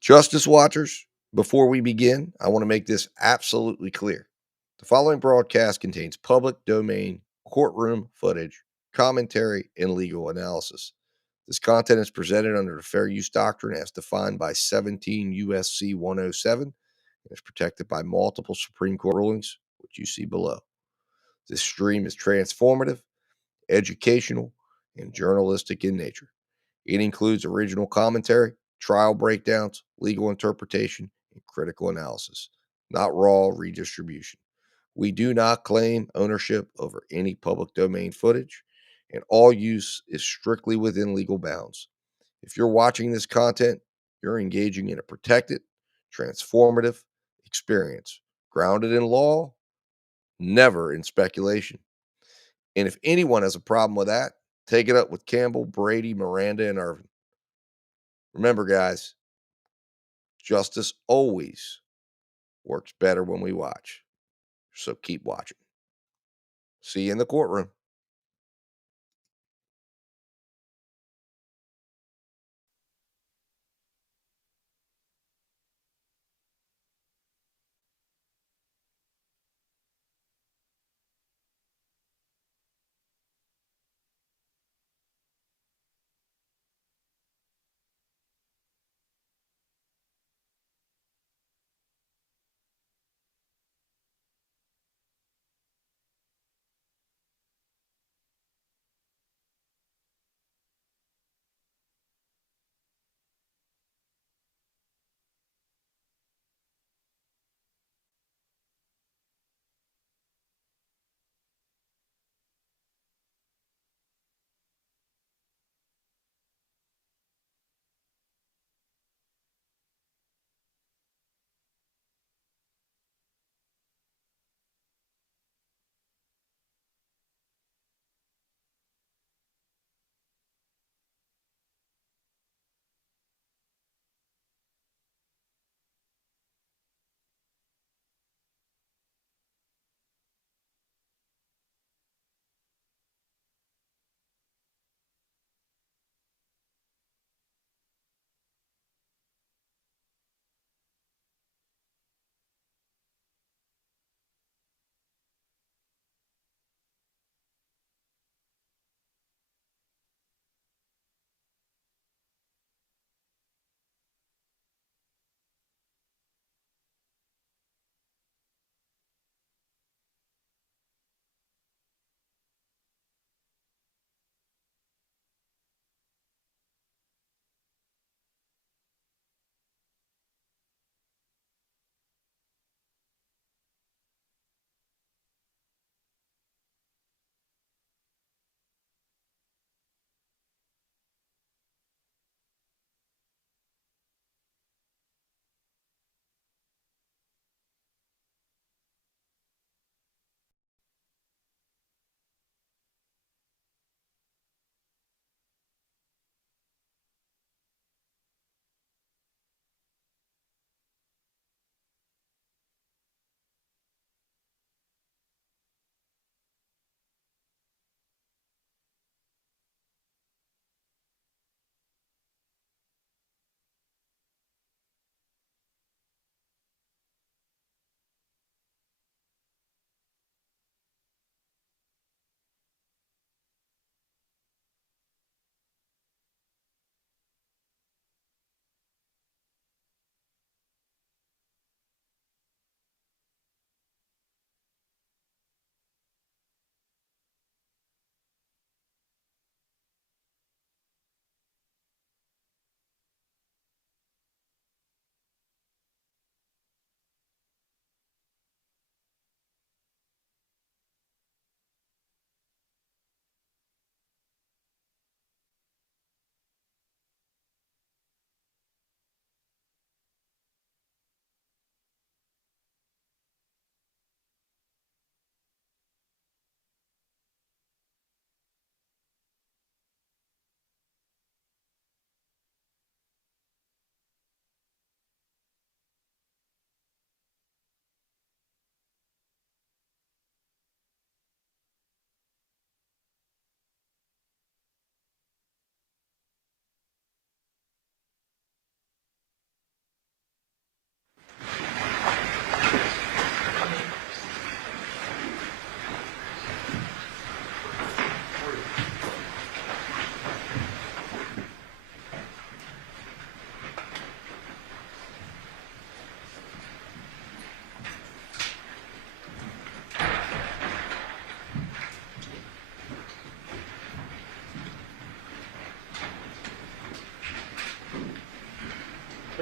Justice Watchers, before we begin, I want to make this absolutely clear. The following broadcast contains public domain courtroom footage, commentary, and legal analysis. This content is presented under the fair use doctrine as defined by 17 USC 107 and is protected by multiple Supreme Court rulings, which you see below. This stream is transformative, educational, and journalistic in nature. It includes original commentary, trial breakdowns, legal interpretation, and critical analysis, not raw redistribution. We do not claim ownership over any public domain footage, and all use is strictly within legal bounds. If you're watching this content, you're engaging in a protected, transformative experience, grounded in law, never in speculation. And if anyone has a problem with that, take it up with Campbell, Brady, Miranda, and Irvin. Remember, guys, justice always works better when we watch. So keep watching. See you in the courtroom.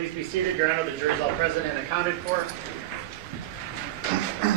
Please be seated. Your Honor, the jury is all present and accounted for.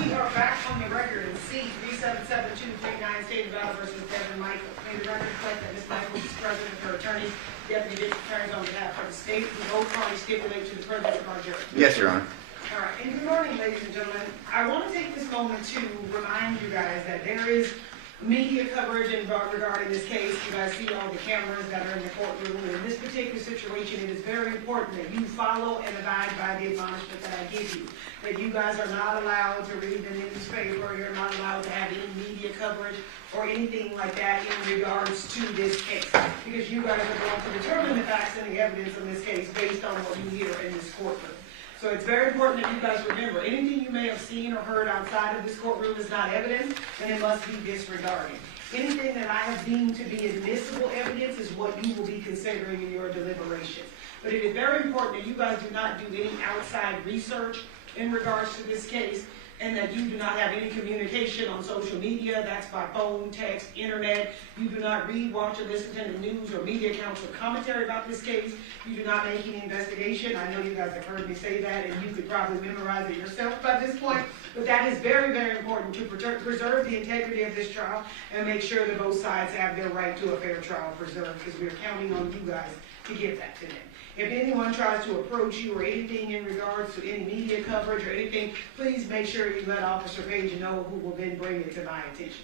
We are back on the record in C-377239, State of Nevada versus Devyn Michaels. May the record reflect that Ms. Michaels is present with her attorney, Deputy District Attorneys on behalf of the state. We both parties stipulate to the presence of our jury. Yes, Your Honor. All right, and good morning, ladies and gentlemen. I want to take this moment to remind you guys that there is media coverage regarding this case. You guys see all the cameras that are in the courtroom. And in this particular situation, it is very important that you follow and abide by the admonishment that I give you. That you guys are not allowed to read the newspaper, you're not allowed to have any media coverage or anything like that in regards to this case. Because you guys are going to determine the facts and the evidence in this case based on what you hear in this courtroom. So it's very important that you guys remember, anything you may have seen or heard outside of this courtroom is not evidence, and it must be disregarded. Anything that I have deemed to be admissible evidence is what you will be considering in your deliberations. But it is very important that you guys do not do any outside research in regards to this case, and that you do not have any communication on social media. That's by phone, text, internet. You do not read, watch, or listen to the news or media accounts or commentary about this case. You do not make any investigation. I know you guys have heard me say that, and you could probably memorize it yourself by this point. But that is very, very important to preserve the integrity of this trial and make sure that both sides have their right to a fair trial preserved, because we're counting on you guys to give that to them. If anyone tries to approach you or anything in regards to any media coverage or anything, please make sure you let Officer Page know, who will then bring it to my attention.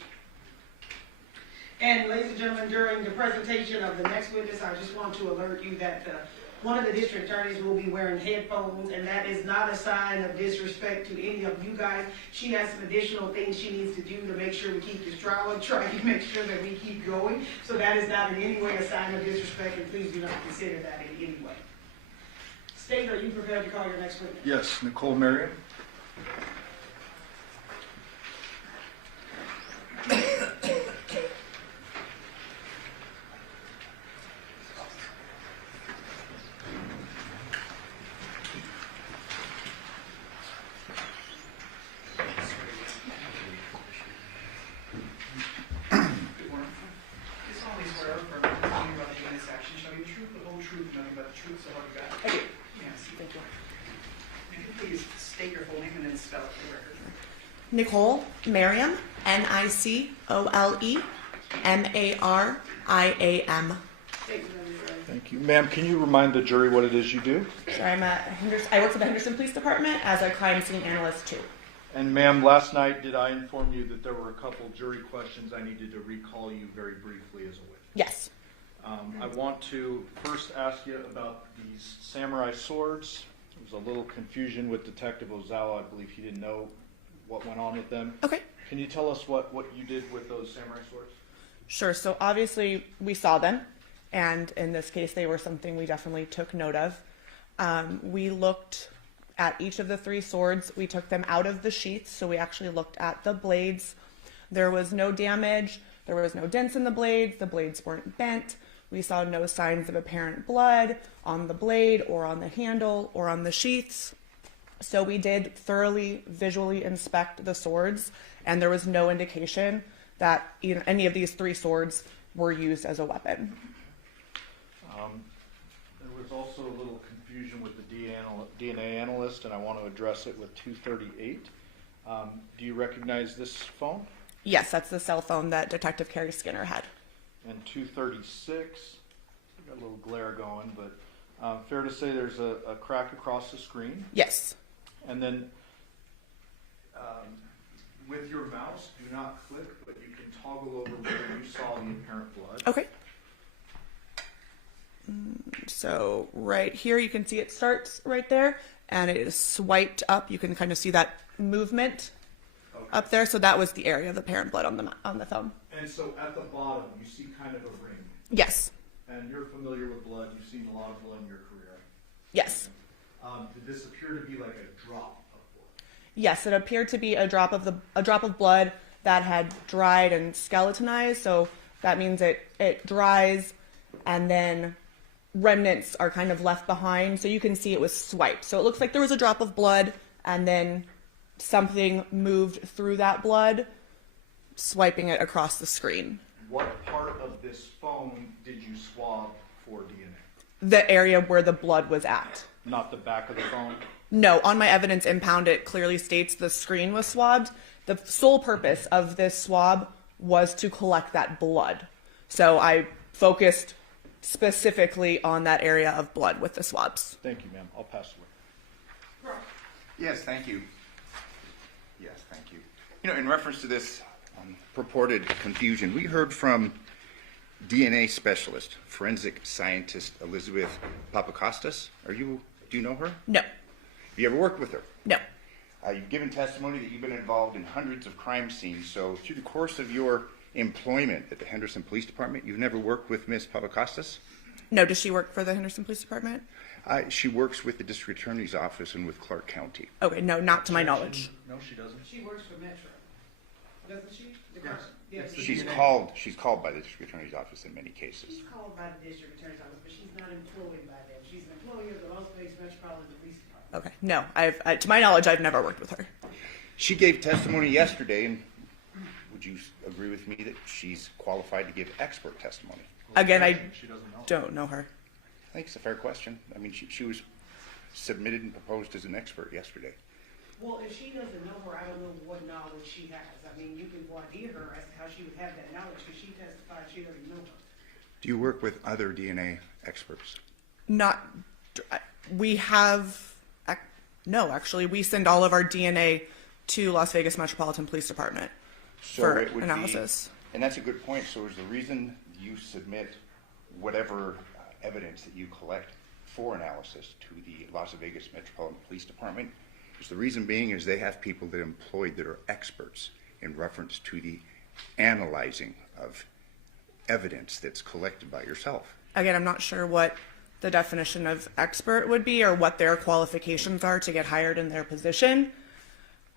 And ladies and gentlemen, during the presentation of the next witness, I just want to alert you that one of the district attorneys will be wearing headphones, and that is not a sign of disrespect to any of you guys. She has some additional things she needs to do to make sure we keep this trial and try to make sure that we keep going. So that is not in any way a sign of disrespect, and please do not consider that in any way. State, are you prepared to call your next witness? Yes, Nicole Merriam. Nicole Merriam, Nicole-Mariam. Thank you. Ma'am, can you remind the jury what it is you do? So I work for the Henderson Police Department as a crime scene analyst too. And ma'am, last night did I inform you that there were a couple jury questions I needed to recall you very briefly as a witness? Yes. I want to first ask you about these samurai swords. There was a little confusion with Detective Ozawa. I believe he didn't know what went on with them. Okay. Can you tell us what you did with those samurai swords? Sure. So obviously we saw them, and in this case they were something we definitely took note of. We looked at each of the three swords. We took them out of the sheaths, so we actually looked at the blades. There was no damage. There was no dents in the blades. The blades weren't bent. We saw no signs of apparent blood on the blade or on the handle or on the sheaths. So we did thoroughly visually inspect the swords, and there was no indication that any of these three swords were used as a weapon. There was also a little confusion with the DNA analyst, and I want to address it with 238. Do you recognize this phone? Yes, that's the cell phone that Detective Carrie Skinner had. And 236, we got a little glare going, but fair to say there's a crack across the screen. Yes. And then with your mouse, do not click, but you can toggle over where you saw the apparent blood. Okay. So right here, you can see it starts right there, and it is swiped up. You can kind of see that movement up there. So that was the area of apparent blood on the thumb. And so at the bottom, you see kind of a ring. Yes. And you're familiar with blood. You've seen a lot of blood in your career. Yes. Did this appear to be like a drop of blood? Yes, it appeared to be a drop of blood that had dried and skeletonized. So that means it dries, and then remnants are kind of left behind. So you can see it was swiped. So it looks like there was a drop of blood, and then something moved through that blood, swiping it across the screen. What part of this phone did you swab for DNA? The area where the blood was at. not the back of the phone? No, on my evidence impound, it clearly states the screen was swabbed. The sole purpose of this swab was to collect that blood. So I focused specifically on that area of blood with the swabs. Thank you, ma'am. I'll pass it away. Yes, thank you. Yes, thank you. You know, in reference to this purported confusion, we heard from DNA specialist, forensic scientist Elizabeth Papakostas. Do you know her? No, Have you ever worked with her? no. You've given testimony that you've been involved in hundreds of crime scenes. So through the course of your employment at the Henderson Police Department, you've never worked with Ms. Papakostas? No, does she work for the Henderson Police Department? She works with the District Attorney's Office and with Clark County. Okay, no, not to my knowledge. No, she doesn't. She works for Metro, doesn't she? Yes. She's called by the District Attorney's Office in many cases. She's called by the district attorney's office, but she's not employed by them. She's an employee of the Las Vegas Metropolitan Police Department. Okay, no, to my knowledge, I've never worked with her. She gave testimony yesterday, and would you agree with me that she's qualified to give expert testimony? Again, I She doesn't know. don't know her. I think it's a fair question. I mean, she was submitted and proposed as an expert yesterday. Well, if she doesn't know her, I don't know what knowledge she has. I mean, you can voir dire her as to how she would have that knowledge, because she testified she doesn't know her. Do you work with other DNA experts? Not, we have, no, actually, we send all of our DNA to Las Vegas Metropolitan Police Department for it would analysis. And that's a good point. So is the reason you submit whatever evidence that you collect for analysis to the Las Vegas Metropolitan Police Department, is the reason being is they have people that are employed that are experts in reference to the analyzing of evidence that's collected by yourself. Again, I'm not sure what the definition of expert would be or what their qualifications are to get hired in their position.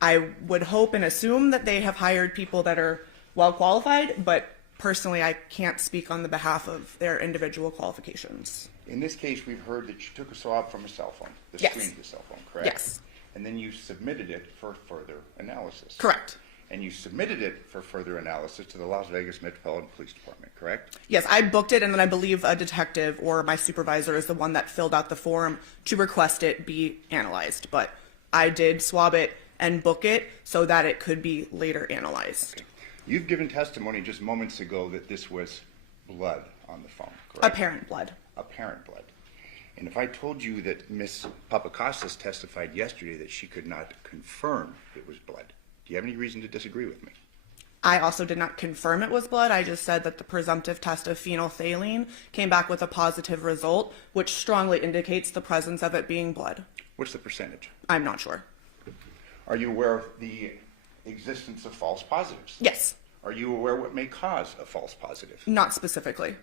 I would hope and assume that they have hired people that are well qualified, but personally, I can't speak on the behalf of their individual qualifications. In this case, we've heard that you took a swab from a cell phone, the Yes. screen of the cell phone, correct? Yes. And then you submitted it for further analysis. Correct. And you submitted it for further analysis to the Las Vegas Metropolitan Police Department, correct? Yes, I booked it, and then I believe a detective or my supervisor is the one that filled out the form to request it be analyzed. But I did swab it and book it so that it could be later analyzed. You've given testimony just moments ago that this was blood on the phone, correct? Apparent blood. Apparent blood. And if I told you that Ms. Papakostas testified yesterday that she could not confirm it was blood, do you have any reason to disagree with me? I also did not confirm it was blood. I just said that the presumptive test of phenolphthalein came back with a positive result, which strongly indicates the presence of it being blood. What's the percentage? I'm not sure. Are you aware of the existence of false positives? Yes, Are you aware what may cause a false positive? not specifically.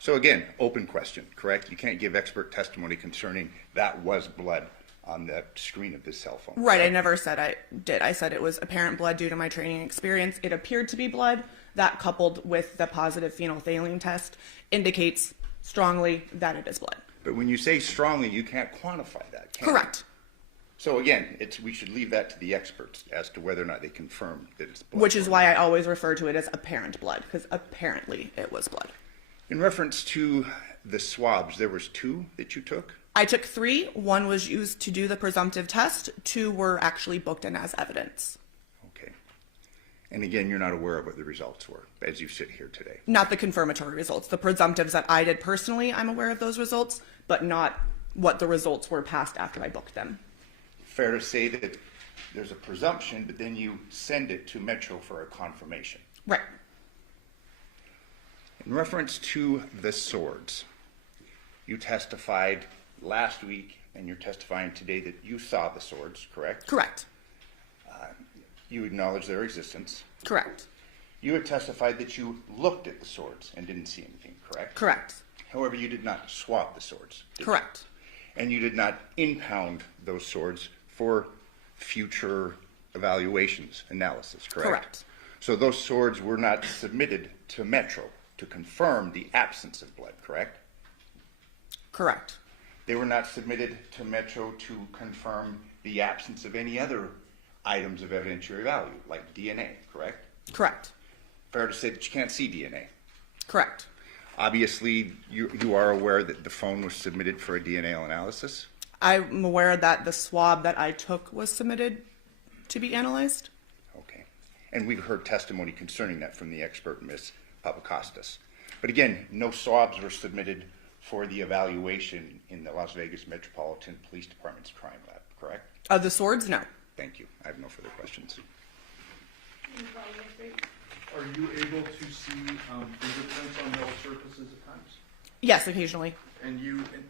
So again, open question, correct? You can't give expert testimony concerning that was blood on the screen of this cell phone. Right, I never said I did. I said it was apparent blood due to my training experience. It appeared to be blood. That, coupled with the positive phenolphthalein test, indicates strongly that it is blood. But when you say strongly, you can't quantify that, can you? Correct. So again, we should leave that to the experts as to whether or not they confirm that it's blood. Which is why I always refer to it as apparent blood, because apparently it was blood. In reference to the swabs, there was 2 that you took? I took 3. 1 was used to do the presumptive test. 2 were actually booked in as evidence. Okay. And again, you're not aware of what the results were as you sit here today. Not the confirmatory results. The presumptives that I did personally, I'm aware of those results, but not what the results were passed after I booked them. Fair to say that there's a presumption, but then you send it to Metro for a confirmation. Right. In reference to the swords, you testified last week and you're testifying today that you saw the swords, correct? Correct. You acknowledge their existence. Correct. You had testified that you looked at the swords and didn't see anything, correct? Correct. However, you did not swab the swords. did you? Correct. And you did not impound those swords for future evaluations, analysis, correct? Correct. So those swords were not submitted to Metro to confirm the absence of blood, correct? Correct. They were not submitted to Metro to confirm the absence of any other items of evidentiary value, like DNA, correct? Correct. Fair to say that you can't see DNA. Correct. Obviously, you are aware that the phone was submitted for a DNA analysis? I'm aware that the swab that I took was submitted to be analyzed. Okay. And we've heard testimony concerning that from the expert, Ms. Papakostas. But again, no swabs were submitted for the evaluation in the Las Vegas Metropolitan Police Department's crime lab, correct? Of the swords, no. Thank you. I have no further questions. Are you able to see fingerprints on metal surfaces at times? Yes, occasionally. And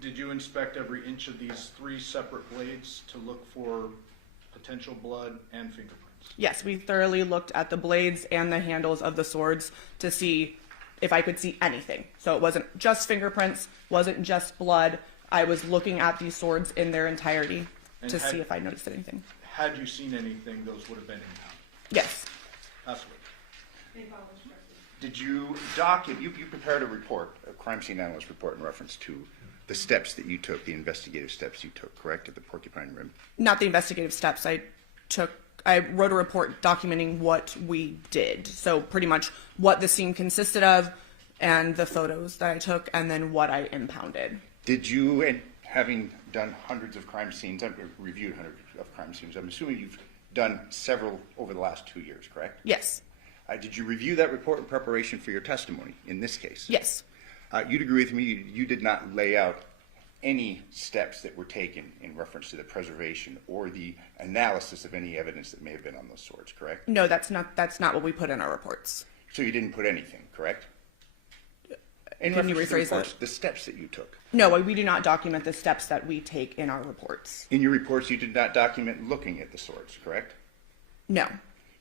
did you inspect every inch of these 3 separate blades to look for potential blood and fingerprints? Yes, we thoroughly looked at the blades and the handles of the swords to see if I could see anything. So it wasn't just fingerprints, wasn't just blood. I was looking at these swords in their entirety to see if I noticed anything. Had you seen anything, those would have been impounded. Yes. Absolutely. Did you document, you prepared a report, a crime scene analyst report in reference to the steps that you took, the investigative steps you took, correct, at the Porcupine Rim? Not the investigative steps. I wrote a report documenting what we did. So pretty much what the scene consisted of and the photos that I took and then what I impounded. Did you, and having done hundreds of crime scenes, I've reviewed hundreds of crime scenes, I'm assuming you've done several over the last 2 years, correct? Yes. Did you review that report in preparation for your testimony in this case? Yes. You'd agree with me, you did not lay out any steps that were taken in reference to the preservation or the analysis of any evidence that may have been on those swords, correct? No, that's not what we put in our reports. So you didn't put anything, correct? In Can you reference to the rephrase that? reports, the steps that you took. No, we do not document the steps that we take in our reports. In your reports, you did not document looking at the swords, correct? No.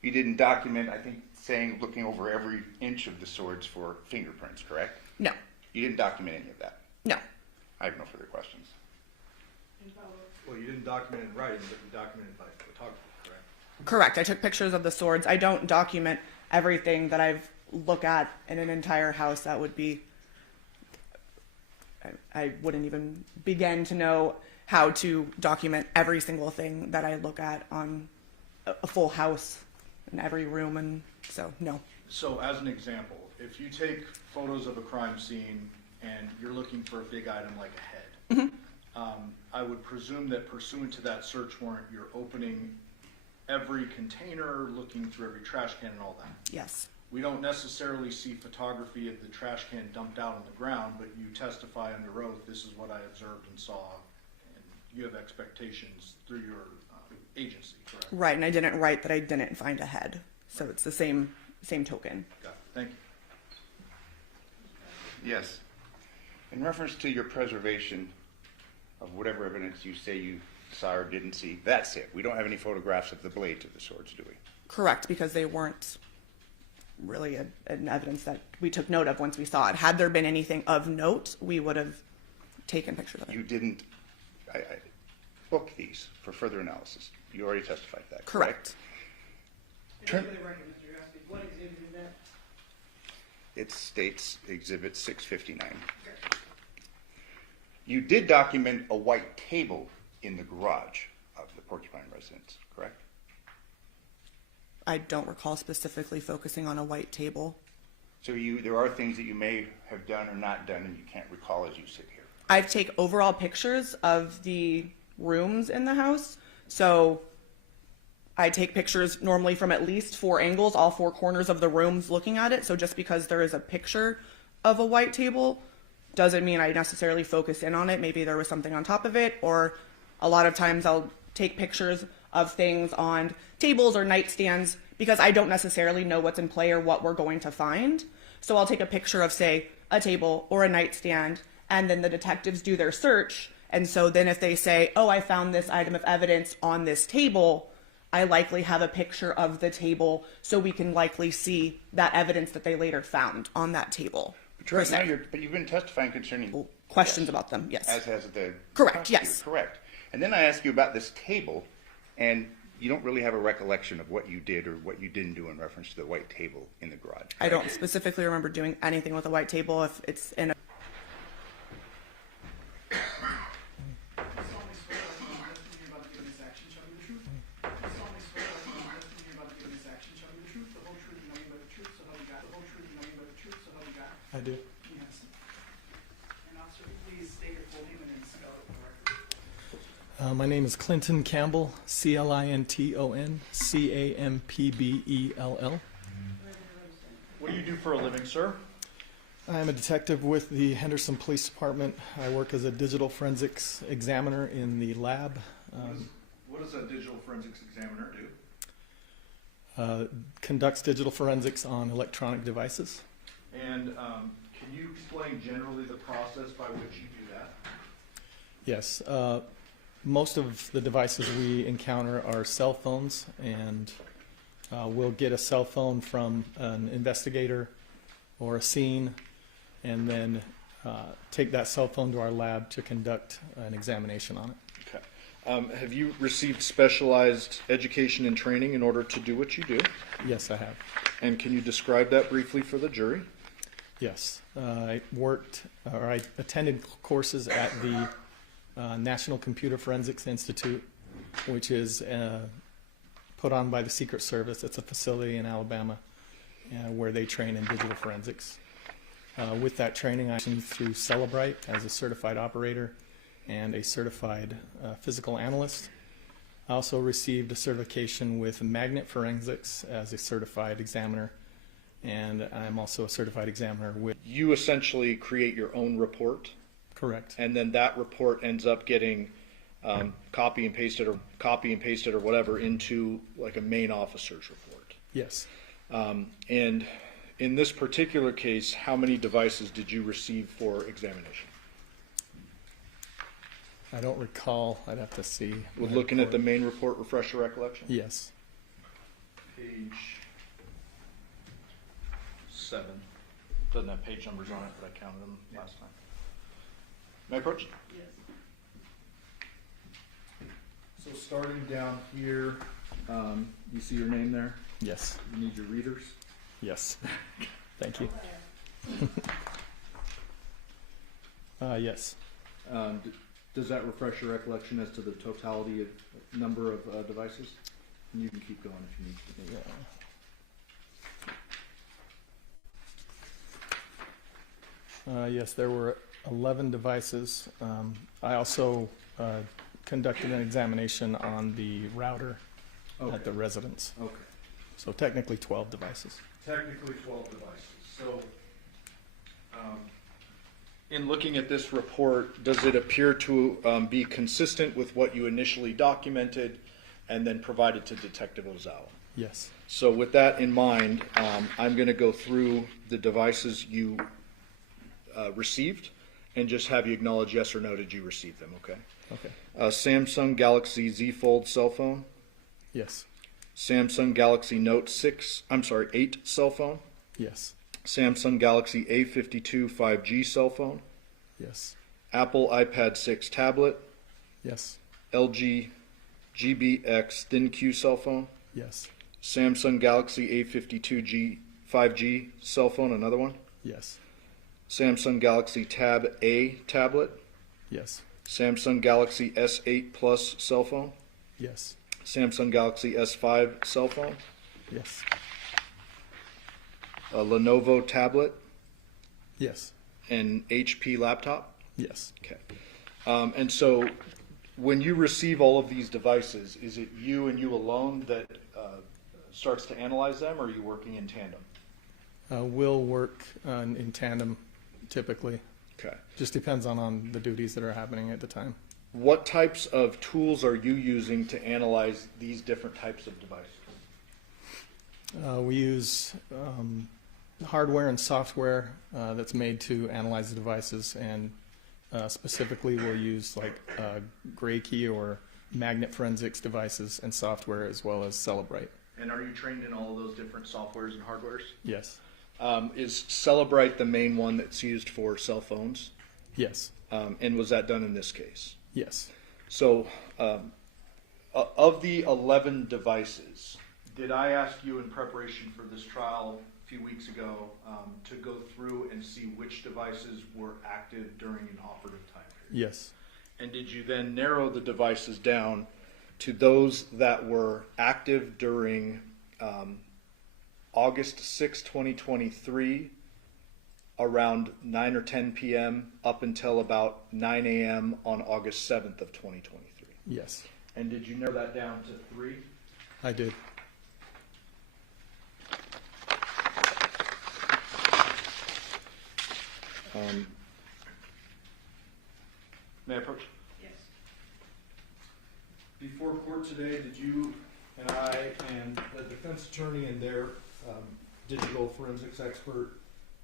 You didn't document, I think, saying looking over every inch of the swords for fingerprints, correct? No. You didn't document any of that. No. I have no further questions. Well, you didn't document in writing, but you documented by photography, correct? Correct. I took pictures of the swords. I don't document everything that I've looked at in an entire house. That would be, I wouldn't even begin to know how to document every single thing that I look at on a full house in every room, and so no. So as an example, if you take photos of a crime scene and you're looking for a big item like a head, I would presume that pursuant to that search warrant, you're opening every container, looking through every trash can and all that. Yes. We don't necessarily see photography of the trash can dumped out on the ground, but you testify under oath, this is what I observed and saw, and you have expectations through your agency, correct? Right, and I didn't write that I didn't find a head, so it's the same token. Got it. Thank you. Yes. In reference to your preservation of whatever evidence you say you saw or didn't see, that's it. We don't have any photographs of the blades of the swords, do we? Correct, because they weren't really an evidence that we took note of once we saw it. Had there been anything of note, we would have taken pictures of it. You didn't book these for further analysis. You already testified to that, Correct. Turn- For the record, Mr. Yossi, what exhibit is that? It states Exhibit 659. You did document a white table in the garage of the Porcupine residence, correct? I don't recall specifically focusing on a white table. So there are things that you may have done or not done and you can't recall as you sit here. I take overall pictures of the rooms in the house, so I take pictures normally from at least 4 angles, all 4 corners of the rooms looking at it. So just because there is a picture of a white table doesn't mean I necessarily focus in on it. Maybe there was something on top of it, or a lot of times I'll take pictures of things on tables or nightstands because I don't necessarily know what's in play or what we're going to find. So I'll take a picture of, say, a table or a nightstand, and then the detectives do their search. And so then if they say, oh, I found this item of evidence on this table, I likely have a picture of the table so we can likely see that evidence that they later found on that table. But right now but you've been testifying concerning Questions about them, yes. As has the Correct, prosecutor, yes. Correct. And then I ask you about this table, and you don't really have a recollection of what you did or what you didn't do in reference to the white table in the garage. I don't specifically remember doing anything with a white table. If it's in a I do. Yes. And officer, please state your full name and then spell it correctly. My name is Clinton Campbell, Clinton Campbell. What do you do for a living, sir? I am a detective with the Henderson Police Department. I work as a digital forensics examiner in the lab. What does a digital forensics examiner do? Conducts digital forensics on electronic devices. And can you explain generally the process by which you do that? Yes. Most of the devices we encounter are cell phones, and we'll get a cell phone from an investigator or a scene, and then take that cell phone to our lab to conduct an examination on it. Okay. Have you received specialized education and training in order to do what you do? Yes, I have. And can you describe that briefly for the jury? Yes. I attended courses at the National Computer Forensics Institute, which is put on by the Secret Service. It's a facility in Alabama where they train in digital forensics. With that training, I went through Celebrite as a certified operator and a certified physical analyst. I also received a certification with magnet forensics as a certified examiner, and I'm also a certified examiner with... You essentially create your own report, Correct. and then that report ends up getting copy and pasted or whatever into like a main officer's report. Yes. And in this particular case, how many devices did you receive for examination? I don't recall. I'd have to see. With my looking at the report. main report, refresh your recollection? Yes. Page 7. Doesn't have page numbers on it, but I counted them last time. May I approach? Yes. So starting down here, you see your name there? Yes. You need your readers. Yes. Thank you. Yes. Does that refresh your recollection as to the totality of number of devices? And you can keep going if you need to. Yeah. Yes, there were 11 devices. I also conducted an examination on the router at the residence. Okay. So technically 12 devices. Technically 12 devices. So, in looking at this report, does it appear to be consistent with what you initially documented and then provided to Detective Ozawa? Yes. So with that in mind, I'm going to go through the devices you received and just have you acknowledge yes or no, did you receive them, okay? Okay. Samsung Galaxy Z Fold cell phone, Yes. Samsung Galaxy Note 8 cell phone, Yes. Samsung Galaxy A52 5G cell phone, Yes. Apple iPad 6 tablet, Yes. LG GBX ThinQ cell phone, Yes. Samsung Galaxy A52 5G cell phone, another one, Yes. Samsung Galaxy Tab A tablet, Yes. Samsung Galaxy S8 Plus cell phone, Yes. Samsung Galaxy S5 cell phone, Yes. a Lenovo tablet, Yes. and HP laptop. Yes. Okay. And so when you receive all of these devices, is it you and you alone that starts to analyze them, or are you working in tandem? We'll work in tandem typically. Okay. Just depends on the duties that are happening at the time. What types of tools are you using to analyze these different types of devices? We use hardware and software that's made to analyze the devices, and specifically we'll use like gray key or magnet forensics devices and software, as well as Celebrite. And are you trained in all of those different softwares and hardwares? Yes. Is Celebrite the main one that's used for cell phones? Yes. And was that done in this case? Yes. So, of the 11 devices, did I ask you in preparation for this trial a few weeks ago to go through and see which devices were active during an operative time period? Yes. And did you then narrow the devices down to those that were active during August 6, 2023, around 9 or 10 p.m. up until about 9 a.m. on August 7th of 2023? Yes, And did you narrow that down to 3? I did. May I approach? Yes. Before court today, did you and I and the defense attorney and their digital forensics expert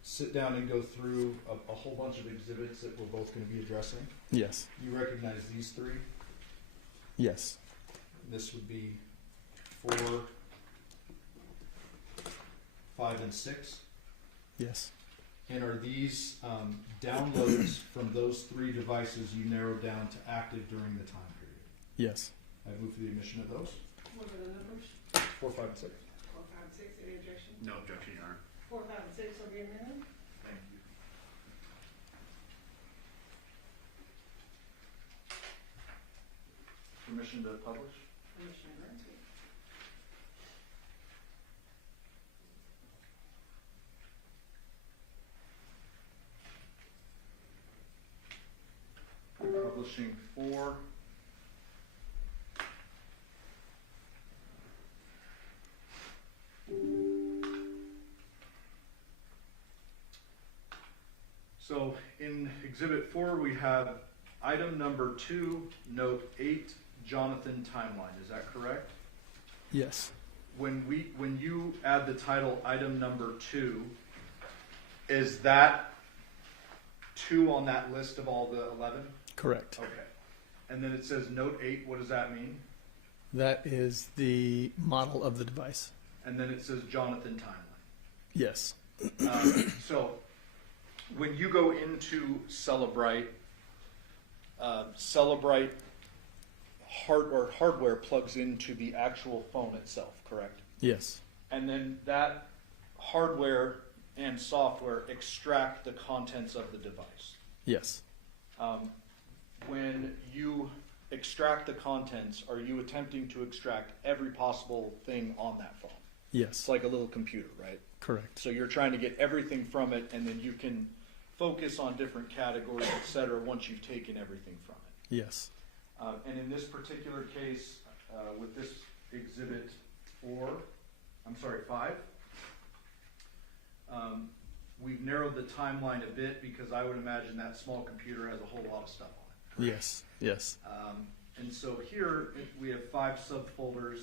sit down and go through a whole bunch of exhibits that we're both going to be addressing? Yes, You recognize these 3? yes, This would be 4, 5, and 6. yes, And are these downloads from those 3 devices you narrowed down to active during the time period? yes, I move for the admission of those. What are the numbers? 4, 5, and 6. 4, 5, 6, any objection? No objection, Your Honor. 4, 5, and 6 will be amended. Thank you. Permission to publish? Commissioner granted. Publishing 4. So in Exhibit 4, we have item number 2, note 8, Johnathan timeline. Is that correct? yes, When you add the title item number 2, is that 2 on that list of all the 11? correct. Okay. And then it says note 8, what does that mean? That is the model of the device. And then it says Johnathan timeline. Yes, So when you go into Celebrite, Celebrite hardware plugs into the actual phone itself, correct? yes, And then that hardware and software extract the contents of the device. yes, When you extract the contents, are you attempting to extract every possible thing on that phone? yes, It's like a little computer, right? correct. So you're trying to get everything from it, and then you can focus on different categories, et cetera, once you've taken everything from it. Yes, And in this particular case, with this exhibit 5, we've narrowed the timeline a bit because I would imagine that small computer has a whole lot of stuff on it. yes, yes, And so here we have 5 subfolders.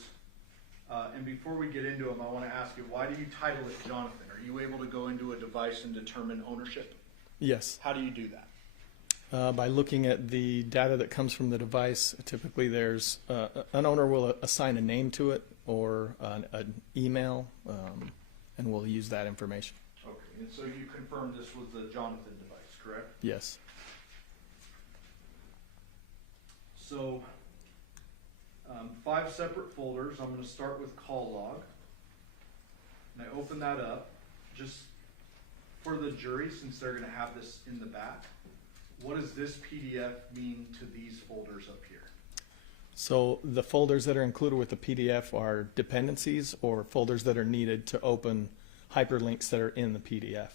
And before we get into them, I want to ask you, why do you title it Johnathan? Are you able to go into a device and determine ownership? yes. How do you do that? By looking at the data that comes from the device, typically there's an owner will assign a name to it or an email, and we'll use that information. Okay, and so you confirmed this was the Johnathan device, correct? Yes, So 5 separate folders. I'm going to start with call log. And I open that up just for the jury, since they're going to have this in the back. What does this PDF mean to these folders up here? so the folders that are included with the PDF are dependencies or folders that are needed to open hyperlinks that are in the PDF.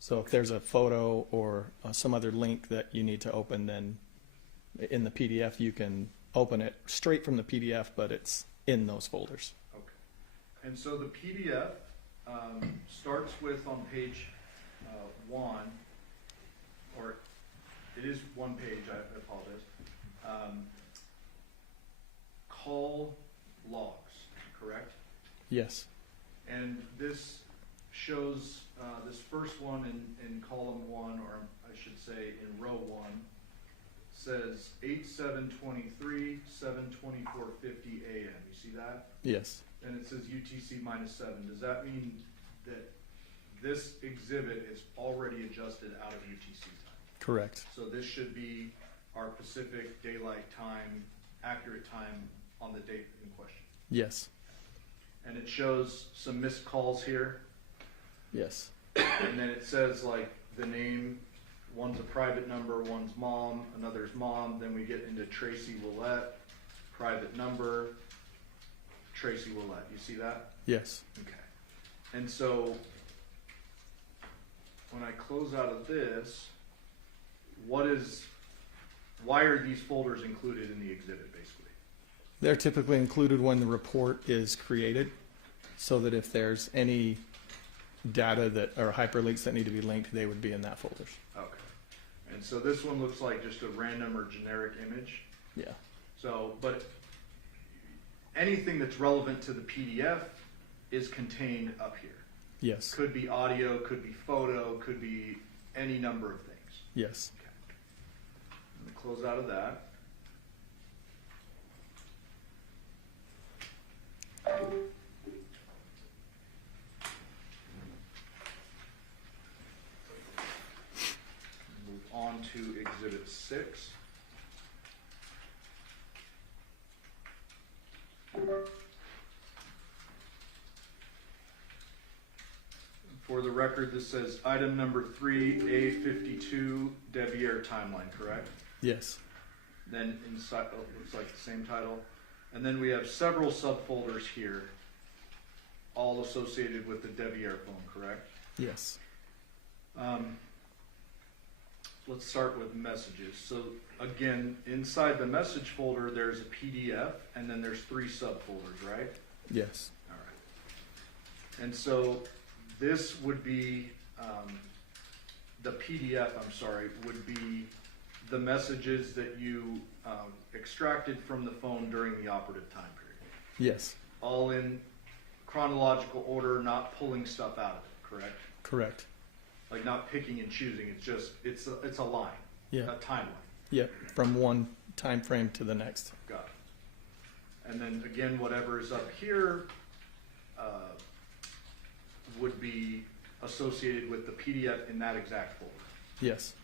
So if there's a photo or some other link that you need to open, then in the PDF you can open it straight from the PDF, but it's in those folders. Okay. And so the PDF starts with on page 1, or it is 1 page, I apologize. Call logs, correct? Yes, And this shows this first one in column 1, or I should say in row 1, says 8/7/23, 7/24/50 a.m. You see that? yes, And it says UTC -7. Does that mean that this exhibit is already adjusted out of UTC time? correct. So this should be our Pacific Daylight Time, accurate time on the date in question. Yes, And it shows some missed calls here. yes, And then it says like the name, one's a private number, one's mom, another's mom. Then we get into Tracy Willette, private number, Tracy Willette. You see that? yes, Okay. And so when I close out of this, what is why are these folders included in the exhibit, basically? They're typically included when the report is created, so that if there's any data that or hyperlinks that need to be linked, they would be in that folders. Okay. And so this one looks like just a random or generic image. Yeah. So, but anything that's relevant to the PDF is contained up here. Yes. Could be audio, could be photo, could be any number of things. Yes. Let me close out of that. Move on to Exhibit 6. For the record, this says item number 3A52 Devier timeline, correct? Yes. Then inside, oh, looks like the same title. And then we have several subfolders here, all associated with the Devier phone, correct? Yes. Let's start with messages. So again, inside the message folder, there's a PDF, and then there's 3 subfolders, right? Yes. All right. And so this would be, the PDF, I'm sorry, would be the messages that you extracted from the phone during the operative time period. Yes. All in chronological order, not pulling stuff out of it, correct? Correct. Like not picking and choosing, it's just, it's a line, Yeah. a timeline. Yeah. From one time frame to the next. Got it. And then again, whatever is up here would be associated with the PDF in that exact folder. Yes.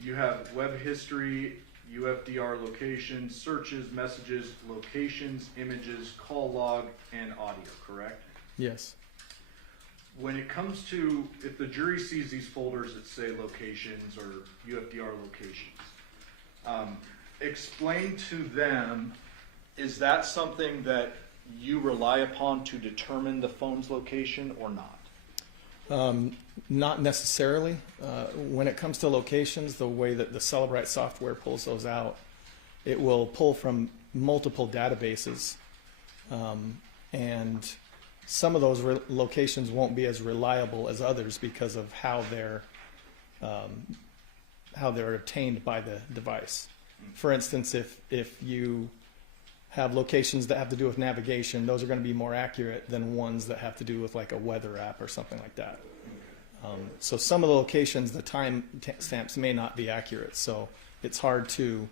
You have web history, UFDR locations, searches, messages, locations, images, call log, and audio, correct? Yes. When it comes to, if the jury sees these folders that say locations or UFDR locations, explain to them, is that something that you rely upon to determine the phone's location or not? Not necessarily. When it comes to locations, the way that the Celebrite software pulls those out, it will pull from multiple databases, and some of those locations won't be as reliable as others because of how they're obtained by the device. For instance, if you have locations that have to do with navigation, those are going to be more accurate than ones that have to do with like a weather app or something like that. So some of the locations, the time stamps may not be accurate. So it's hard to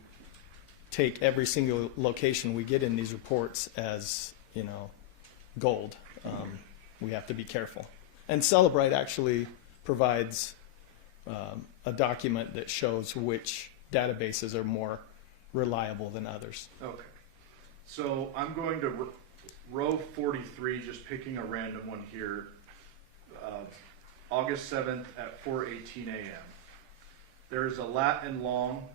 take every single location we get in these reports as, gold. We have to be careful. And Celebrite actually provides a document that shows which databases are more reliable than others. Okay. So I'm going to row 43, just picking a random one here, August 7th at 4:18 a.m. There is a lat and long,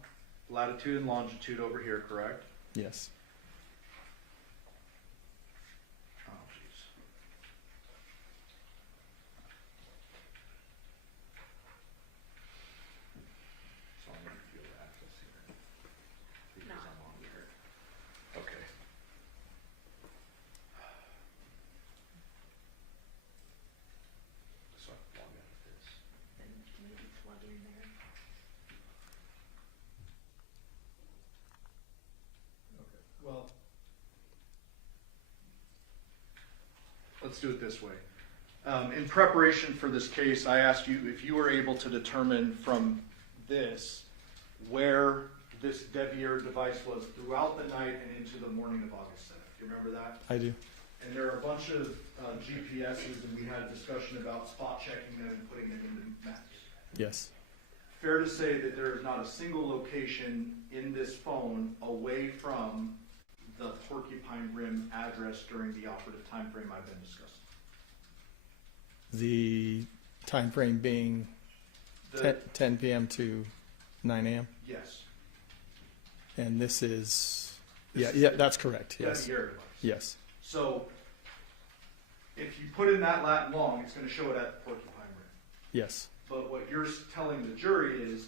latitude and longitude over here, correct? Yes. Oh, jeez. So I'm going to feel the access here. Because I'm on here. Okay. So I log out of this. Then maybe plug in there. Okay. Well, let's do it this way. In preparation for this case, I asked you if you were able to determine from this where this Devier device was throughout the night and into the morning of August 7th. Do you remember that? I do. And there are a bunch of GPSs, and we had a discussion about spot checking them and putting them into maps. Yes. Fair to say that there is not a single location in this phone away from the Porcupine Rim address during the operative time frame I've been discussing. The time frame being 10 p.m. to 9 a.m. Yes. And this is, This yeah, that's correct. Yes. Devier device. Yes. So if you put in that lat long, it's going to show it at the Porcupine Rim. Yes. But what you're telling the jury is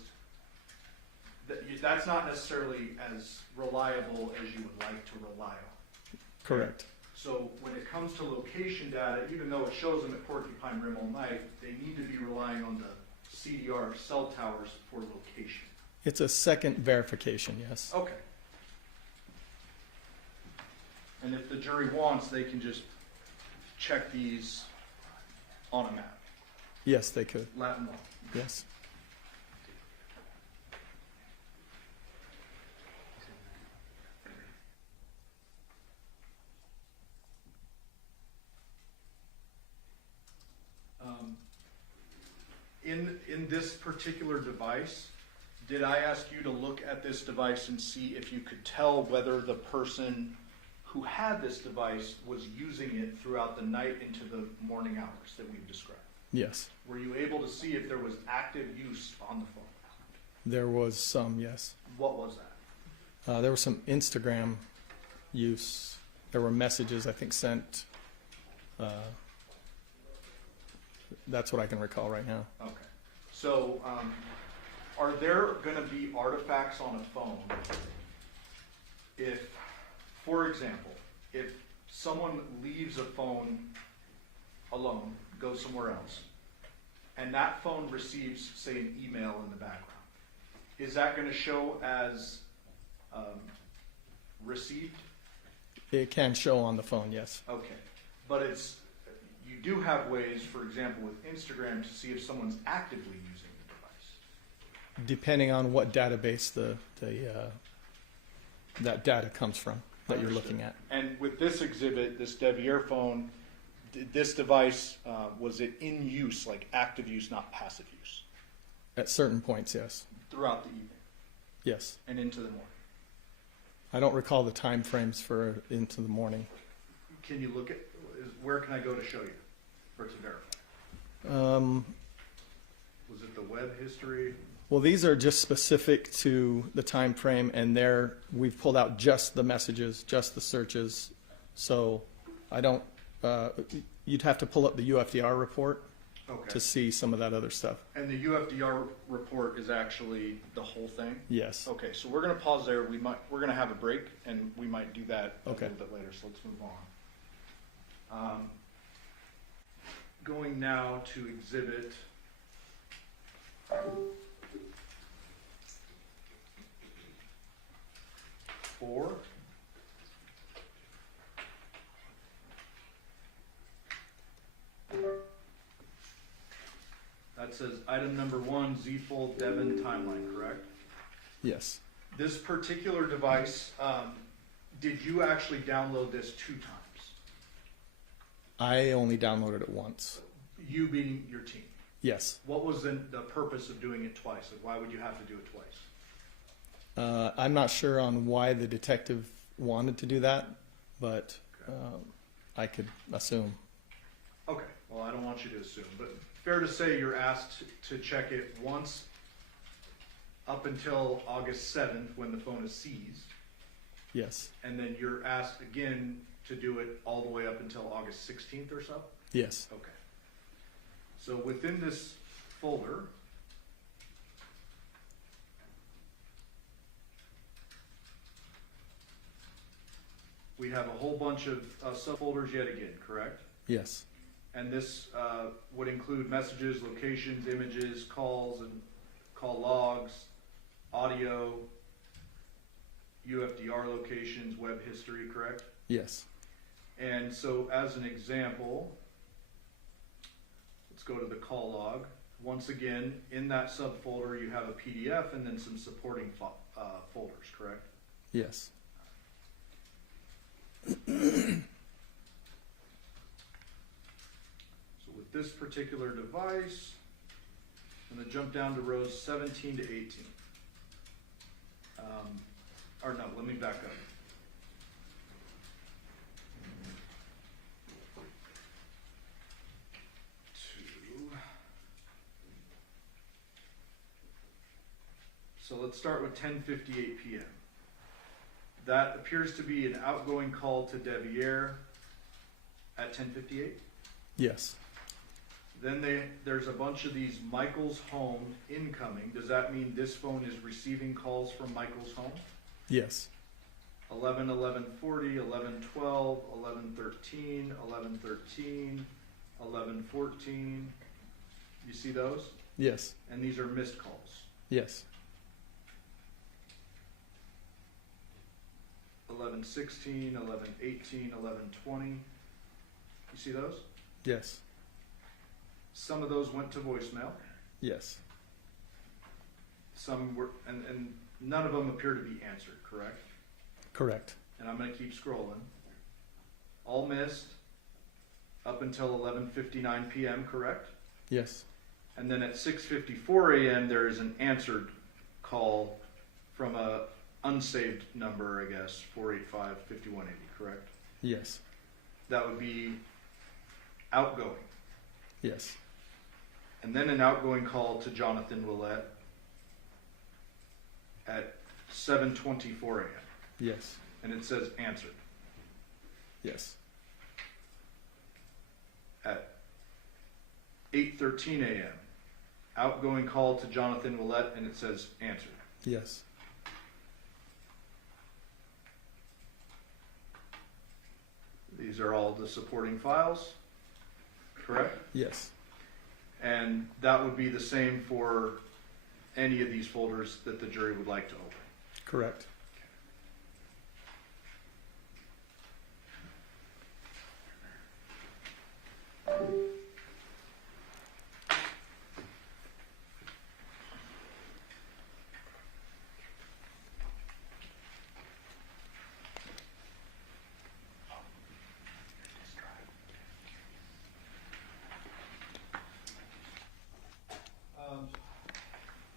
that that's not necessarily as reliable as you would like to rely on. Correct. So when it comes to location data, even though it shows them at Porcupine Rim all night, they need to be relying on the CDR cell towers for location. It's a second verification, yes. Okay. And if the jury wants, they can just check these on a map. Yes, they could. Latin law. Yes. In this particular device, did I ask you to look at this device and see if you could tell whether the person who had this device was using it throughout the night into the morning hours that we've described? Yes. Were you able to see if there was active use on the phone? There was some, yes. What was that? There was some Instagram use. There were messages, I think, sent. That's what I can recall right now. Okay. So, are there going to be artifacts on a phone if, for example, if someone leaves a phone alone, goes somewhere else, and that phone receives, say, an email in the background, is that going to show as received? It can show on the phone, yes. Okay. But you do have ways, for example, with Instagram to see if someone's actively using the device. Depending on what database that data comes from that you're looking at. And with this exhibit, this Devier phone, this device, was it in use, like active use, not passive use? At certain points, yes. Throughout the evening Yes. and into the morning. I don't recall the time frames for into the morning. Can you look at, where can I go to show you, or to verify? Was it the web history? Well, these are just specific to the time frame, and we've pulled out just the messages, just the searches. So I don't. You'd have to pull up the UFDR report Okay. to see some of that other stuff. And the UFDR report is actually the whole thing? Yes. Okay, so we're going to pause there. We're going to have a break, and we might do that a Okay. little bit later. So let's move on. Going now to exhibit 4. That says item number 1, Z-fold Devyn timeline, correct? Yes. This particular device, did you actually download this 2 times? I only downloaded it once. You being your team. Yes. What was the purpose of doing it twice? Like, why would you have to do it twice? I'm not sure on why the detective wanted to do that, but I could assume. Okay, well, I don't want you to assume, but fair to say you're asked to check it once up until August 7th when the phone is seized, Yes. and then you're asked again to do it all the way up until August 16th or so? Yes. Okay. So within this folder, we have a whole bunch of subfolders yet again, correct? Yes. And this would include messages, locations, images, calls, and call logs, audio, UFDR locations, web history, correct? Yes. And so as an example, let's go to the call log. Once again, in that subfolder, you have a PDF and then some supporting folders, correct? Yes. So with this particular device, I'm going to jump down to rows 17 to 18. Or no, let me back up. So let's start with 10:58 p.m. That appears to be an outgoing call to Devier at 10:58. Yes. Then there's a bunch of these Michaels home incoming. Does that mean this phone is receiving calls from Michaels home? Yes. 11, 11:40, 11:12, 11:13, 11:13, 11:14. You see those? Yes. And these are missed calls. Yes. 11:16, 11:18, 11:20. You see those? Yes. Some of those went to voicemail. Yes. Some were, and none of them appear to be answered, correct? Correct. And I'm going to keep scrolling. All missed up until 11:59 p.m., correct? Yes. And then at 6:54 a.m. there is an answered call from a unsaved number, I guess, 485-5180, correct? Yes. That would be outgoing. Yes. And then an outgoing call to Johnathan Willette at 7:24 a.m. Yes. And it says answered. Yes. At 8:13 a.m. outgoing call to Johnathan Willette and it says answered. Yes. These are all the supporting files, correct? Yes. And that would be the same for any of these folders that the jury would like to open. Correct.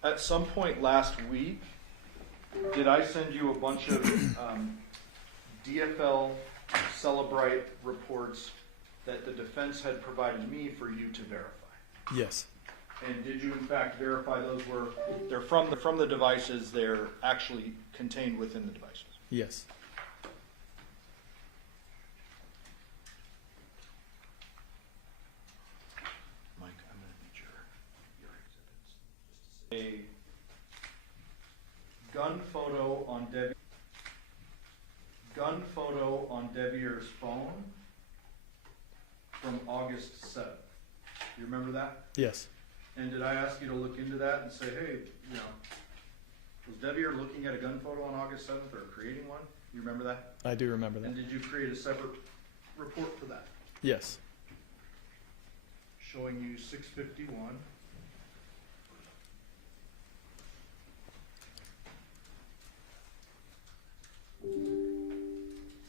At some point last week, did I send you a bunch of DFL Celebrite reports that the defense had provided me for you to verify? Yes. And did you in fact verify those were, they're from the devices, they're actually contained within the devices? Yes. Mike, I'm going to need your exhibits. A gun photo on Devier's phone from August 7th. You remember that? Yes. And did I ask you to look into that and say, hey, you know, was Devier looking at a gun photo on August 7th or creating one? You remember that? I do remember that. And did you create a separate report for that? Yes. Showing you 651.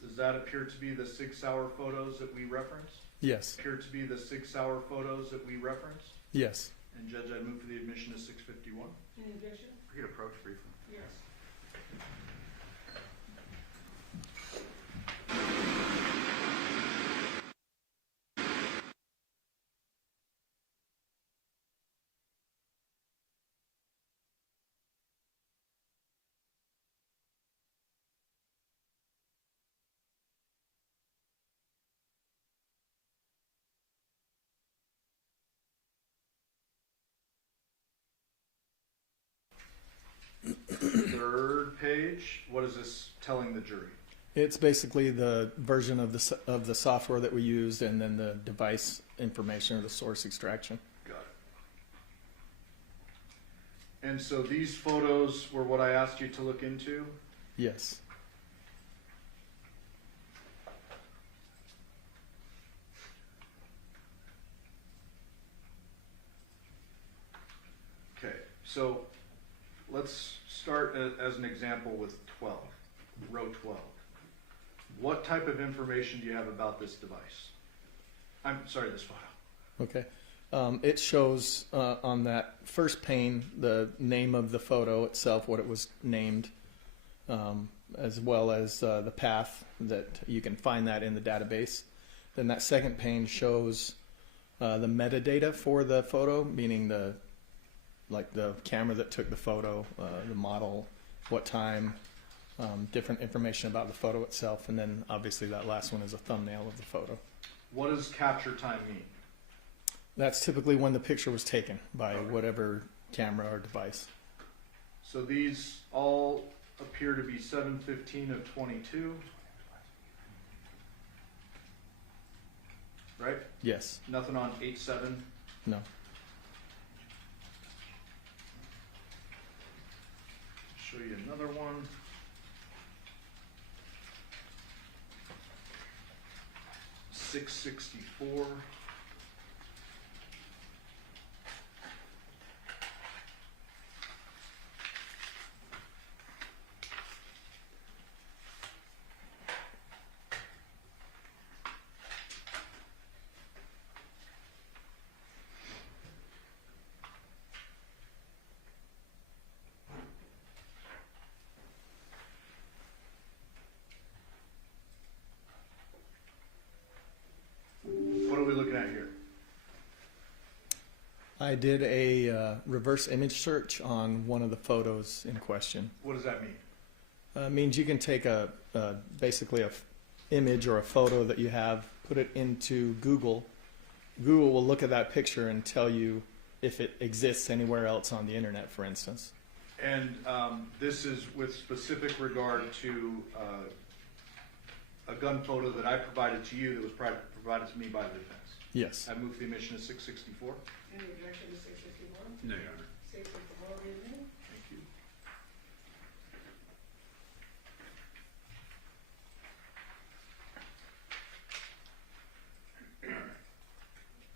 Does that appear to be the 6-hour photos that we referenced? Yes. Appear to be the 6-hour photos that we referenced? Yes. And Judge, I'd move for the admission of 651. Any objection? We could approach briefly. Yes. Third page, what is this telling the jury? It's basically the version of the software that we used, and then the device information or the source extraction. Got it. And so these photos were what I asked you to look into? Yes. Okay, so let's start as an example with 12, row 12. What type of information do you have about this device? I'm sorry, this photo. Okay. It shows on that first pane the name of the photo itself, what it was named, as well as the path that you can find that in the database. Then that second pane shows the metadata for the photo, meaning the camera that took the photo, the model, what time, different information about the photo itself, and then obviously that last one is a thumbnail of the photo. What does capture time mean? That's typically when the picture was taken by whatever camera or device. So these all appear to be 7/15 of 22, right? Yes. Nothing on 8/7. No. Show you another one. $664. What are we looking at here? I did a reverse image search on one of the photos in question. What does that mean? Means you can take basically a image or a photo that you have, put it into Google. Google will look at that picture and tell you if it exists anywhere else on the internet, for instance. And this is with specific regard to a gun photo that I provided to you that was provided to me by the defense. Yes. I move the admission of 664. Any objection to 664? No, Your Honor. 664 be admitted. Thank you.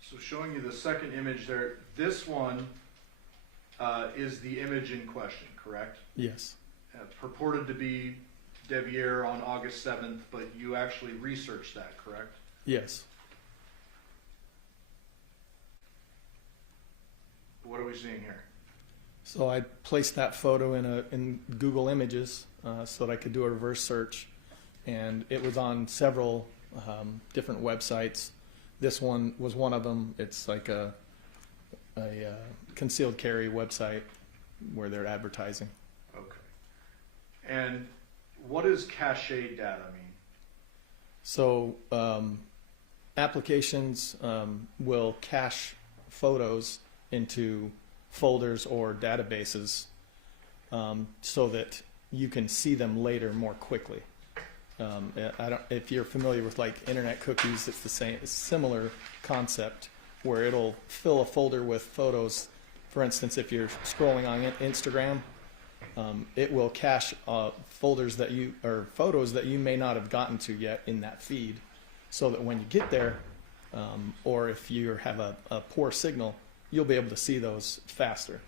So showing you the second image there, this one is the image in question, correct? Yes. Purported to be Devier on August 7th, but you actually researched that, correct? Yes. What are we seeing here? So I placed that photo in Google Images so that I could do a reverse search, and it was on several different websites. This one was one of them. It's like a concealed carry website where they're advertising. Okay. And what does cache data mean? So applications will cache photos into folders or databases so that you can see them later more quickly. If you're familiar with like internet cookies, it's the same, it's a similar concept where it'll fill a folder with photos. For instance, if you're scrolling on Instagram, it will cache folders that photos that you may not have gotten to yet in that feed, so that when you get there, or if you have a poor signal, you'll be able to see those faster.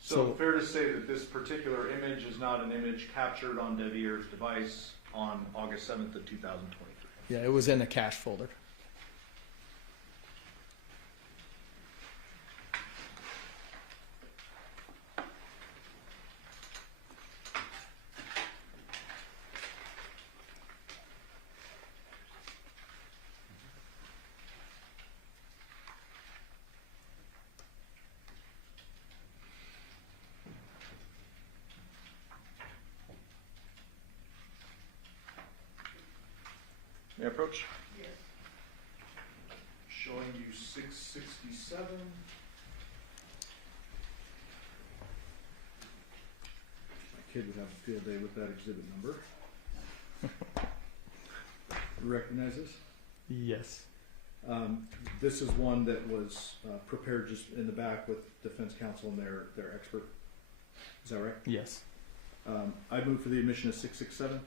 So fair to say that this particular image is not an image captured on Devier's device on August 7th of 2023. Yeah, it was in a cache folder. May I approach? Yes. Showing you 667. My kid would have a field day with that exhibit number. You recognize this? Yes. This is one that was prepared just in the back with defense counsel and their expert. Is that right? Yes. I move for the admission of 667.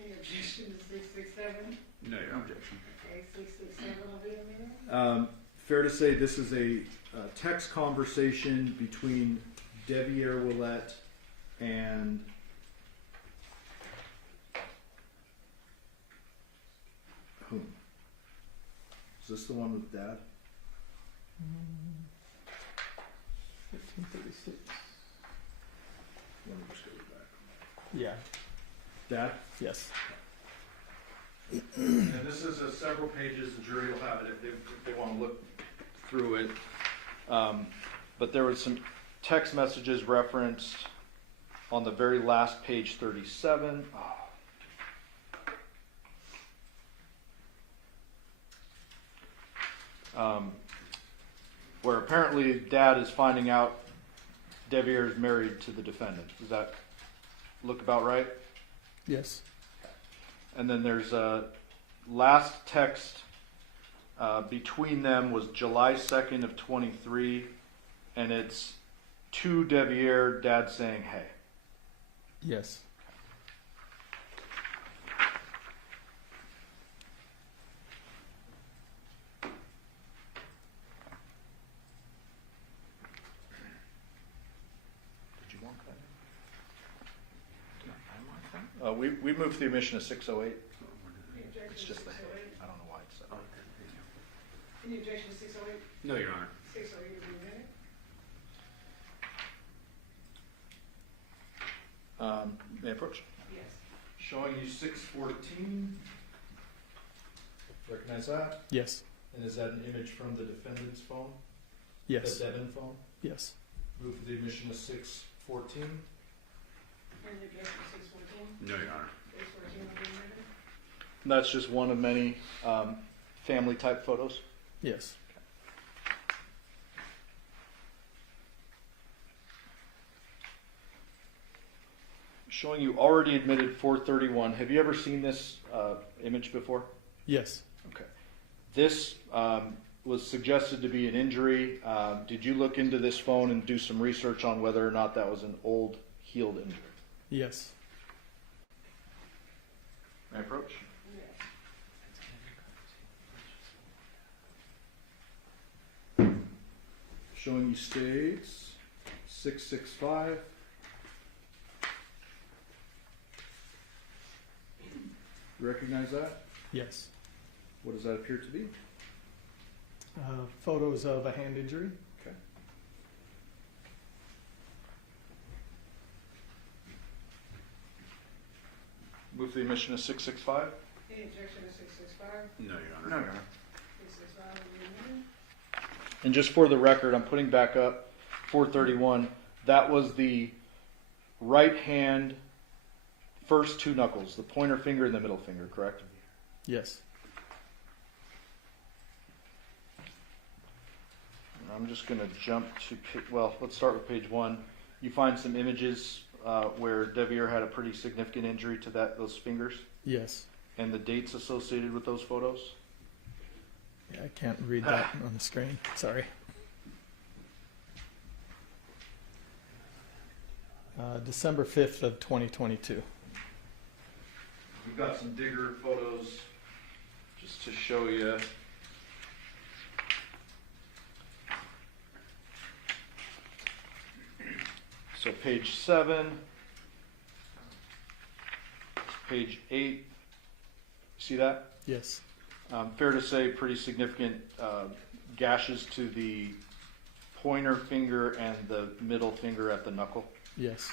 Any objection to 667? No, Your Honor. Objection. Okay, 667 will be admitted. Fair to say this is a text conversation between Devyn Willette and whom? Is this the one with Dad? 1536. Let me just go back. Yeah. Dad? Yes. And this is several pages. The jury will have it if they want to look through it. But there was some text messages referenced on the very last page, 37. where apparently dad is finding out Devyn is married to the defendant. Does that look about right? Yes. And then there's a last text between them was July 2nd of 23, and it's to Devyn, dad saying, hey. Yes. Did you want that? Did I mark that? We moved the omission of 608. It's just the hey. I don't know why it's that. Any objection to 608? No, Your Honor. 608 will be admitted. May I approach? Yes. Showing you 614. Recognize that? Yes. And is that an image from the defendant's phone? Yes. The Devyn phone? Yes. Move for the admission of 614. Any objection to 614? No, Your Honor. 614 will be admitted. And that's just one of many family type photos. Yes. Showing you already admitted 431. Have you ever seen this image before? Yes. Okay. This was suggested to be an injury. Did you look into this phone and do some research on whether or not that was an old healed injury? Yes. May I approach? Yes. Showing you states 665. Recognize that? Yes. What does that appear to be? Photos of a hand injury. Okay. Move the omission of 665. Any objection to 665? No, Your Honor. No, Your Honor. 665 will be admitted. And just for the record, I'm putting back up 431. That was the right hand first two knuckles, the pointer finger and the middle finger, correct? Yes. I'm just going to jump to, well, let's start with page 1. You find some images where Devyn had a pretty significant injury to those fingers, Yes. and the dates associated with those photos. Yeah, I can't read that on the screen. Sorry. December 5th of 2022. We've got some digger photos just to show you. So page 7, page 8, see that? Yes. Fair to say pretty significant gashes to the pointer finger and the middle finger at the knuckle. Yes.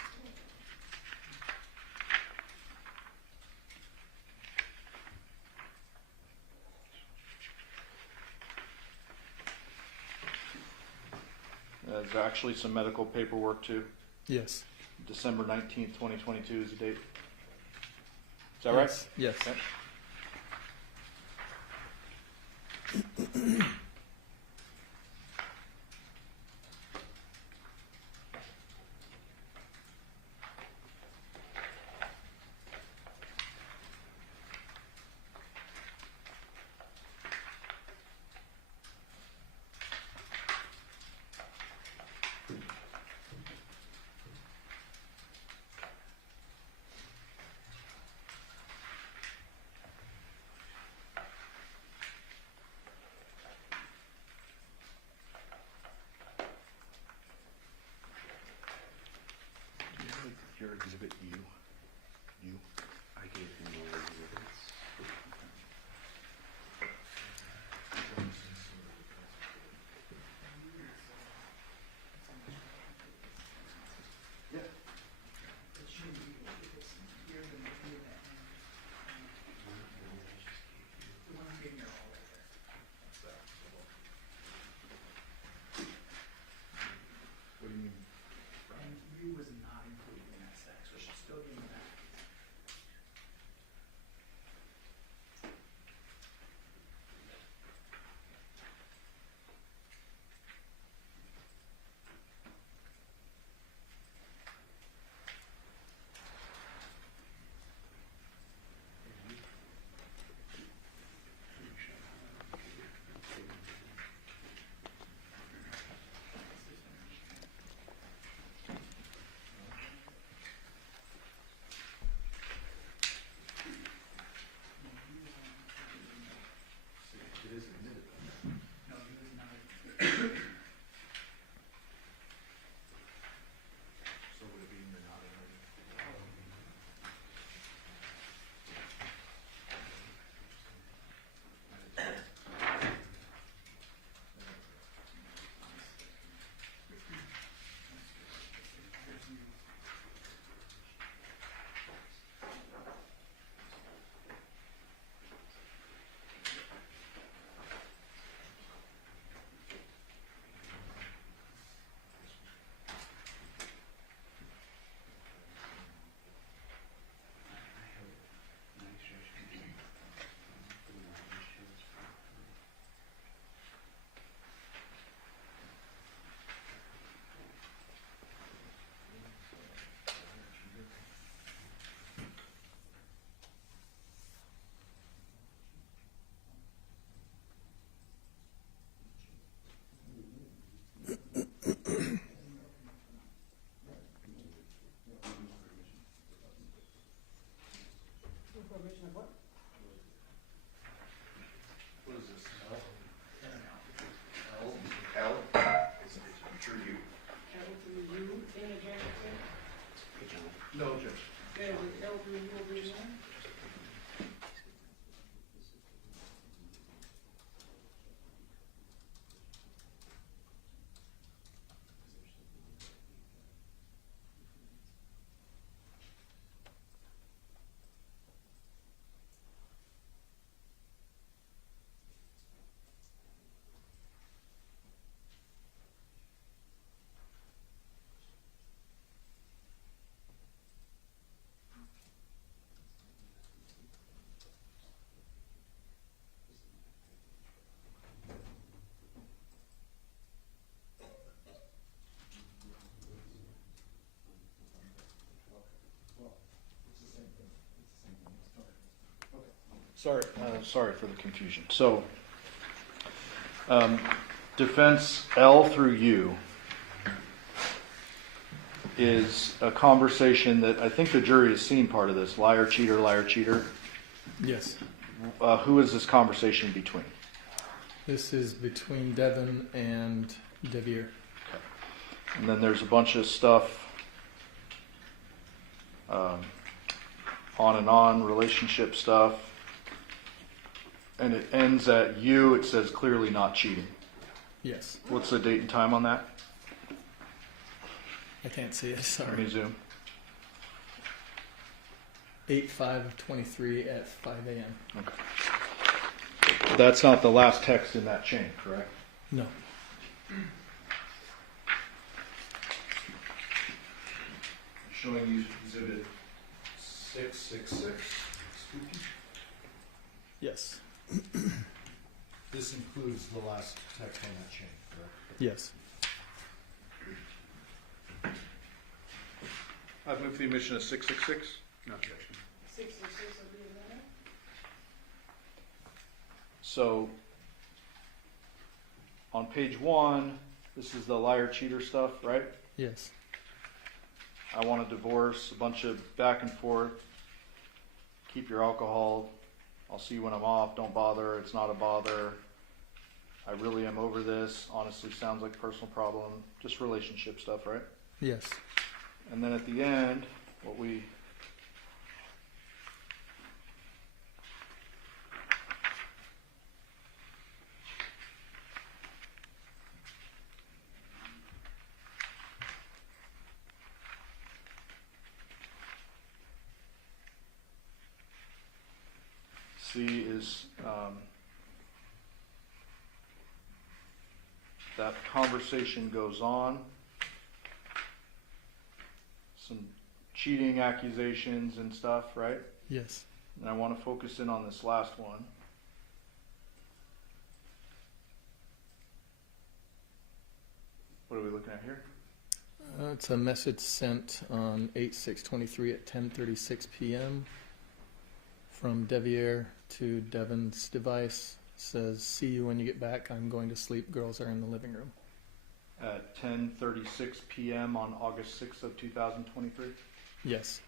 There's actually some medical paperwork too. Yes. December 19th, 2022 is the date. Is that right? Yes. Okay. Prohibition of what? What is this? L, it's through you. L through U, interjection? No, Judge. L through U will be one? Sorry for the confusion. So, defense L through U is a conversation that I think the jury has seen part of this. Liar, cheater, liar, cheater. Yes. Who is this conversation between? This is between Devyn and Devere. And then there's a bunch of stuff on and on, relationship stuff. And it ends at U, it says clearly not cheating. Yes. What's the date and time on that? I can't see it, Let sorry. me zoom. 8/5/23 at 5 a.m. Okay. That's not the last text in that chain, correct? No. Showing you exhibit 666. Yes. This includes the last text on that chain, correct? Yes. I've moved the omission of 666. No objection. 666 will be another? So, on page 1, this is the liar cheater stuff, right? Yes. I want a divorce, a bunch of back and forth. Keep your alcohol. I'll see you when I'm off. Don't bother. It's not a bother. I really am over this. Honestly, sounds like a personal problem. Just relationship stuff, right? Yes. And then at the end, what we see is that conversation goes on. Some cheating accusations and stuff, right? Yes. And I want to focus in on this last one. What are we looking at here? It's a message sent on 8/6/23 at 10:36 p.m. from Devier to Devyn's device. Says, "See you when you get back. I'm going to sleep. Girls are in the living room." At 10:36 p.m. on August 6th of 2023. Yes.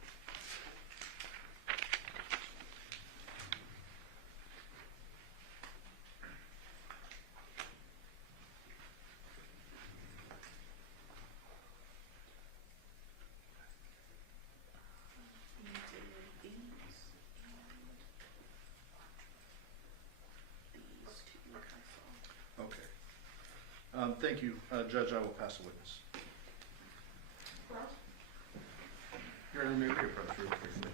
Okay. Thank you, Judge. I will pass the witness. Your Honor, may we approach real quickly?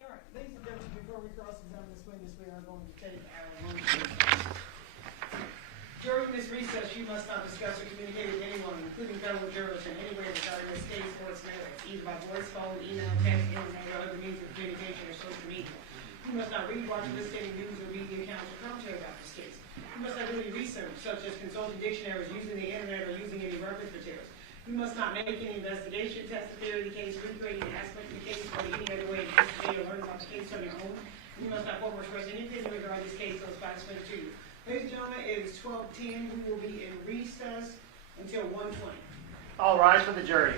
All right, ladies and gentlemen, before we cross-examine this witness, we are going to take our roll. During this recess, you must not discuss or communicate with anyone, including fellow jurors, in any way regarding this case or its merits, either by voice, phone, email, text, internet, or other means of communication or social media. You must not read, watch, or listen to any news or media accounts or commentary about this case. You must not do any research, such as consulting dictionaries, using the internet, or using any reference materials. You must not make any investigation, test the theory of the case, recreate any aspect of the case, or any other way to investigate or learn about the case on your own. You must not form or express any opinion regarding this case unless by explained to you. Ladies and gentlemen, it is 12:10. We will be in recess until 1:20. All rise for the jury.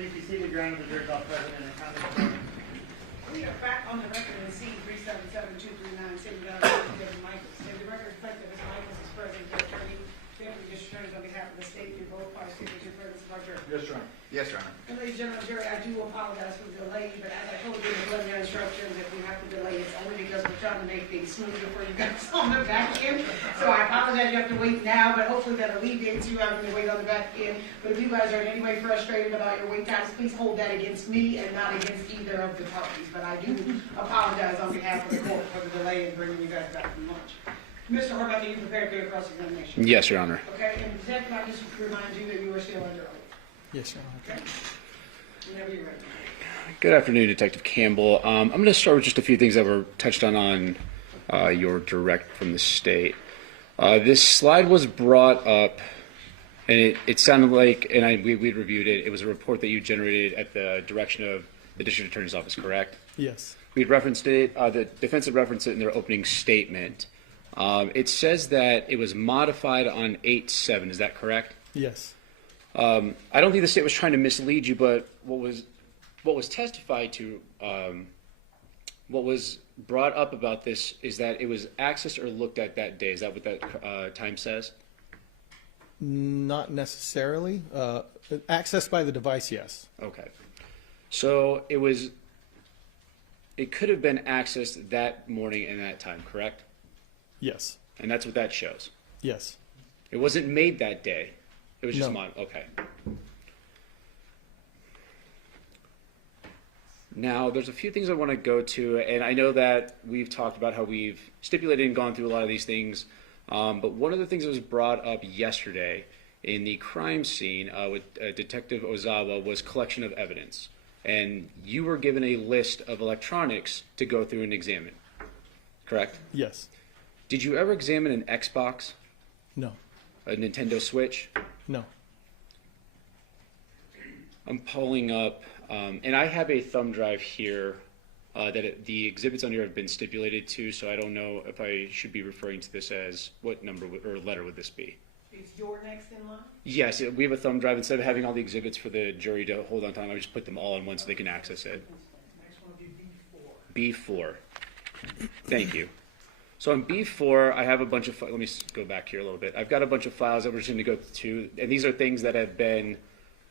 Please be seated, Your Honor. The jury call present and accounted. We are back on the record in C-377-239, City Governor Devyn Michaels. And the record reflects that Ms. Michaels is present, the attorney, deputy district attorneys on behalf of the state, do both parties speak with your presence of our jury. Yes, Your Honor. Yes, Your Honor. And ladies and gentlemen, jury, I do apologize for the delay, but as I told you in the preliminary instructions, if we have to delay, it's only because we're trying to make things smoother for you guys on the back end. So I apologize you have to wait now, but hopefully that alleviates you having to wait on the back end. But if you guys are in any way frustrated about your wait times, please hold that against me and not against either of the parties. But I do apologize on behalf of the court for the delay in bringing you guys back from lunch. Mr. Horvath, are you prepared for your cross-examination? Yes, Your Honor. Okay, and Detective, I just remind you that you are still under oath. Yes, Your Honor. Okay? Whenever you're ready. Good afternoon, Detective Campbell. I'm going to start with just a few things that were touched on your direct from the state. This slide was brought up, and it sounded like, and we'd reviewed it, it was a report that you generated at the direction of the District Attorney's Office, correct? Yes. We'd referenced it, the defense had referenced it in their opening statement. It says that it was modified on 8/7, is that correct? Yes. I don't think the state was trying to mislead you, but what was testified to, what was brought up about this is that it was accessed or looked at that day. Is that what that time says? Not necessarily. Accessed by the device, yes. Okay. So it could have been accessed that morning and that time, correct? Yes. And that's what that shows. Yes. It wasn't made that day. It was just No. okay. Now, there's a few things I want to go to, and I know that we've talked about how we've stipulated and gone through a lot of these things, but one of the things that was brought up yesterday in the crime scene with Detective Ozawa was collection of evidence. And you were given a list of electronics to go through and examine, correct? Yes. Did you ever examine an Xbox, No. a Nintendo Switch? No. I'm pulling up, and I have a thumb drive here that the exhibits on here have been stipulated to, so I don't know if I should be referring to this as what number or letter would this be? Is your next in line? Yes, we have a thumb drive. Instead of having all the exhibits for the jury to hold on time, I just put them all in one so they can access it. Next one will be B4. B4. Thank you. So on B4, I have a bunch of, let me go back here a little bit. I've got a bunch of files that we're just going to go to, and these are things that have been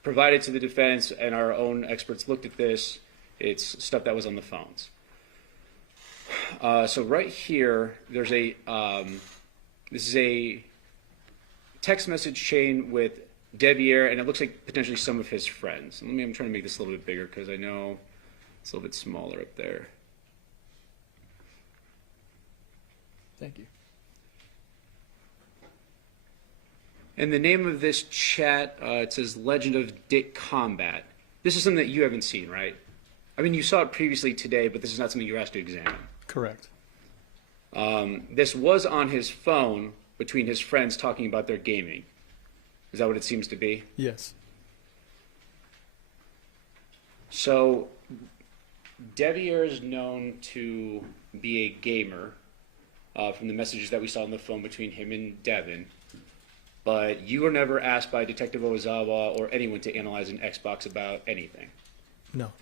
provided to the defense, and our own experts looked at this. It's stuff that was on the phones. So right here, there's a, this is a text message chain with Devier, and it looks like potentially some of his friends. I'm trying to make this a little bit bigger because I know it's a little bit smaller up there. Thank you. And the name of this chat, it says Legend of Dick Combat. This is something that you haven't seen, right? I mean, you saw it previously today, but this is not something you were asked to examine. Correct. This was on his phone between his friends talking about their gaming. Is that what it seems to be? Yes. So, Devier is known to be a gamer from the messages that we saw on the phone between him and Devyn. But you were never asked by Detective Ozawa or anyone to analyze an Xbox about anything. No.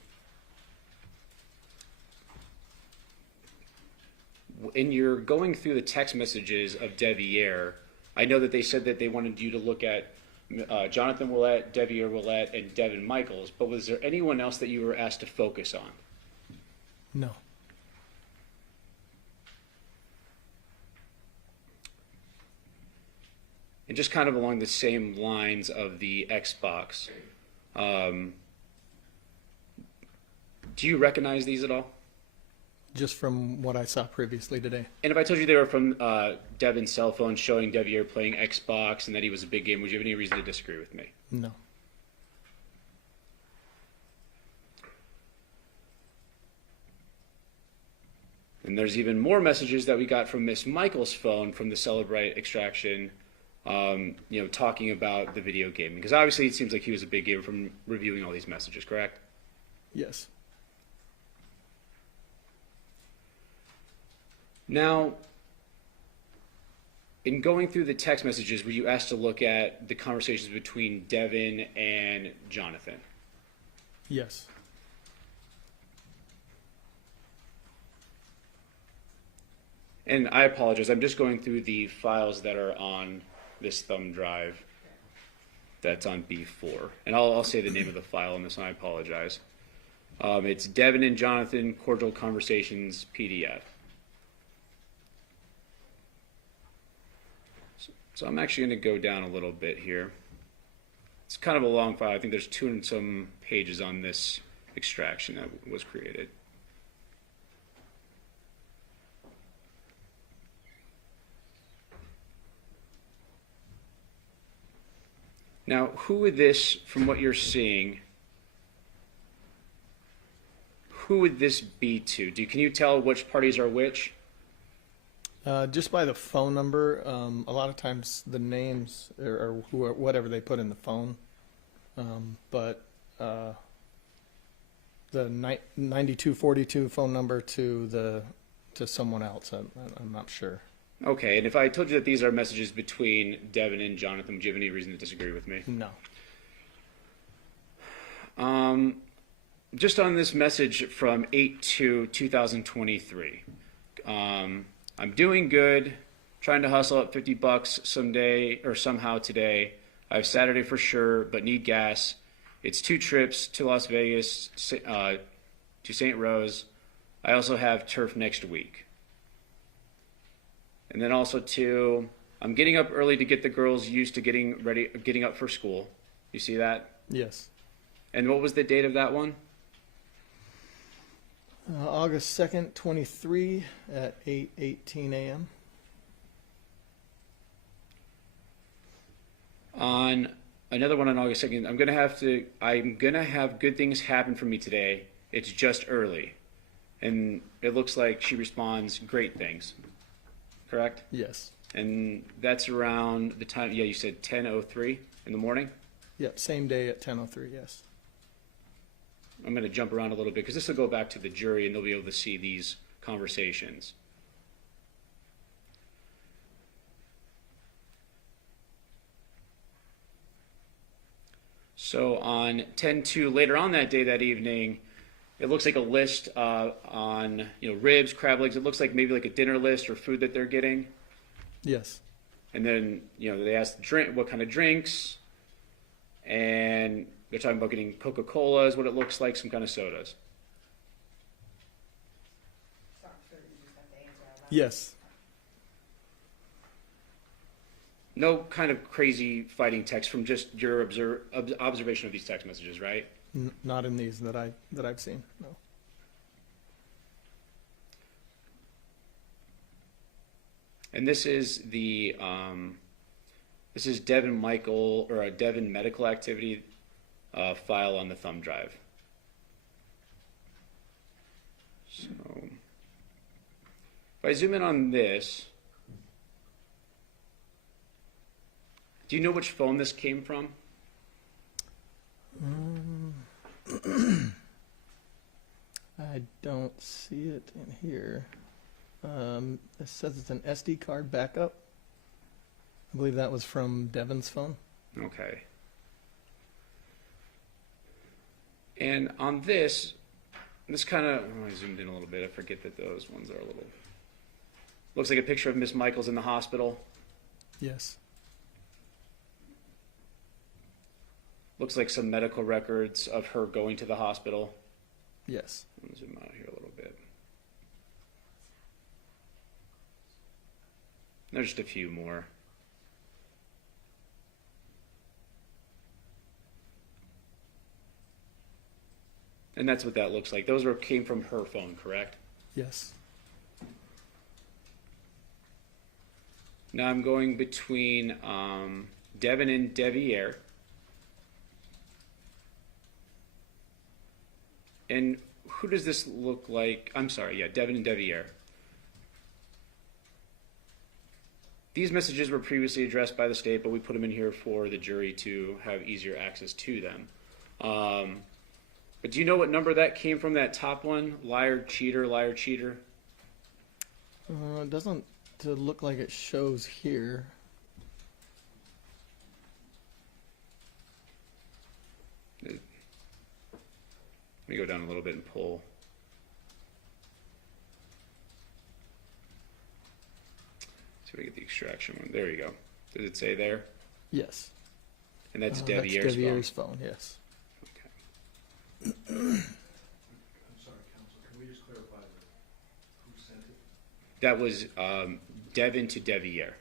In your going through the text messages of Devier, I know that they said that they wanted you to look at Johnathan Willette, Devier Willette, and Devyn Michaels, but was there anyone else that you were asked to focus on? No. And just kind of along the same lines of the Xbox, do you recognize these at all? Just from what I saw previously today. And if I told you they were from Devyn's cell phone showing Devier playing Xbox and that he was a big gamer, would you have any reason to disagree with me? No. And there's even more messages that we got from Miss Michaels' phone from the Celebrite extraction, talking about the video gaming. Because obviously it seems like he was a big gamer from reviewing all these messages, correct? Yes. Now, in going through the text messages, were you asked to look at the conversations between Devyn and Johnathan? Yes. And I apologize, I'm just going through the files that are on this thumb drive that's on B4. And I'll say the name of the file on this one, I apologize. It's Devyn and Johnathan Cordial Conversations PDF. So I'm actually going to go down a little bit here. It's kind of a long file. I think there's 200 and some pages on this extraction that was created. Now, who would this, from what you're seeing, who would this be to? Can you tell which parties are which? Just by the phone number, a lot of times the names or whatever they put in the phone, but the 9242 phone number to someone else, I'm not sure. Okay, and if I told you that these are messages between Devyn and Johnathan, would you have any reason to disagree with me? No. Just on this message from 8/2/2023. I'm doing good, trying to hustle up $50 someday or somehow today. I have Saturday for sure, but need gas. It's 2 trips to Las Vegas, to St. Rose. I also have turf next week. And then also I'm getting up early to get the girls used to getting up for school. You see that? Yes. And what was the date of that one? August 2nd, 23 at 8:18 a.m. On another one on August 2nd, I'm gonna have good things happen for me today. It's just early. And it looks like she responds, great things. Correct? Yes. And that's around the time, you said 10:03 in the morning? Yep, same day at 10:03, yes. I'm going to jump around a little bit because this will go back to the jury and they'll be able to see these conversations. So on 10/2, later on that day, that evening, it looks like a list on ribs, crab legs. It looks like maybe like a dinner list or food that they're getting. Yes. And then they ask what kind of drinks, and they're talking about getting Coca-Cola is what it looks like, some kind of sodas. Yes. No kind of crazy fighting text from just your observation of these text messages, right? Not in these that I've seen. No. And this is Devyn Michael or a Devyn medical activity file on the thumb drive. So if I zoom in on this, do you know which phone this came from? I don't see it in here. It says it's an SD card backup. I believe that was from Devyn's phone. Okay. And on this kind of, I zoomed in a little bit. I forget that those ones are a little, looks like a picture of Miss Michaels in the hospital. Yes. Looks like some medical records of her going to the hospital. Yes. Let me zoom out here a little bit. There's just a few more. And that's what that looks like. Those came from her phone, correct? Yes. Now I'm going between Devyn and Devier. And who does this look like? I'm sorry, yeah, Devyn and Devier. These messages were previously addressed by the state, but we put them in here for the jury to have easier access to them. But do you know what number that came from, that top one? Liar, cheater, liar, cheater? It doesn't look like it shows here. Let me go down a little bit and pull. See if I get the extraction one. There you go. Does it say there? Yes. And that's That's Devier's phone. Devier's phone, yes. Okay. I'm sorry, counsel, can we just clarify who sent it? That was Devyn to Devier.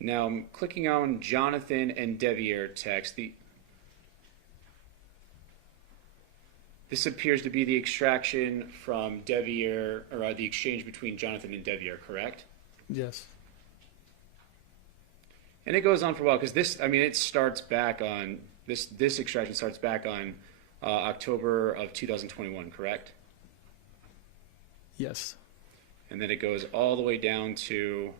Now I'm clicking on Johnathan and Devier text. This appears to be the extraction from Devier, or the exchange between Johnathan and Devier, correct? Yes. And it goes on for a while because this, I mean, it starts back on this extraction starts back on October of 2021, correct? Yes. And then it goes all the way down to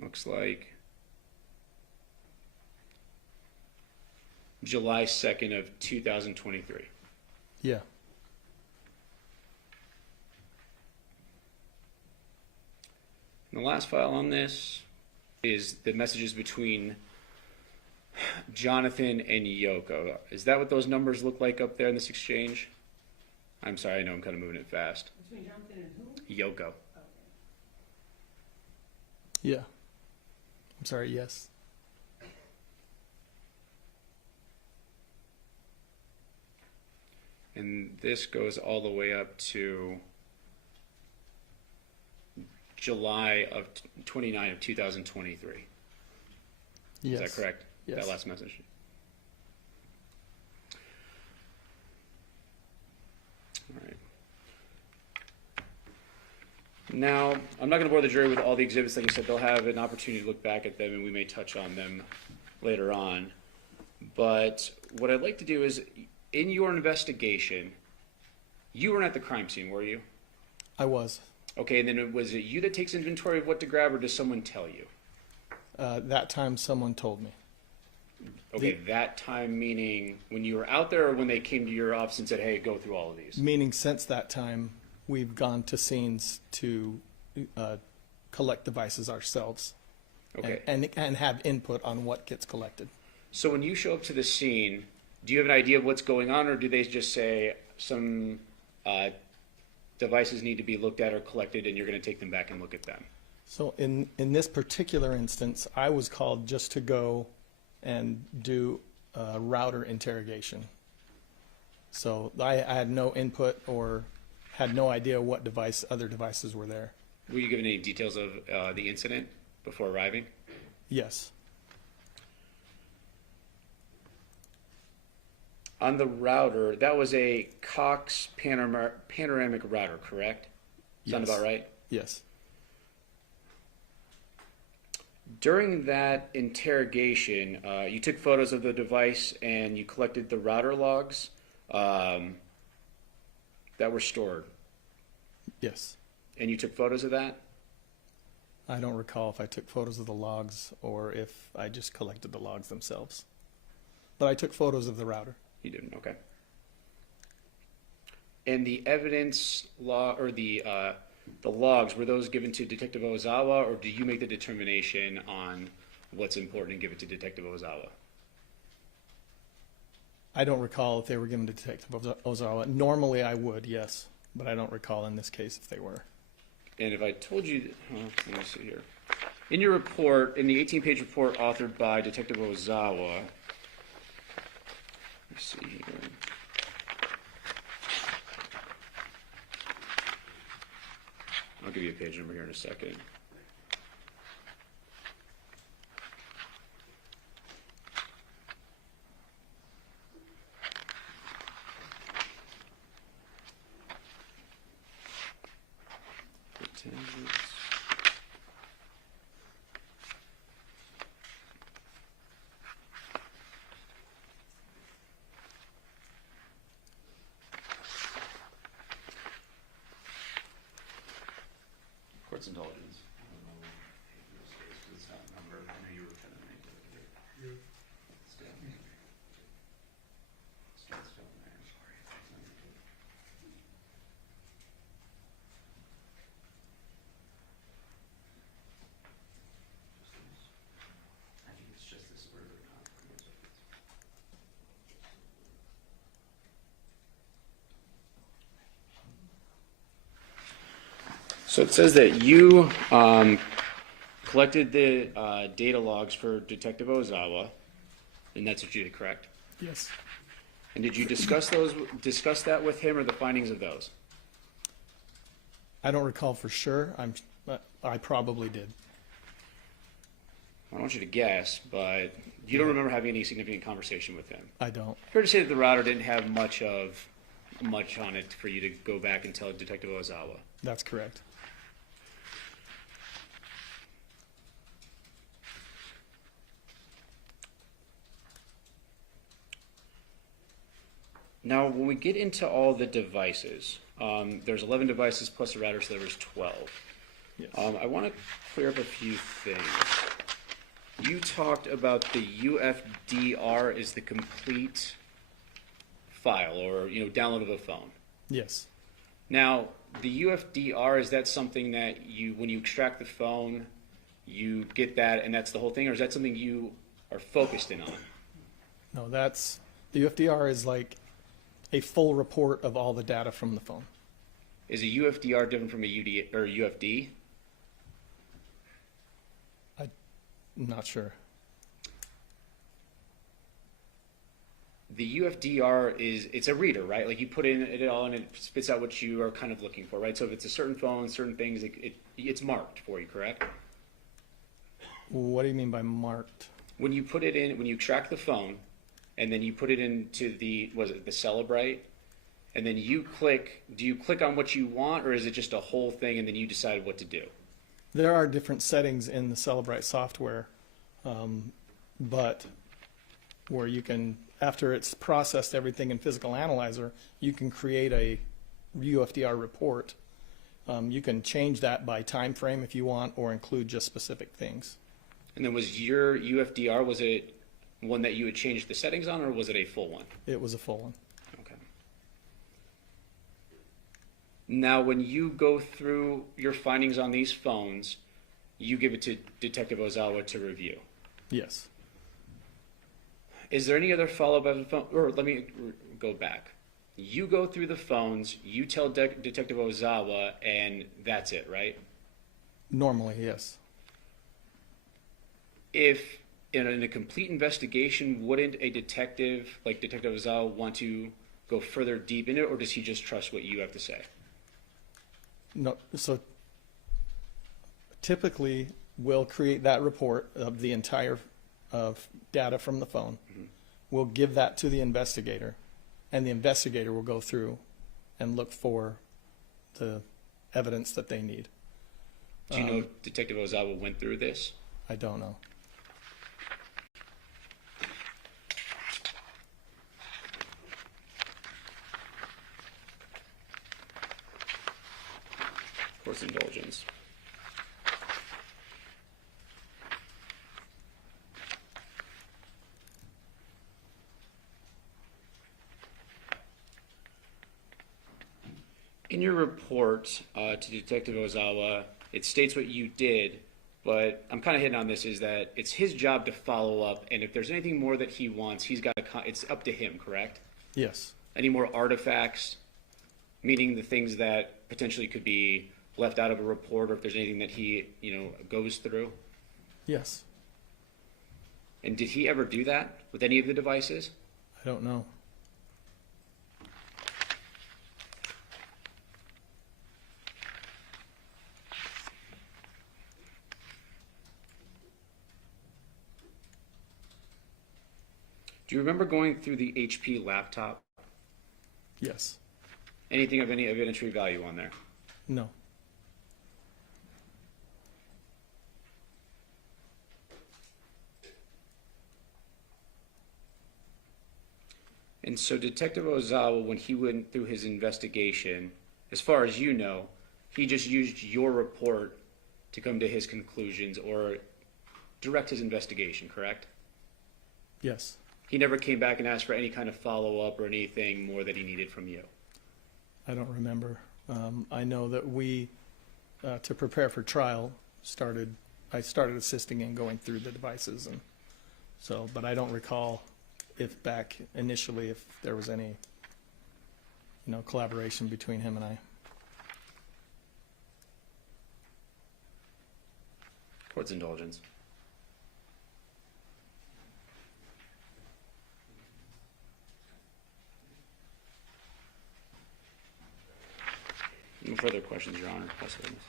looks like July 2nd of 2023. Yeah. And the last file on this is the messages between Johnathan and Yoko. Is that what those numbers look like up there in this exchange? I'm sorry, I know I'm kind of moving it fast. Between Johnathan and who? Yoko. Yeah. I'm sorry, yes. And this goes all the way up to July of 29 of 2023. Yes. Is that correct? Yes. That last message. All right. Now, I'm not going to bore the jury with all the exhibits. Like I said, they'll have an opportunity to look back at them, and we may touch on them later on. But what I'd like to do is, in your investigation, you weren't at the crime scene, were you? I was. Okay, and then was it you that takes inventory of what to grab, or does someone tell you? That time someone told me. Okay, that time meaning when you were out there or when they came to your office and said, hey, go through all of these? Meaning since that time, we've gone to scenes to collect devices ourselves. Okay. And have input on what gets collected. So when you show up to the scene, do you have an idea of what's going on, or do they just say some devices need to be looked at or collected and you're going to take them back and look at them? So in this particular instance, I was called just to go and do a router interrogation. So I had no input or had no idea what other devices were there. Were you given any details of the incident before arriving? Yes. On the router, that was a Cox panoramic router, correct? Sound Yes. about right? Yes. During that interrogation, you took photos of the device and you collected the router logs that were stored. Yes. And you took photos of that? I don't recall if I took photos of the logs or if I just collected the logs themselves. But I took photos of the router. You didn't, okay. And the evidence log or the logs, were those given to Detective Ozawa, or do you make the determination on what's important and give it to Detective Ozawa? I don't recall if they were given to Detective Ozawa. Normally I would, yes, but I don't recall in this case if they were. And if I told you, let me see here. In your report, in the 18-page report authored by Detective Ozawa, let me see here. I'll give you a page number here in a second. Court's indulgence. I don't know if it's not a number. I know you were trying to make it here. It's down there. It's down there. Sorry. So it says that you collected the data logs for Detective Ozawa, and that's what you did, correct? Yes. And did you discuss that with him, or the findings of those? I don't recall for sure. I probably did. I don't want you to guess, but you don't remember having any significant conversation with him. I don't. Fair to say that the router didn't have much on it for you to go back and tell Detective Ozawa. That's correct. Now, when we get into all the devices, there's 11 devices plus the router, so there was 12. Yes. I want to clear up a few things. You talked about the UFDR is the complete file, or download of a phone. Yes. Now, the UFDR, is that something that when you extract the phone, you get that and that's the whole thing, or is that something you are focused in on? No, the UFDR is like a full report of all the data from the phone. Is a UFDR different from a UD or UFD? I'm not sure. The UFDR it's a reader, right? Like you put in it all and it spits out what you are kind of looking for, right? So if it's a certain phone, certain things, it's marked for you, correct? What do you mean by marked? When you put it in, when you track the phone, and then you put it into the Celebrite, and then do you click on what you want, or is it just a whole thing and then you decide what to do? There are different settings in the Celebrite software, but where you can, after it's processed everything in Physical Analyzer, you can create a UFDR report. You can change that by time frame if you want, or include just specific things. And then was your UFDR, was it one that you had changed the settings on, or was it a full one? It was a full one. Okay. Now, when you go through your findings on these phones, you give it to Detective Ozawa to review. Yes. Is there any other follow-up of the phone? Or let me go back. You go through the phones, you tell Detective Ozawa, and that's it, right? Normally, yes. If in a complete investigation, wouldn't a detective like Detective Ozawa want to go further deep into it, or does he just trust what you have to say? No, so typically we'll create that report of the entire data from the phone. Mm-hmm. We'll give that to the investigator, and the investigator will go through and look for the evidence that they need. Do you know if Detective Ozawa went through this? I don't know. Court's indulgence. In your report to Detective Ozawa, it states what you did, but I'm kind of hitting on this is that it's his job to follow up, and if there's anything more that he wants, it's up to him, correct? Yes. Any more artifacts, meaning the things that potentially could be left out of a report, or if there's anything that he, goes through? Yes. And did he ever do that with any of the devices? I don't know. Do you remember going through the HP laptop? Yes. Anything of any evidentiary value on there? No. And so Detective Ozawa, when he went through his investigation, as far as you know, he just used your report to come to his conclusions or direct his investigation, correct? Yes. He never came back and asked for any kind of follow-up or anything more that he needed from you? I don't remember. I know that we, to prepare for trial, I started assisting in going through the devices, and so, but I don't recall if back initially if there was any, collaboration between him and I. Court's indulgence. No further questions, Your Honor. Pass the witness.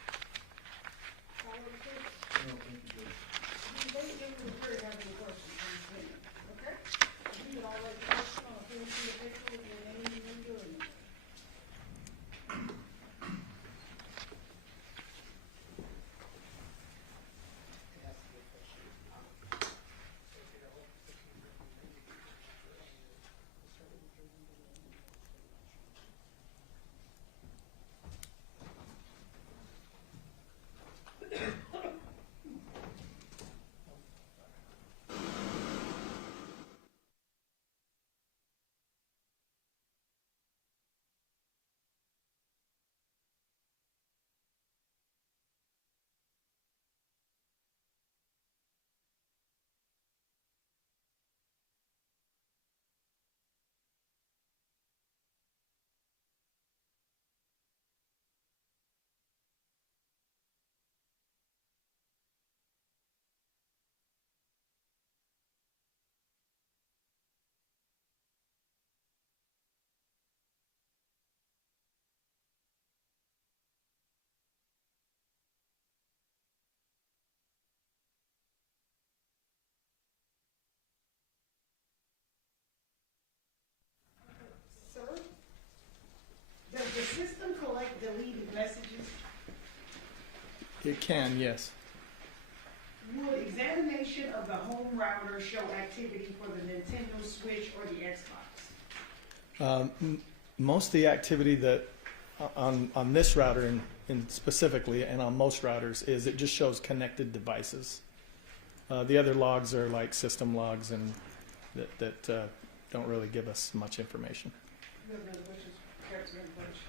Sir, does the system collect deleted messages? It can, yes. Would examination of the home router show activity for the Nintendo Switch or the Xbox? Most of the activity that on this router in specifically and on most routers is it just shows connected devices. The other logs are like system logs and that don't really give us much information. You have any questions? Perhaps you have any questions?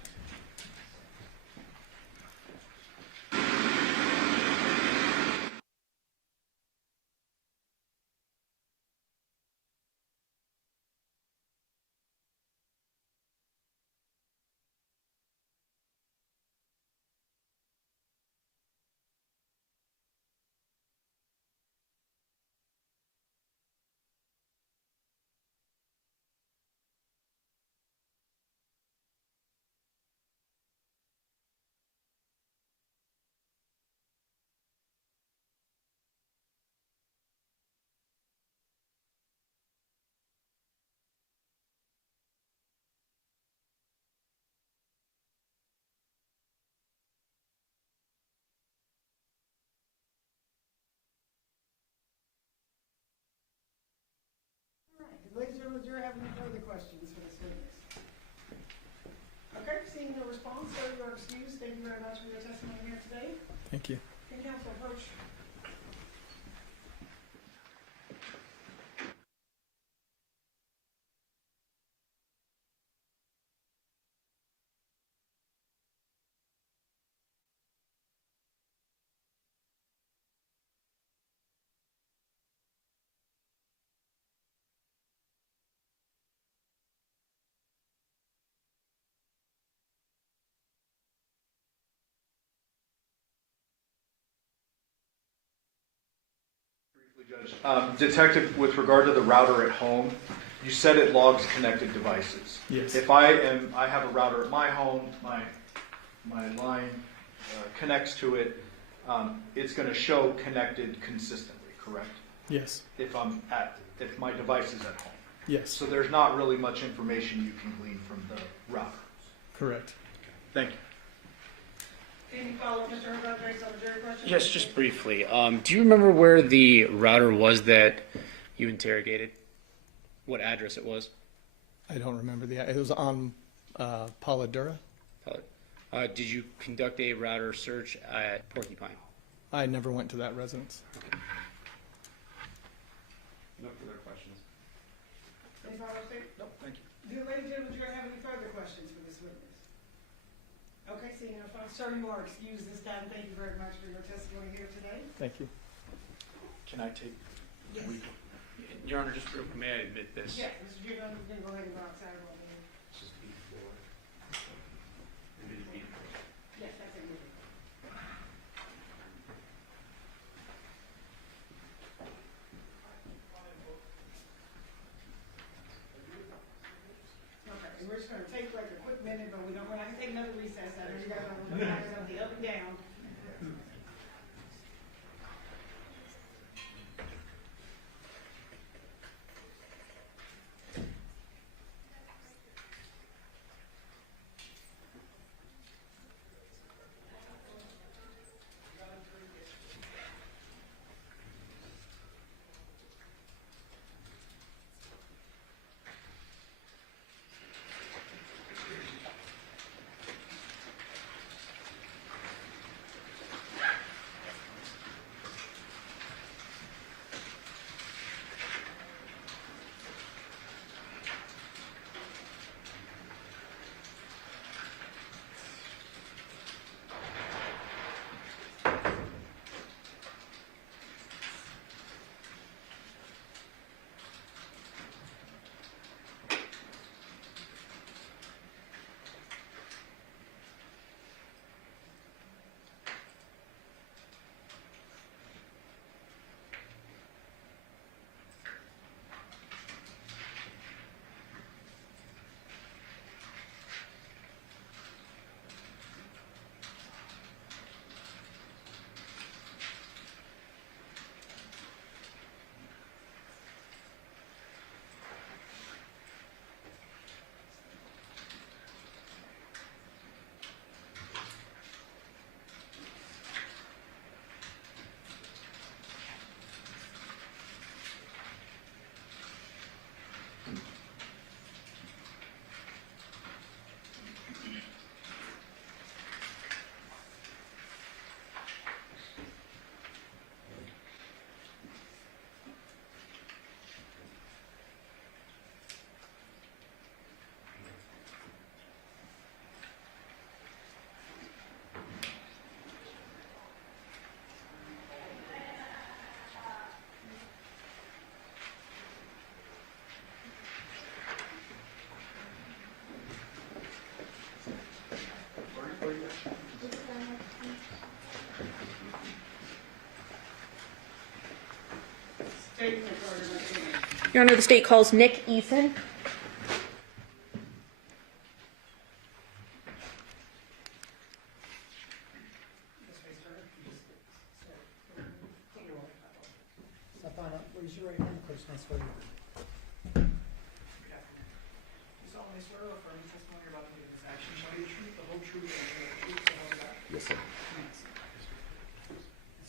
Ladies and gentlemen, do you have any further questions for this witness? Okay, seeing no response, so you are excused. Thank you very much for your testimony here today. Thank you. Can counsel approach? Judge, Detective, with regard to the router at home, you said it logs connected devices. Yes. If I have a router at my home, my line connects to it, it's going to show connected consistently, correct? Yes. If my device is at home. Yes. So there's not really much information you can glean from the router. Correct. Thank you. Any follow-up, Mr. Herbert, based on the jury question? Yes, just briefly. Do you remember where the router was that you interrogated? What address it was? I don't remember it was on Paladura. Did you conduct a router search at Porcupine? I never went to that residence. No further questions. Any follow-up, State? No, thank you. Do ladies and gentlemen, do you have any further questions for this witness? Okay, seeing no response, sir, you are excused this time. Thank you very much for your testimony here today. Thank you. Can I take? Yes. Your Honor, just may I admit this? Yeah, Mr. Giovanni, you can go ahead and go outside. Just before. Yes, that's it. it down. Your Honor, the state calls Nick Eason. Step on up, raise your right hand, place next to you. You solemnly swear or affirm the testimony you're about to give this action shall be the truth, the whole truth, and nothing but the truth, so help you God. Yes, sir.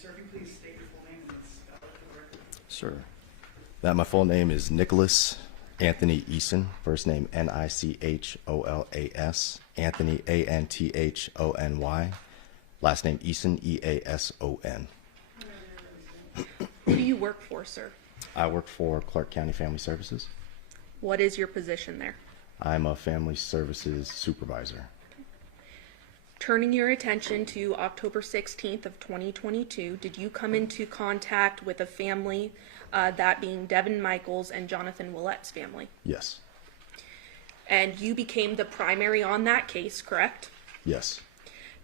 Sir, if you please state your full name and spell it for the record. Sure. That my full name is Nicholas Anthony Eason. First name Nicholas. Anthony Anthony. Last name Eason Eason. Who do you work for, sir? I work for Clark County Family Services. What is your position there? I'm a family services supervisor. Turning your attention to October 16th of 2022, did you come into contact with a family, that being Devyn Michaels and Johnathan Willette's family? Yes. And you became the primary on that case, correct? Yes.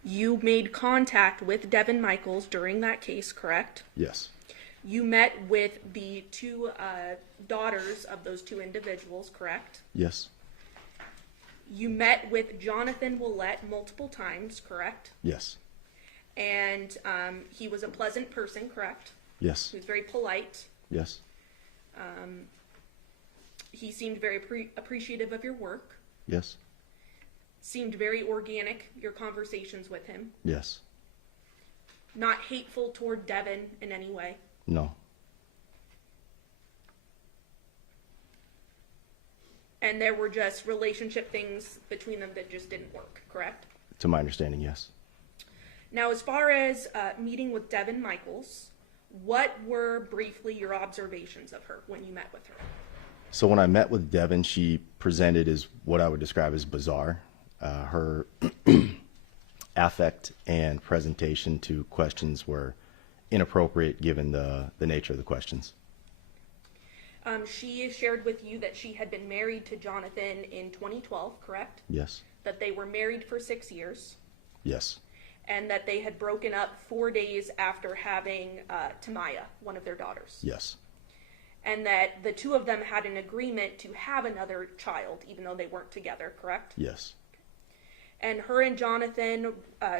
You made contact with Devyn Michaels during that case, correct? Yes. You met with the two daughters of those two individuals, correct? Yes. You met with Johnathan Willette multiple times, correct? Yes. And he was a pleasant person, correct? Yes. He was very polite. Yes. He seemed very appreciative of your work. Yes. Seemed very organic, your conversations with him. Yes. Not hateful toward Devyn in any way. No. And there were just relationship things between them that just didn't work, correct? To my understanding, yes. Now, as far as meeting with Devyn Michaels, what were briefly your observations of her when you met with her? So when I met with Devyn, she presented as what I would describe as bizarre. Her affect and presentation to questions were inappropriate given the nature of the questions. She shared with you that she had been married to Johnathan in 2012, correct? Yes. That they were married for 6 years. Yes. And that they had broken up 4 days after having Tamaya, one of their daughters. Yes. And that the two of them had an agreement to have another child, even though they weren't together, correct? Yes. And her and Johnathan,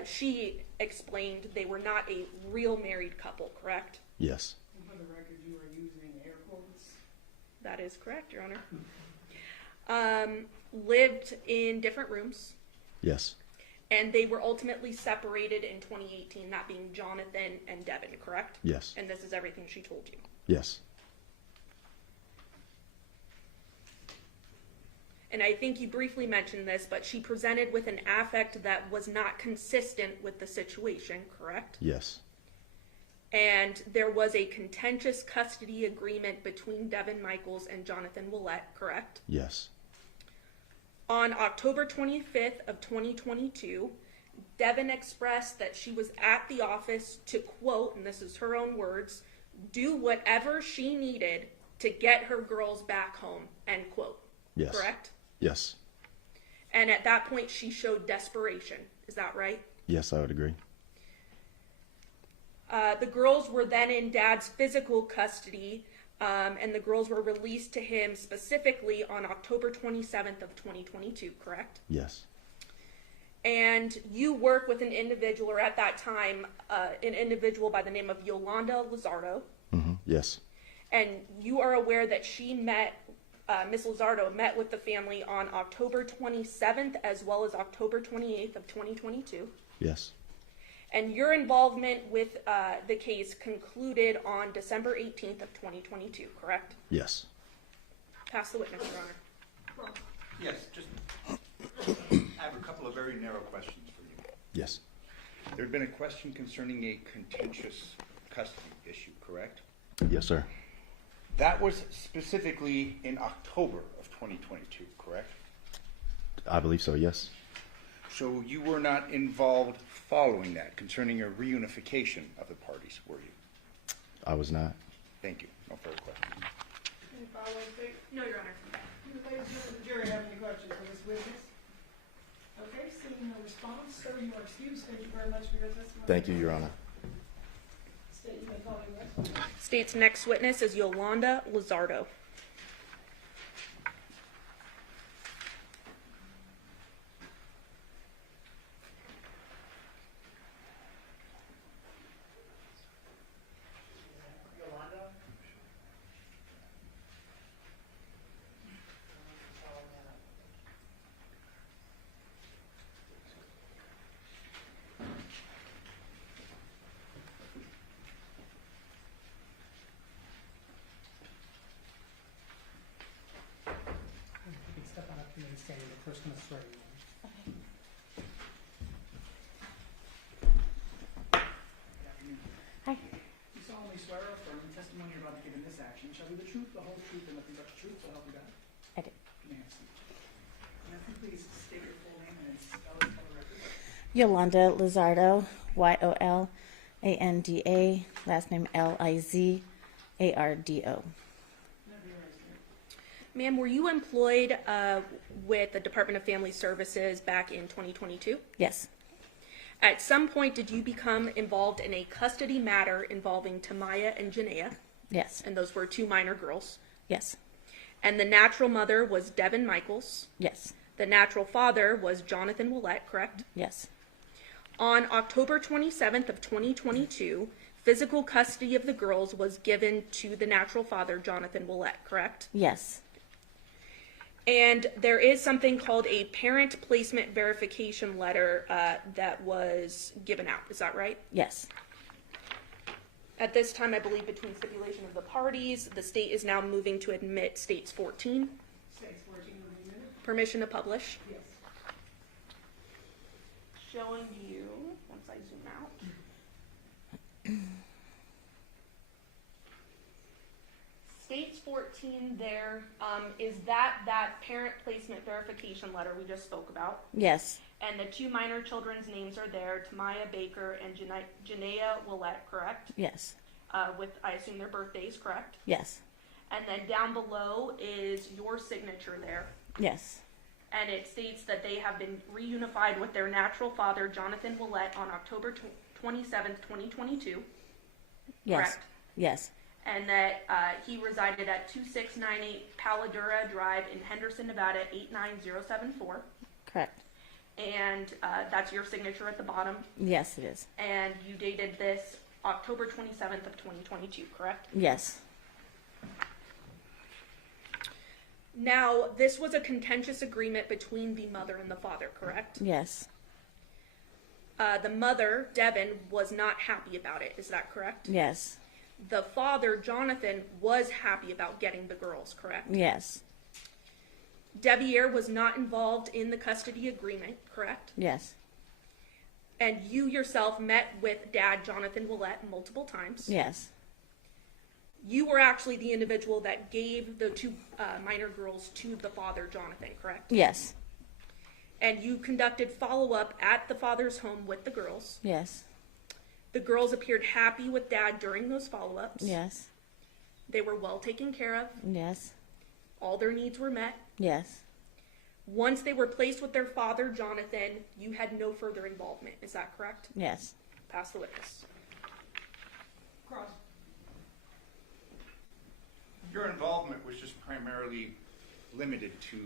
she explained they were not a real married couple, correct? Yes. For the record, you are using air quotes. That is correct, Your Honor. Lived in different rooms, Yes. and they were ultimately separated in 2018, that being Johnathan and Devyn, correct? Yes. And this is everything she told you. Yes. And I think you briefly mentioned this, but she presented with an affect that was not consistent with the situation, correct? Yes. And there was a contentious custody agreement between Devyn Michaels and Johnathan Willette, correct? Yes. On October 25th of 2022, Devyn expressed that she was at the office to, quote, and this is her own words, do whatever she needed to get her girls back home, end quote. Yes. Correct? Yes. And at that point, she showed desperation. Is that right? Yes, I would agree. The girls were then in Dad's physical custody, and the girls were released to him specifically on October 27th of 2022, correct? Yes. And you work with an individual, or at that time, an individual by the name of Yolanda Lizardo, Yes. and you are aware that she met, Ms. Lizardo met with the family on October 27th as well as October 28th of 2022. Yes. And your involvement with the case concluded on December 18th of 2022, correct? Yes. Pass the witness, Your Honor. Yes, just, I have a couple of very narrow questions for you. Yes. There had been a question concerning a contentious custody issue, correct? Yes, sir. That was specifically in October of 2022, correct? I believe so, yes. So you were not involved following that concerning a reunification of the parties, were you? I was not. Thank you. No further questions. Any follow-up, Dick? No, Your Honor. Do the ladies of the jury have any questions for this witness? Okay, seeing no response, sir, you are excused. Thank you very much for your testimony. Thank you, Your Honor. State, you may call your witness. State's next witness is Yolanda Lizardo. You can step on up to me and stand in the person that's swearing you. You solemnly swear or affirm the testimony you're about to give in this action shall be the truth, the whole truth, and nothing but the truth, so help you God? I do. May I see? Can I please state your full name and spell it for the record? Yolanda Lizardo, Yolanda, last name Lizardo. Ma'am, were you employed with the Department of Family Services back in 2022? Yes, At some point, did you become involved in a custody matter involving Tamaya and Janaea? yes, And those were two minor girls. yes, And the natural mother was Devyn Michaels. yes, The natural father was Johnathan Willette, correct? yes, On October 27th of 2022, physical custody of the girls was given to the natural father, Johnathan Willette, correct? yes, And there is something called a parent placement verification letter that was given out. Is that right? yes, At this time, I believe between stipulation of the parties, the state is now moving to admit states 14. States 14 will be minute. Permission to publish. Yes. Showing you, once I zoom out. States 14 there, is that parent placement verification letter we just spoke about? yes, And the two minor children's names are there, Tamaya Baker and Janaea Willette, correct? yes, With, I assume, their birthdays, correct? yes, And then down below is your signature there. yes, And it states that they have been reunified with their natural father, Johnathan Willette, on October 27th, 2022. yes, Correct. yes, And that he resided at 2698 Paladura Drive in Henderson, Nevada, 89074. correct, and that's your signature at the bottom. Yes, it is. And you dated this October 27th of 2022, correct? Yes. Now, this was a contentious agreement between the mother and the father, correct? Yes. The mother, Devyn, was not happy about it. Is that correct? Yes. The father, Johnathan, was happy about getting the girls, correct? Yes. Devyn was not involved in the custody agreement, correct? Yes. And you yourself met with Dad, Johnathan Willette, multiple times. Yes. You were actually the individual that gave the two minor girls to the father, Johnathan, correct? Yes. And you conducted follow-up at the father's home with the girls. Yes. The girls appeared happy with Dad during those follow-ups. Yes. They were well taken care of. Yes. All their needs were met. Yes. Once they were placed with their father, Johnathan, you had no further involvement. Is that correct? Yes. Pass the witness. Cross. Your involvement was just primarily limited to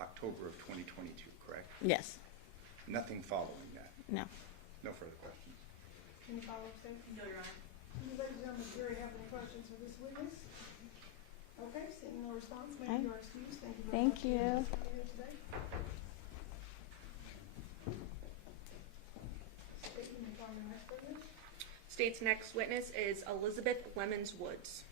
October of 2022, correct? Yes. Nothing following that? No. No further questions? Any follow-up, Steve? No, Your Honor. Any ladies and gentlemen, jury have any questions for this witness? Okay, seeing no response, Hi. ma'am, you are excused. Thank you very Thank much. for you. coming here today. State your name, call your next witness. State's next witness is Elizabeth Lemons Woods.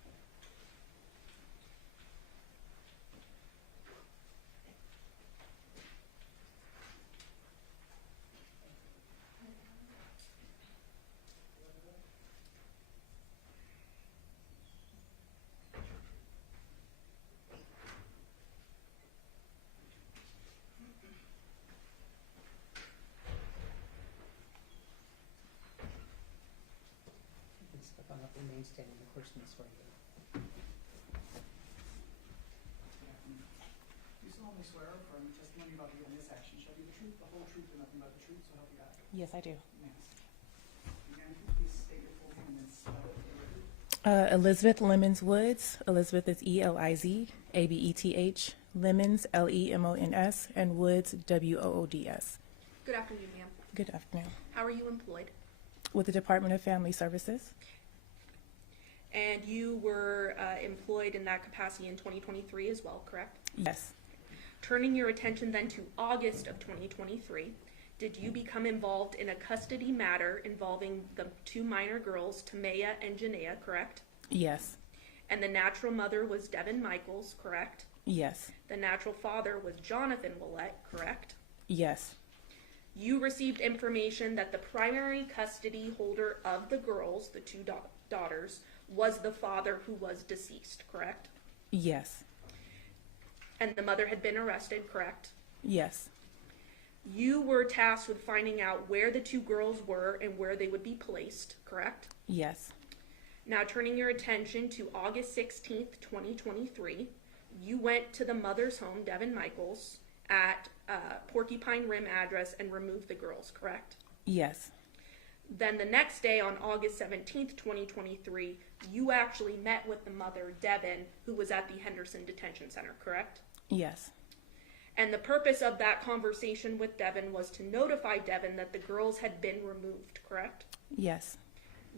You can step on up, remain standing, the person is right there. You solemnly swear or affirm the testimony about to give in this action shall be the truth, the whole truth, and nothing but the truth, so help you God. Yes, I do. Yes. Again, please state your full name and then spell it for the record. Elizabeth Lemons Woods. Elizabeth is ELIZABETH. Lemons LEMONS and Woods WOODS. Good afternoon, ma'am. Good afternoon. How are you employed? With the Department of Family Services. And you were employed in that capacity in 2023 as well, correct? Yes. Turning your attention then to August of 2023, did you become involved in a custody matter involving the two minor girls, Tamaya and Janaea, correct? Yes. And the natural mother was Devyn Michaels, correct? Yes. The natural father was Johnathan Willette, correct? Yes. You received information that the primary custody holder of the girls, the two daughters, was the father who was deceased, correct? Yes. And the mother had been arrested, correct? Yes. You were tasked with finding out where the two girls were and where they would be placed, correct? Yes. Now turning your attention to August 16th, 2023, you went to the mother's home, Devyn Michaels, at Porcupine Rim address and removed the girls, correct? Yes. Then the next day on August 17th, 2023, you actually met with the mother, Devyn, who was at the Henderson Detention Center, correct? Yes. And the purpose of that conversation with Devyn was to notify Devyn that the girls had been removed, correct? Yes.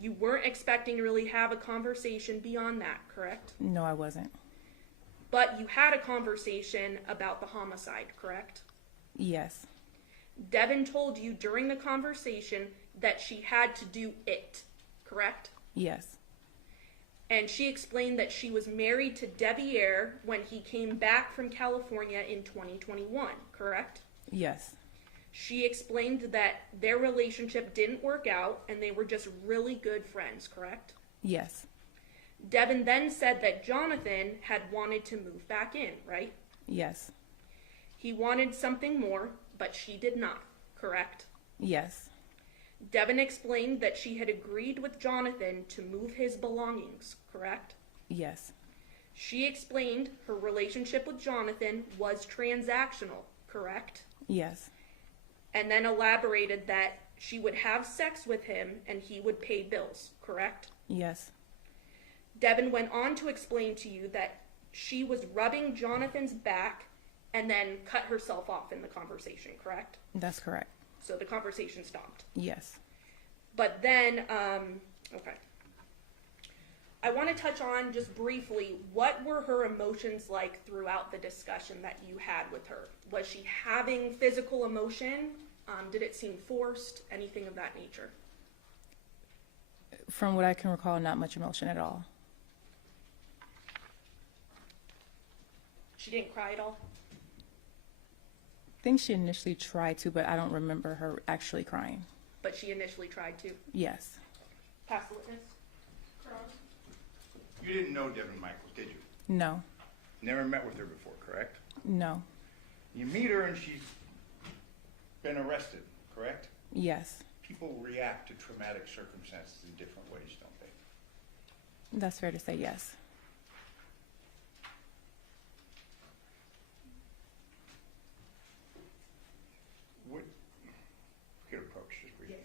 You weren't expecting to really have a conversation beyond that, correct? No, I wasn't. But you had a conversation about the homicide, correct? Yes. Devyn told you during the conversation that she had to do it, correct? Yes. And she explained that she was married to Devyn when he came back from California in 2021, correct? Yes. She explained that their relationship didn't work out and they were just really good friends, correct? Yes. Devyn then said that Johnathan had wanted to move back in, right? Yes. He wanted something more, but she did not, correct? Yes. Devyn explained that she had agreed with Johnathan to move his belongings, correct? Yes. She explained her relationship with Johnathan was transactional, correct? Yes. And then elaborated that she would have sex with him and he would pay bills, correct? Yes. Devyn went on to explain to you that she was rubbing Johnathan's back and then cut herself off in the conversation, correct? That's correct. So the conversation stopped. Yes. But then, okay. I want to touch on just briefly, what were her emotions like throughout the discussion that you had with her? Was she having physical emotion? Did it seem forced? Anything of that nature? From what I can recall, not much emotion at all. She didn't cry at all? I think she initially tried to, but I don't remember her actually crying. But she initially tried to? Yes. Pass the witness. You didn't know Devyn Michaels, did you? No. Never met with her before, correct? No. You meet her and she's been arrested, correct? Yes. People react to traumatic circumstances in different ways, don't they? That's fair to say, yes. What, we could approach this briefly.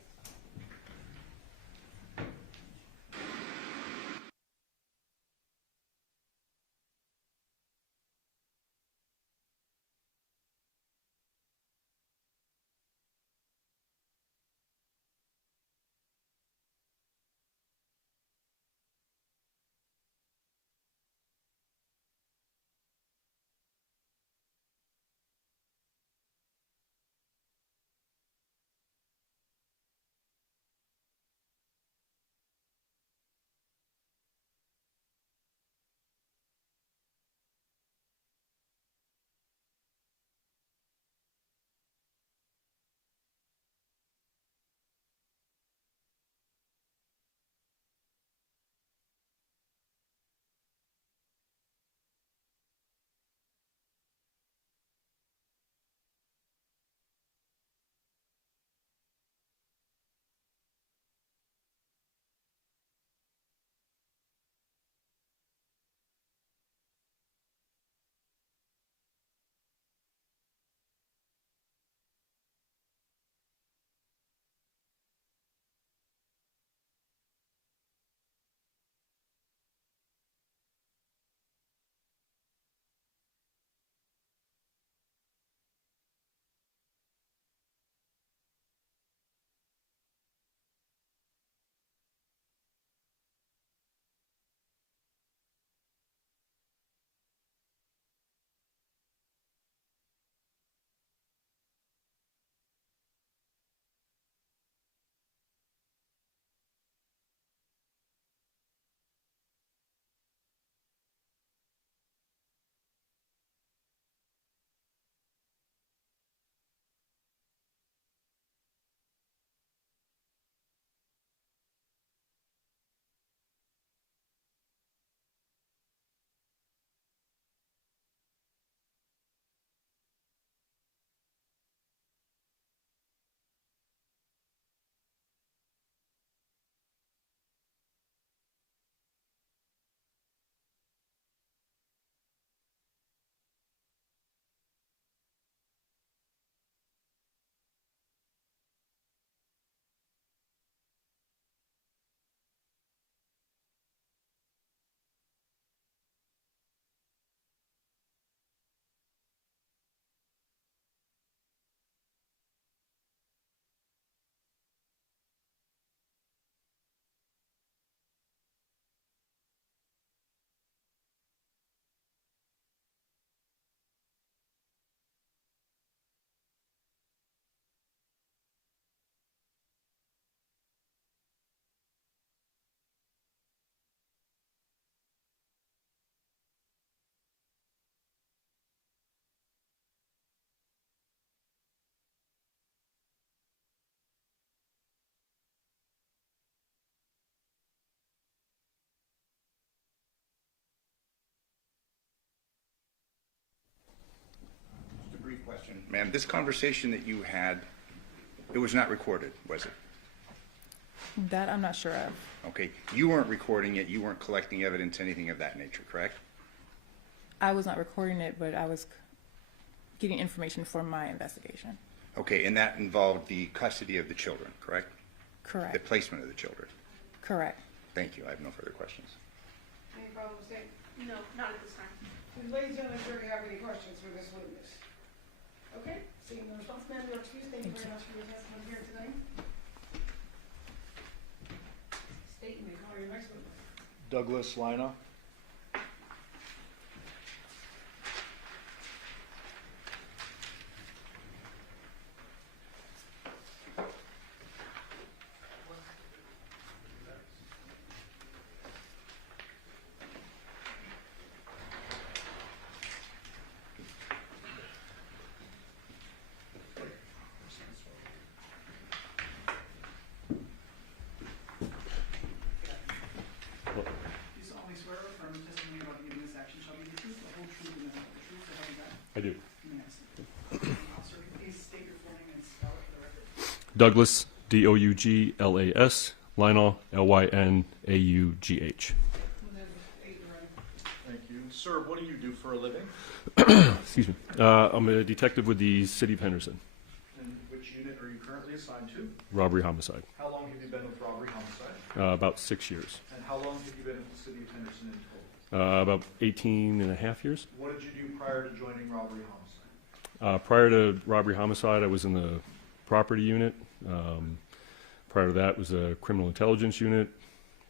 Just a brief question. Ma'am, this conversation that you had, it was not recorded, was it? That I'm not sure of. Okay. You weren't recording it. You weren't collecting evidence, anything of that nature, correct? I was not recording it, but I was getting information for my investigation. Okay, and that involved the custody of the children, correct? Correct. The placement of the children. Correct. Thank you. I have no further questions. Any problem with saying? No, not at this time. Do the ladies and the jury have any questions for this witness? Okay, seeing no response, ma'am, you're excused. Thank you very much for your testimony here today. State and may call your next witness. Douglas Lina. You solemnly swear or affirm the testimony about to give in this action shall be the truth, the whole truth, and nothing but the truth, so help you God? I do. Yes. Officer, can you please state your full name and spell it for the record? Douglas, Douglas, Lionel, Lynaugh. Thank you. Sir, what do you do for a living? Excuse me. I'm a detective with the City of Henderson. And which unit are you currently assigned to? Robbery homicide. How long have you been with robbery homicide? About 6 years. And how long have you been with the City of Henderson in total? About 18 and a half years. What did you do prior to joining robbery homicide? Prior to robbery homicide, I was in the property unit. Prior to that was a criminal intelligence unit.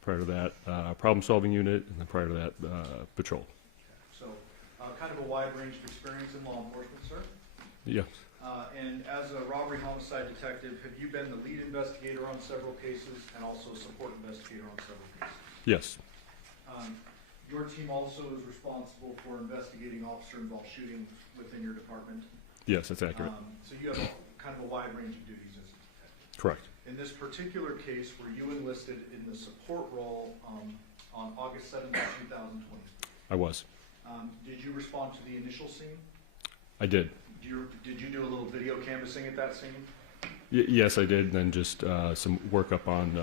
Prior to that, problem solving unit, and then prior to that, patrol. So, kind of a wide range of experience in law enforcement, sir. Yes. And as a robbery homicide detective, have you been the lead investigator on several cases and also a support investigator on several cases? Yes. Your team also is responsible for investigating officer-involved shooting within your department. Yes, that's accurate. So you have kind of a wide range of duties as a detective. Correct. In this particular case, were you enlisted in the support role on August 7th, 2020? I was. Did you respond to the initial scene? I did. Did you do a little video canvassing at that scene? Yes, I did. And then just some workup on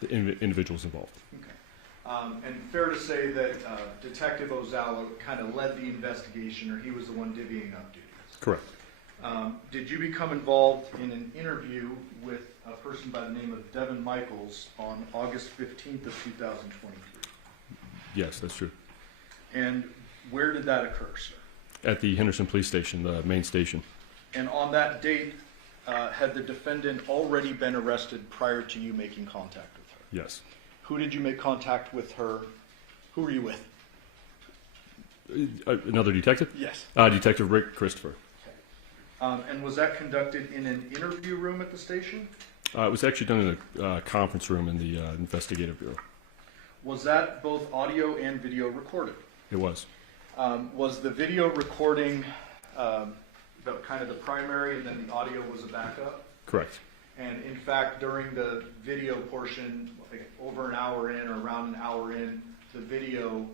the individuals involved. Okay. And fair to say that Detective Ozawa kind of led the investigation, or he was the one divvying up duties? Correct. Did you become involved in an interview with a person by the name of Devyn Michaels on August 15th of 2023? Yes, that's true. And where did that occur, sir? At the Henderson Police Station, the main station. And on that date, had the defendant already been arrested prior to you making contact with her? Yes. Who did you make contact with her? Who were you with? Another detective? Yes. Detective Rick Christopher. And was that conducted in an interview room at the station? It was actually done in a conference room in the investigative bureau. Was that both audio and video recorded? It was. Was the video recording kind of the primary, and then the audio was a backup? Correct. And in fact, during the video portion, like over an hour in or around an hour in, the video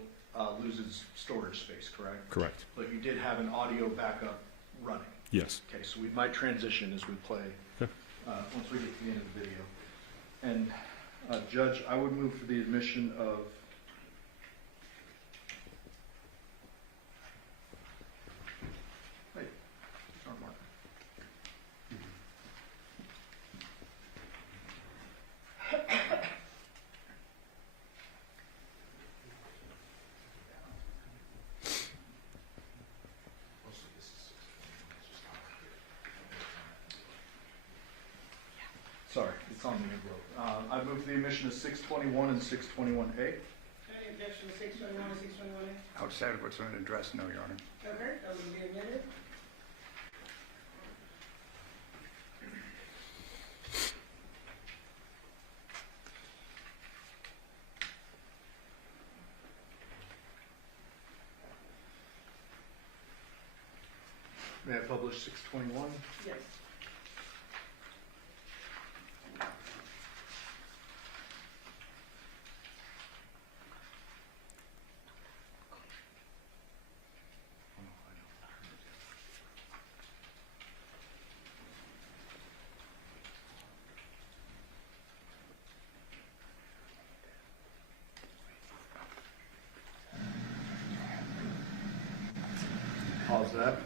loses storage space, correct? Correct. But you did have an audio backup running? Yes. Okay, so we might transition as we play, once we get to the end of the video. And Judge, I would move for the admission of Sorry, it's on the envelope. I move for the admission of 621 and 621A. Any objection to 621 and 621A? Outside of what's on the address, no, Your Honor. Okay, that would be admitted. May I publish 621? Yes. Pause that.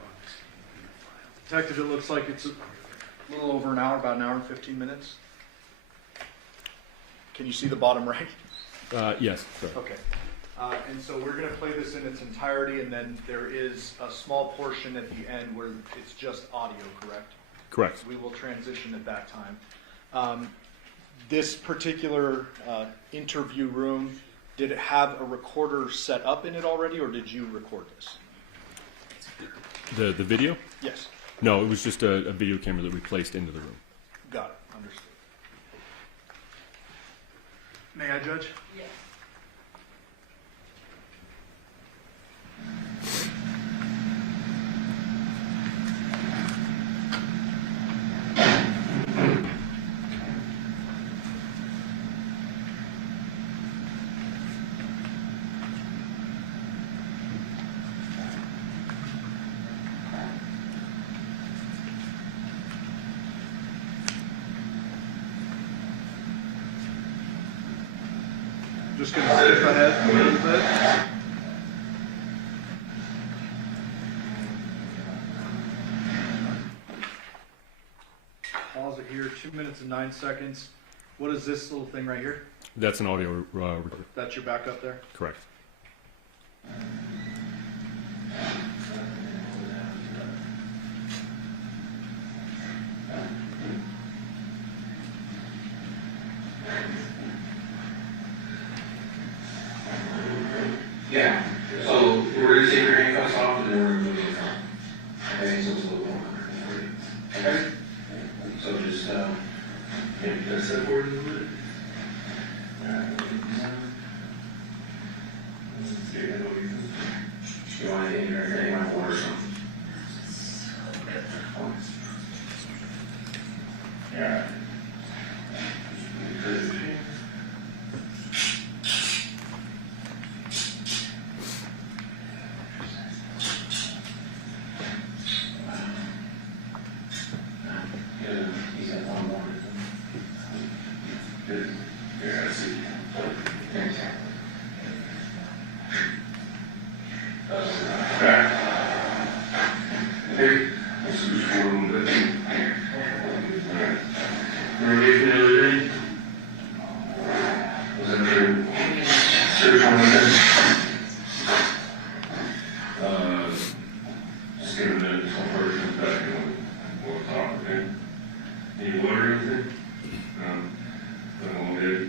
Detective, it looks like it's a little over an hour, about an hour and 15 minutes. Can you see the bottom right? Yes. Correct. Okay. And so we're going to play this in its entirety, and then there is a small portion at the end where it's just audio, correct? Correct. We will transition at that time. This particular interview room, did it have a recorder set up in it already, or did you record this? The video? Yes. No, it was just a video camera that we placed into the room. Got it. Understood. May I judge? Yes. Just going to skip ahead a little bit. Pause it here, 2 minutes and 9 seconds. What is this little thing right here? That's an audio recorder. That's your backup there? Correct. Yeah. So we're going to take your handcuffs off and then we're going to move your phone. Okay, so it's a little more comfortable for you. Okay? So just, maybe press that forward a little bit. You want anything or anything on board or something? Yeah. Just give a minute until first comes back and we'll talk, okay? Need water or anything? No? Good.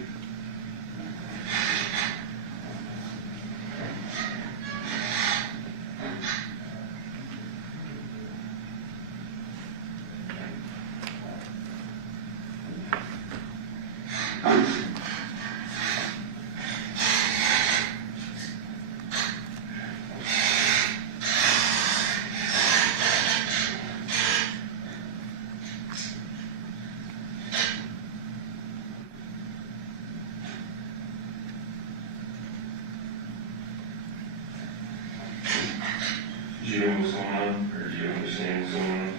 Do you know what's going on, or do you understand what's going on?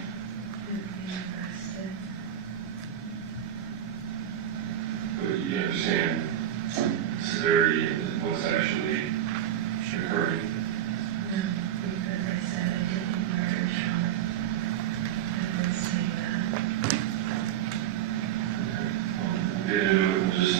But you understand severity and what's actually occurring. Because I said I didn't murder Sean. I didn't say that. Yeah, we'll just.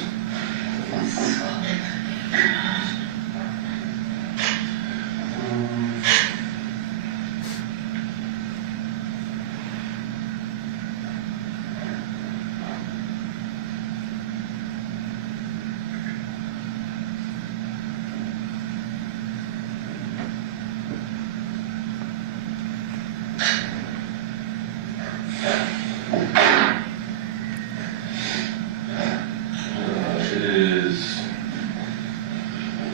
It is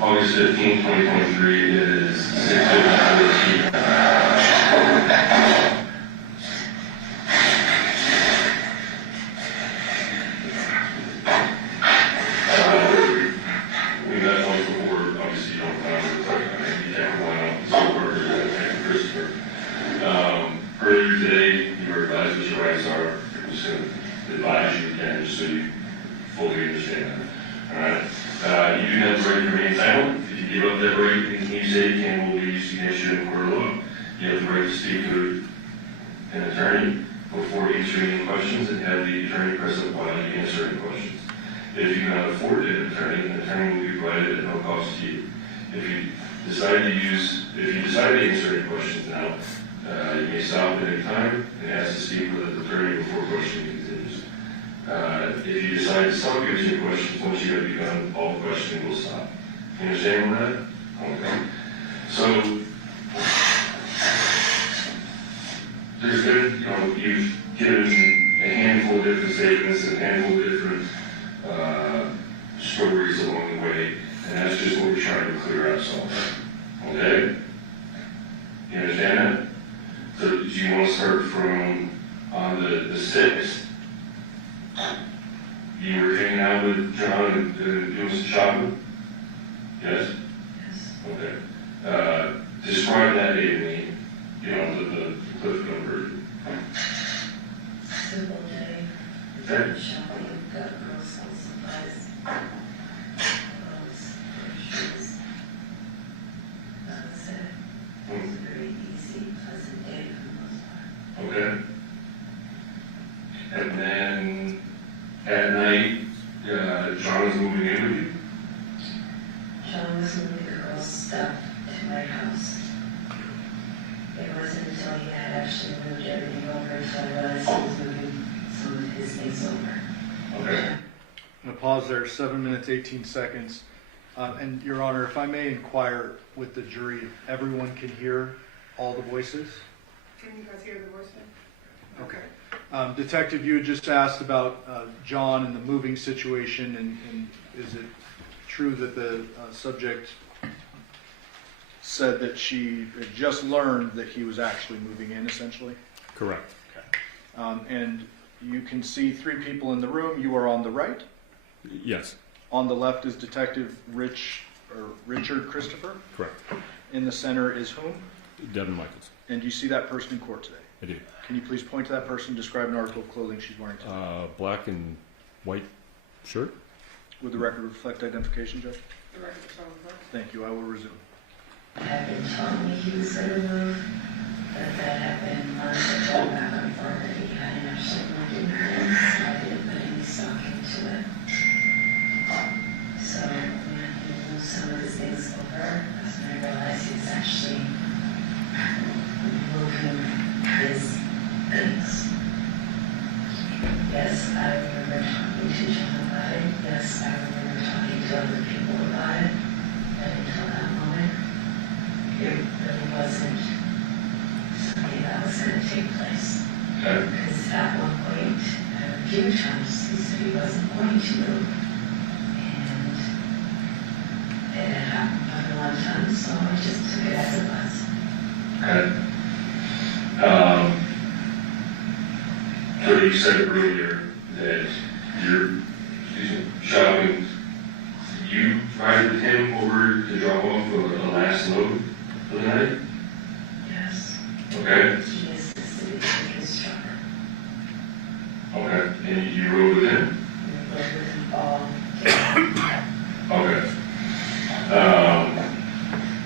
August 15, 2023. It is 6:54 p.m. We met once before. Obviously, you don't remember. You can't go on so far. Christopher. Earlier today, you were advised what your rights are. I'm just going to advise you again, just so you fully understand that. Alright? You do have the right to remain silent. If you give up that right, anything you say can will be used against you in court of law. You have the right to speak to an attorney before answering any questions and have the attorney present while you answer any questions. If you cannot afford an attorney will be provided at no cost to you. If you decide to answer any questions now, you may stop at any time and ask to speak with an attorney before questioning continues. If you decide to stop answering questions, once you have begun, all questioning will stop. You understand that? Okay. So, there's been, you've given a handful of different statements and a handful of different stories along the way, and that's just what we're trying to clear up some. Okay? You understand that? So do you want to start from on the 6th? You were hanging out with John and doing some shopping? Yes? Yes. Okay. Describe that day to me, the Cliff Note version. Simple day. Okay. Shopping, got girls some supplies. Clothes, shoes. That was it. It was a very easy, pleasant day for the most part. Okay. And then at night, John was moving in with you? John was moving the girls' stuff to my house. It wasn't until he had actually moved everything over until I realized he was moving some of his things over. Okay. I'm going to pause there, 7 minutes, 18 seconds. And Your Honor, if I may inquire with the jury, if everyone can hear all the voices? Can you guys hear the voice now? Okay. Detective, you had just asked about John and the moving situation, and is it true that the subject said that she had just learned that he was actually moving in, essentially? Correct. Okay. And you can see 3 people in the room. You are on the right? Yes. On the left is Detective Richard Christopher? Correct. In the center is whom? Devyn Michaels. And do you see that person in court today? I do. Can you please point to that person, describe an article of clothing she's wearing today? Black and white shirt. Would the record reflect identification, Judge? The record shows that. Thank you. I will resume. Had been telling me he was going to move, but that had been months ago back and forth that he hadn't actually moved in her, so I didn't put any stock into it. So when he moved some of his things over, that's when I realized he was actually moving his things. Yes, I remember talking to John about it. Yes, I remember talking to other people about it. But until that moment, it really wasn't something that was going to take place. Because at one point, a few times, he said he wasn't going to move. And it had happened more than one time, so I just took it as it was. Okay. So you said earlier that you're shopping. You ride with him over to drop off a last load for the night? Yes. Okay. He assisted in his truck. Okay. And you rode with him? We rode with him all day. Okay.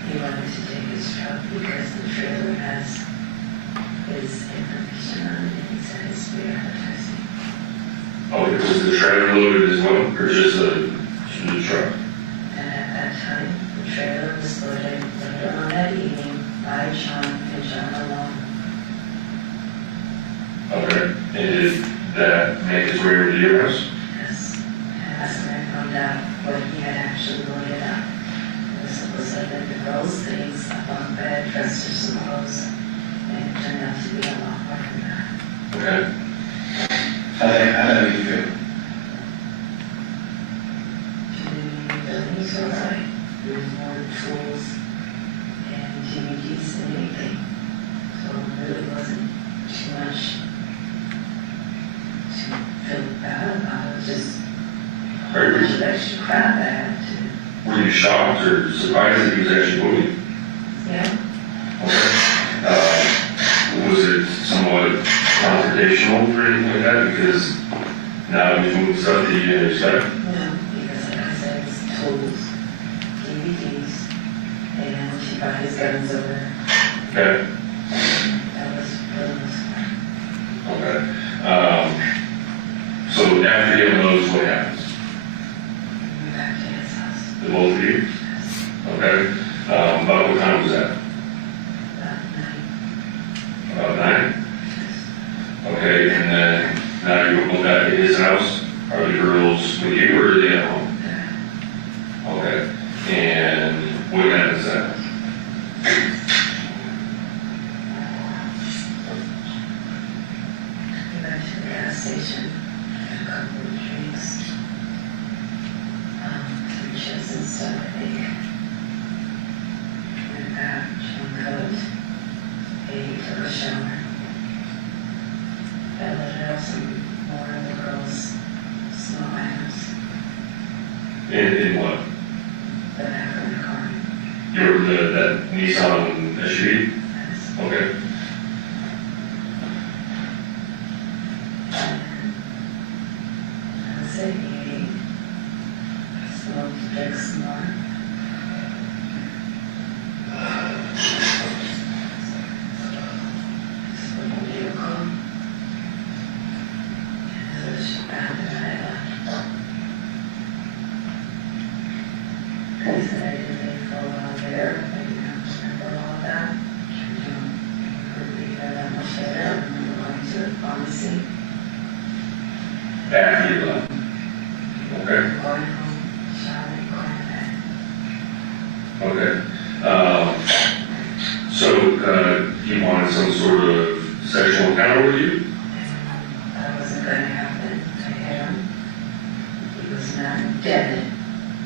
He wanted to take his truck because the trailer has his information on it, and he said it's free advertising. Oh, was the trailer loaded as well, or just the truck? And at that time, the trailer was loaded later on that evening by John and John alone. Okay. And did that make its way over to your house? Yes. And that's when I found out what he had actually loaded up. It was supposed to have been the girls' things up on the bed, dressers and clothes, and it turned out to be a lot more than that. Okay. How do you feel? Buildings were right. There was more tools and DVDs than anything. So it really wasn't too much to feel bad about. It was just a bunch of extra crap I had to. Were you shocked or surprised that he was actually moving? Yeah. Okay. Was it somewhat confrontational or anything like that? Because now he's moving stuff that you didn't expect? No, because like I said, it's tools, DVDs, and she brought his guns over. Okay. That was for the most part. Okay. So after getting those, what happens? We went back to his house. The both of you? Yes. Okay. Are the girls with you or are they at home? Okay. And what happens then? We went to the gas station, had a couple of drinks, some chips and stuff, I think. Went back, changed clothes, ate, took a shower. I let out some more of the girls' small items, In what? the back of the car. That Nissan SUV? Okay. I was at 8, smoked, drank some more. Spoke the vehicle. And it was bad that I left. They said I didn't leave for a while there, but you don't remember all of that. You don't remember being there that much later. I remember going to the pharmacy, After you left. Okay. going home, showering, going to bed. Okay. So he wanted some sort of sexual encounter with you? That wasn't going to happen. I hit him. He was not dead.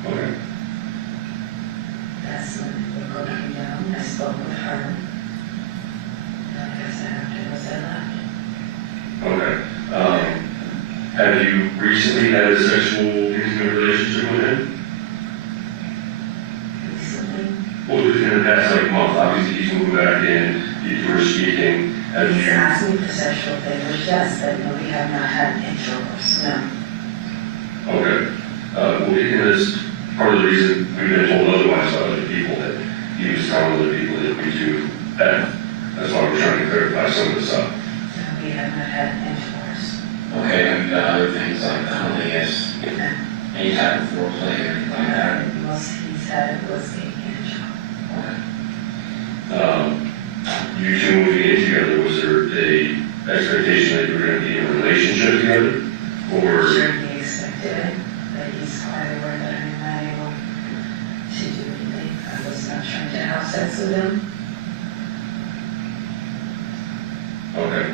Okay. That's when the girl came down. I spoke with her. And I guess afterwards I left. Okay. Have you recently had a sexual intimate relationship with him? Recently, Well, within the past month, obviously he's moving back in, you were speaking, have he's you? asked me for sexual favors, yes, but no, we have not had intercourse, no. Okay. Well, because part of the reason we've been told otherwise by other people that he was telling other people that we do that. That's why we're trying to clarify some of this up. No, we have not had intercourse. Okay, have you done other things like cunnilingus, any type of foreplay or anything like that? The most he's had was a hand job. You two moving in together, was there a expectation that you were going to be in a relationship together? Or? Sure, he expected it, but he's quite aware that I'm not able to do anything. I was not trying to have sex with him. Okay.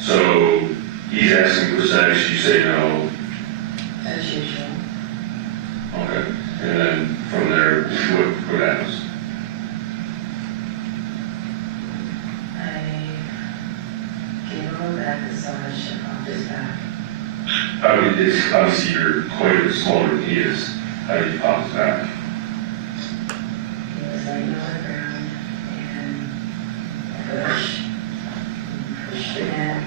So he's asking for sex, you say no. As usual. Okay. And then from there, what happens? I gave him a back massage off his back. I mean, it's obviously you're quite a bit smaller than he is. How do you pop his back? He was laying on the ground and pushed again,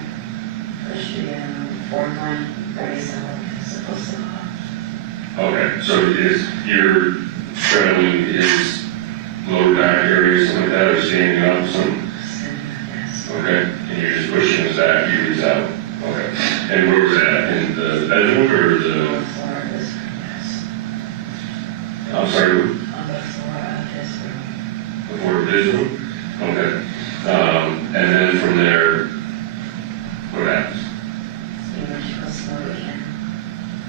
4-9, 37, it's supposed to go. Okay, so you're straddling his lower back area, something like that, or standing up, something? Okay, and you're just pushing his back, he's out. Okay, and where was that? In the bedroom or the? I'm sorry. On the floor of his room. The floor of his room? Okay. And then from there, what happens? He went to go smoke again.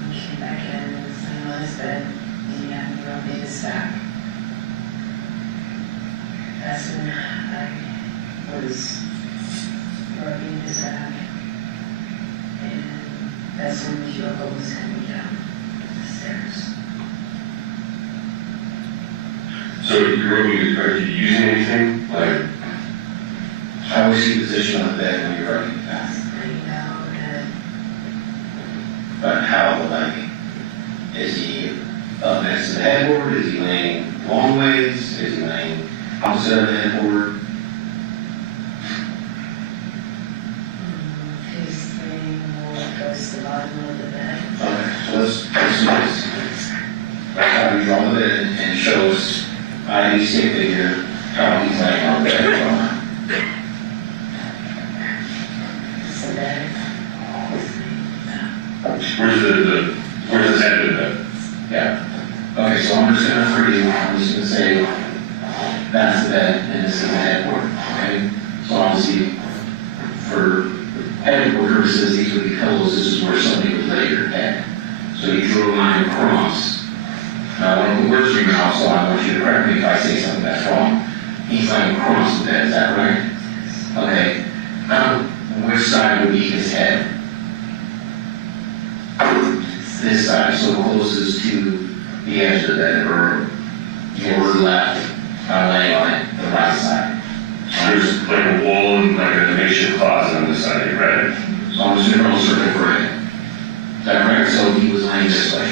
When he came back in, he was laying on his bed, and he had me rubbing his back. That's when I was rubbing his back. And that's when the yoga was coming down the stairs. So you're rubbing his back, are you using anything? Like, How was he positioned on the bed when you were rubbing his back? Laying down on the bed. But how, like, is he up next to the headboard? Is he laying long ways? Is he laying opposite of the headboard? He's laying more towards the bottom of the bed. Okay, so let's how you draw the bed and show us, you see a figure, how he's laying on the bed. So that where's his head in that? Yeah. Okay, so I'm just gonna free you. I'm just gonna say that's the bed and this is the headboard. Okay. So obviously for headboard for purposes, these would be pillows, this is where somebody would lay your head. So you drew a line across. Now, I want to put words in your mouth, so I want you to correct me if I say something that's wrong. He's laying across the bed, is that right? Okay. Now, which side would be his head? This side, so closest to the edge of the bed, or your left, laying on it, the right side. There's like a wall and like a makeshift closet on this side, right? So I'm just going to circle for it. Is that right? So he was laying this way.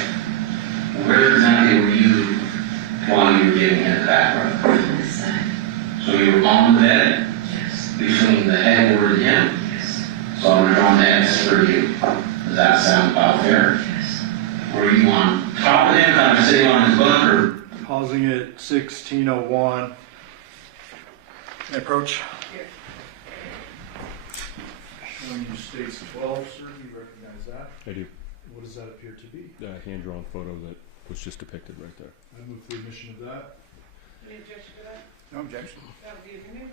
Where exactly were you while you were getting hit the back? On this side. So you were on the bed? Yes. Between the headboard and him? Yes. So I'm going to draw the X for you. Does that sound about fair? Yes. Were you on top of him, kind of sitting on his butt, or? Pausing at 1601. Approach. Showing you states 12, sir. Do you recognize that? I do. What does that appear to be? A hand-drawn photo that was just depicted right there. I move for admission of that. Any objection to that? No objection. That would be opinion.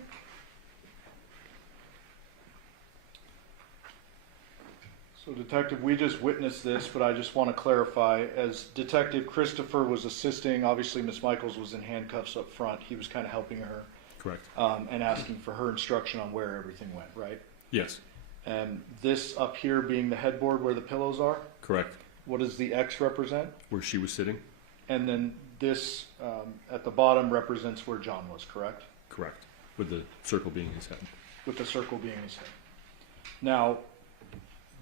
So Detective, we just witnessed this, but I just want to clarify, as Detective Christopher was assisting, obviously Ms. Michaels was in handcuffs up front, he was kind of helping her. Correct. And asking for her instruction on where everything went, right? Yes. And this up here being the headboard where the pillows are, Correct. what does the X represent? Where she was sitting? And then this at the bottom represents where John was, correct? Correct. With the circle being his head. With the circle being his head. Now,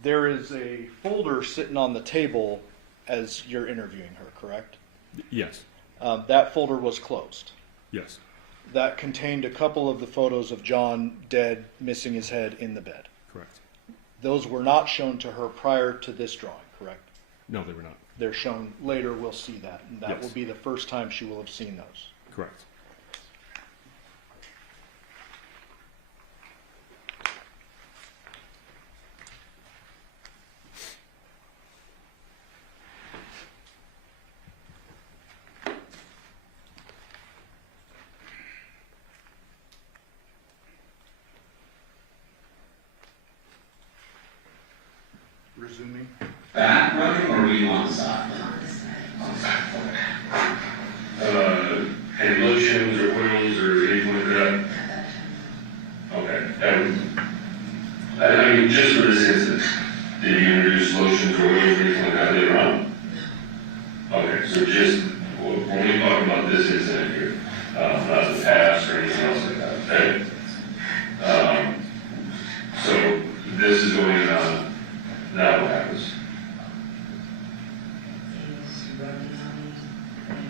there is a folder sitting on the table as you're interviewing her, correct? Yes. That folder was closed. Yes. That contained a couple of the photos of John dead, missing his head in the bed. Correct. Those were not shown to her prior to this drawing, correct? No, they were not. They're shown later, we'll see that. And that Yes. will be the first time she will have seen those. Correct. Resuming. Back running, or were you on the side? On the side. Any lotions or oils or anything like that? Okay. I mean, just for this instance, did you introduce lotions or oils or anything like that later on? Okay, so just when we talk about this incident here, not the past or anything else like that, okay? So this is going on. Now what happens? He's rubbing on me, and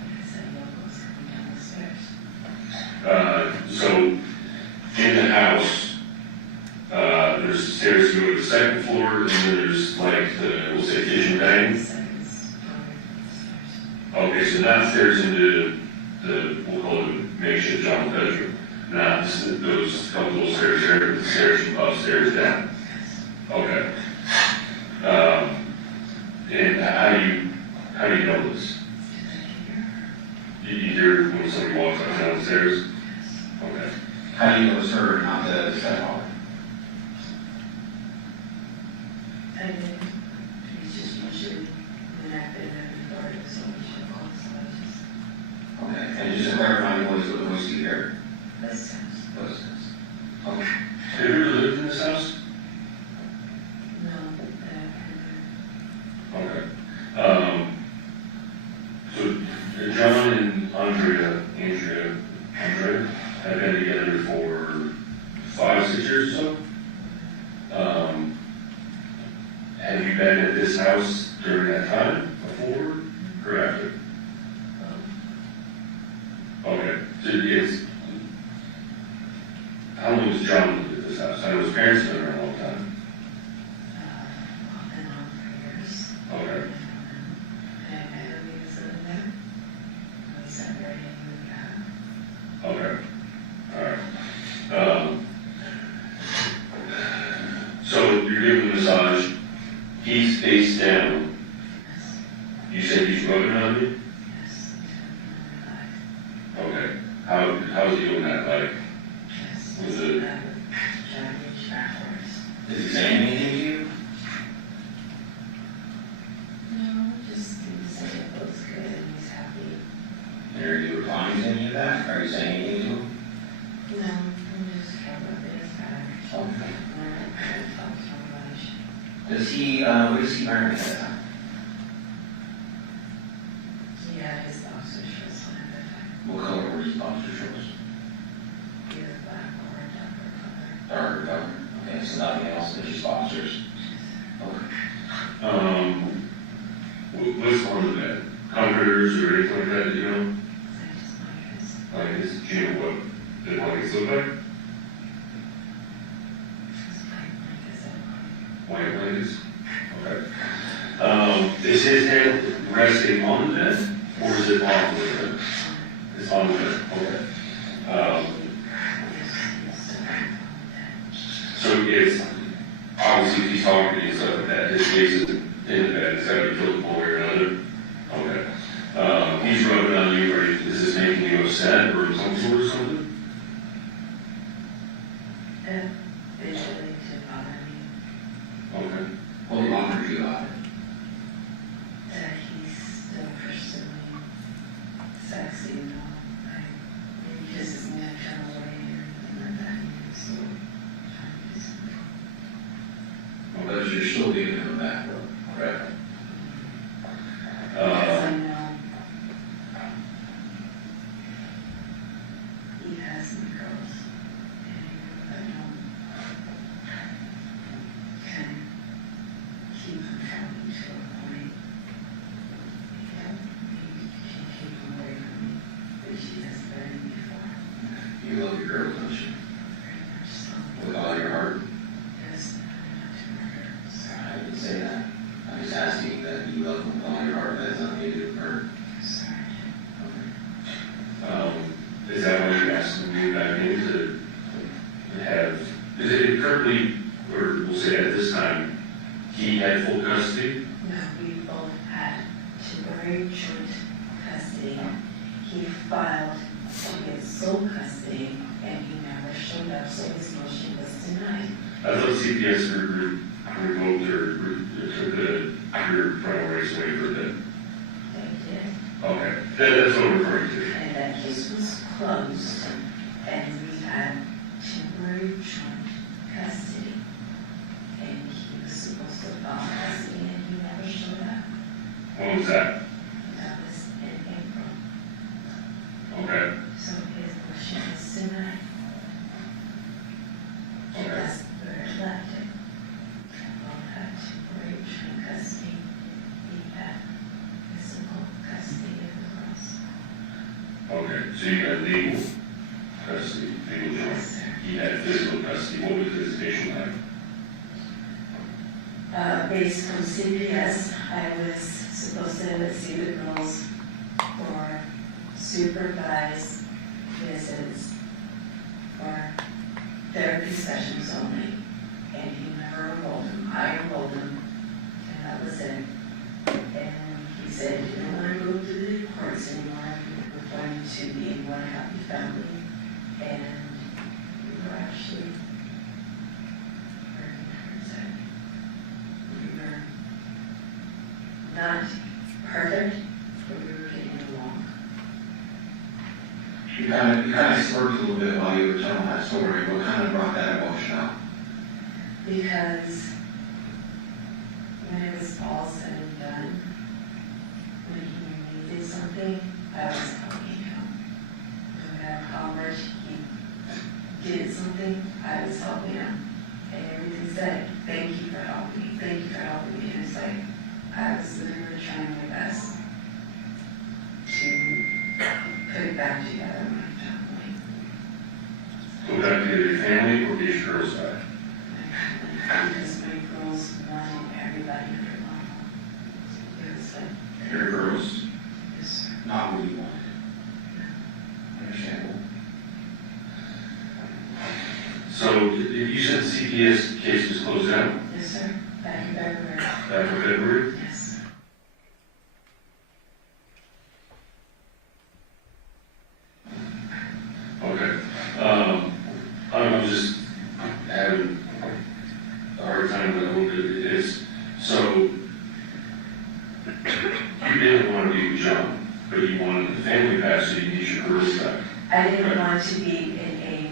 like I said, Michael's coming down the stairs. So in the house, there's stairs to go to the second floor, and then there's like the, we'll say, kitchen dining. Okay, so not stairs into the, we'll call it makeshift John's bedroom. Not those couple little stairs there, but the stairs from upstairs down. Okay. And how do you know this? You hear when somebody walks up down the stairs? Okay. How do you know it's her, not the stepfather? And then he's just usually when I've been there before, so we should also just. Okay, and just to clarify, what was he here? This house. Those guys. Okay. Have you ever lived in this house? No, Okay. So John and Andrea have been together for 5-6 years or so. Have you been at this house during that time, before or after? Okay. So it's, how long has John lived at this house? I know his parents have been around a long time. off and on for years. Okay. And I met him because of there. We separated and moved out. Okay. All right. So you're giving a massage. He's face down. You said he's rubbing on you? Yes. Okay. How's he doing that? Like, Yes. was it? Trying to reach backwards. Is he telling him any of that? Are you saying anything to him? No, I'm just covered this guy. Okay. I don't talk so much. Does he, what is he wearing at that time? He had his boxer shorts on at that time. What color were his boxer shorts? Either black or a darker color. Darker color. Okay, so nothing else, they're just boxers. Okay. What's on the bed? Comforters or anything like that, you know? I just like his. Like, do you know what the blankets look like? White blankets? Okay. Is his head resting on the bed, or is it off the bed? It's on the bed, okay. So it's, obviously if he's talking to you, stuff like that, his face is in the bed, it's gotta be flipped one way or another? Okay. He's rubbing on you, or is this making you upset, or some sort of something? Visually to bother me. Okay. What bothered you about it? That he's still pursuing sex, you know. Like, maybe kisses me, I turn away or anything like that. So, trying to do something. Well, but you're still giving him a back rub, correct? Because I know he has some girls, and I don't can keep him from me to a point. Yeah, he can keep him away from me, but she has been before. You love your girl, don't you? Very much so. With all your heart? Yes, not to murder. I didn't say that. I'm just asking that you love him with all your heart, that has nothing to do with her. Sorry. Is that why you asked him to move back in to have, is it currently, or we'll say at this time, he had full custody? No, we both had temporary joint custody. He filed to get sole custody, and he never showed up, so his motion was denied. I thought CPS revoked or took your parental rights away for that. They did. Okay, that's what I'm referring to. And that case was closed, and we had temporary joint custody. And he was supposed to file custody, and he never showed up. When was that? That was in April. Okay, So his motion was denied. okay. That's where it left it. Both had temporary joint custody. He had physical custody of the girls. Okay, so you had legal custody, legal joint. He had physical custody. What was his visitation like? Based on CPS, I was supposed to see the girls for supervised visits for therapy sessions only, and he never enrolled them. I enrolled them, and that was it. And he said he didn't want to go to the courts anymore. We're going to be one happy family, and we were actually working towards it. We were not perfect, but we were getting along. You kind of smirked a little bit while you were telling that story. What kind of brought that emotion out? Because when it was all said and done, when he needed something, I was helping him. No matter how much he did something, I was helping him. And everything said, thank you for helping me, thank you for helping me. And it's like, I was literally trying my best to put it back together, my family. So that be your family or be your girl's side? Because my girls wanted everybody to know. It was like, Your girls? yes, sir. Not what you wanted. Understandable. So you said the CPS case was closed down Yes, sir. Back in February. back in February? Yes. Okay. I'm just having a hard time with what it is. So you didn't want to be with John, but you wanted the family pastor, you need your mutual respect. I didn't want to be in a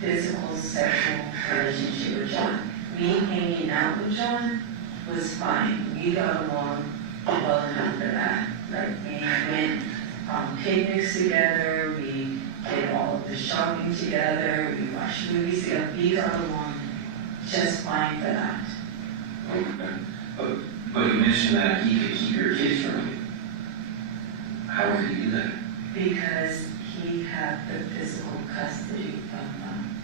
physical, sexual relationship with John. Me hanging out with John was fine. We got along well enough for that. Like, we went on picnics together, we did all of the shopping together, we watched movies together. We got along just fine for that. Okay. But you mentioned that he could keep your kids from you. How would he do that? Because he had the physical custody of them.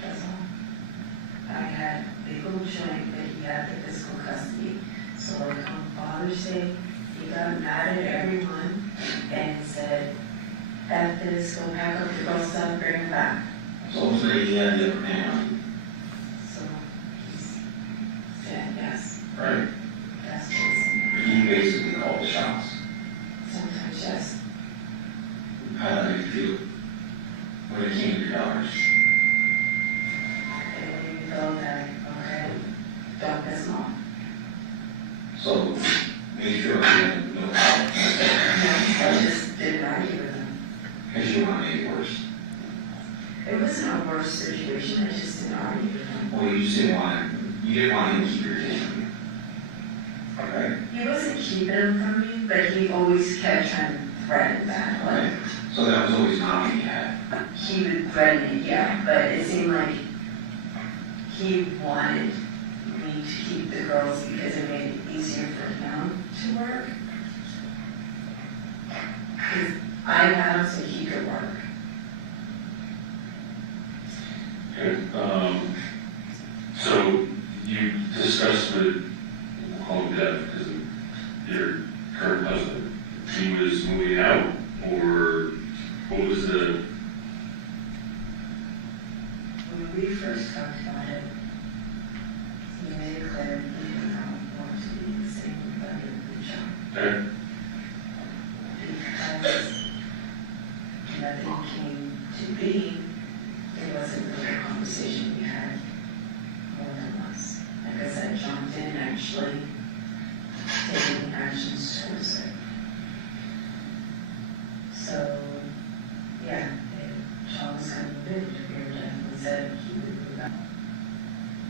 That's all. I had legal joint, but he had the physical custody. So like on Father's Day, he got mad at everyone and said, "F this, go pack up the girls' stuff, bring them back." So ultimately he had the upper hand on you. So he's said yes. Right? That's what it's He basically called the shots. sometimes yes. How did that make you feel when it came to your daughters? And you feel that, okay, don't piss them off. So, made you feel like you had no power. I just didn't argue with them. Because you want to make it worse. It wasn't a worse situation, I just didn't argue with them. Well, you just didn't want you didn't want him to keep your kids from you. Okay? He wasn't keeping them from me, but he always kept trying to threaten that. Like, So that was always an option you had. he would threaten it, yeah, but it seemed like he wanted me to keep the girls because it made it easier for him to work. Because I had him so he could work. Okay. So you discussed with, we'll call him Dev because of your current husband. He was moving out, or what was the? When we first talked about it, he made it clear he did not want to be in the same bucket with John. Okay. Because nothing came to be, it wasn't really a conversation we had more than once. Like I said, John didn't actually take any actions towards it. So, yeah, John was kind of moved to Miranda and said he would move out.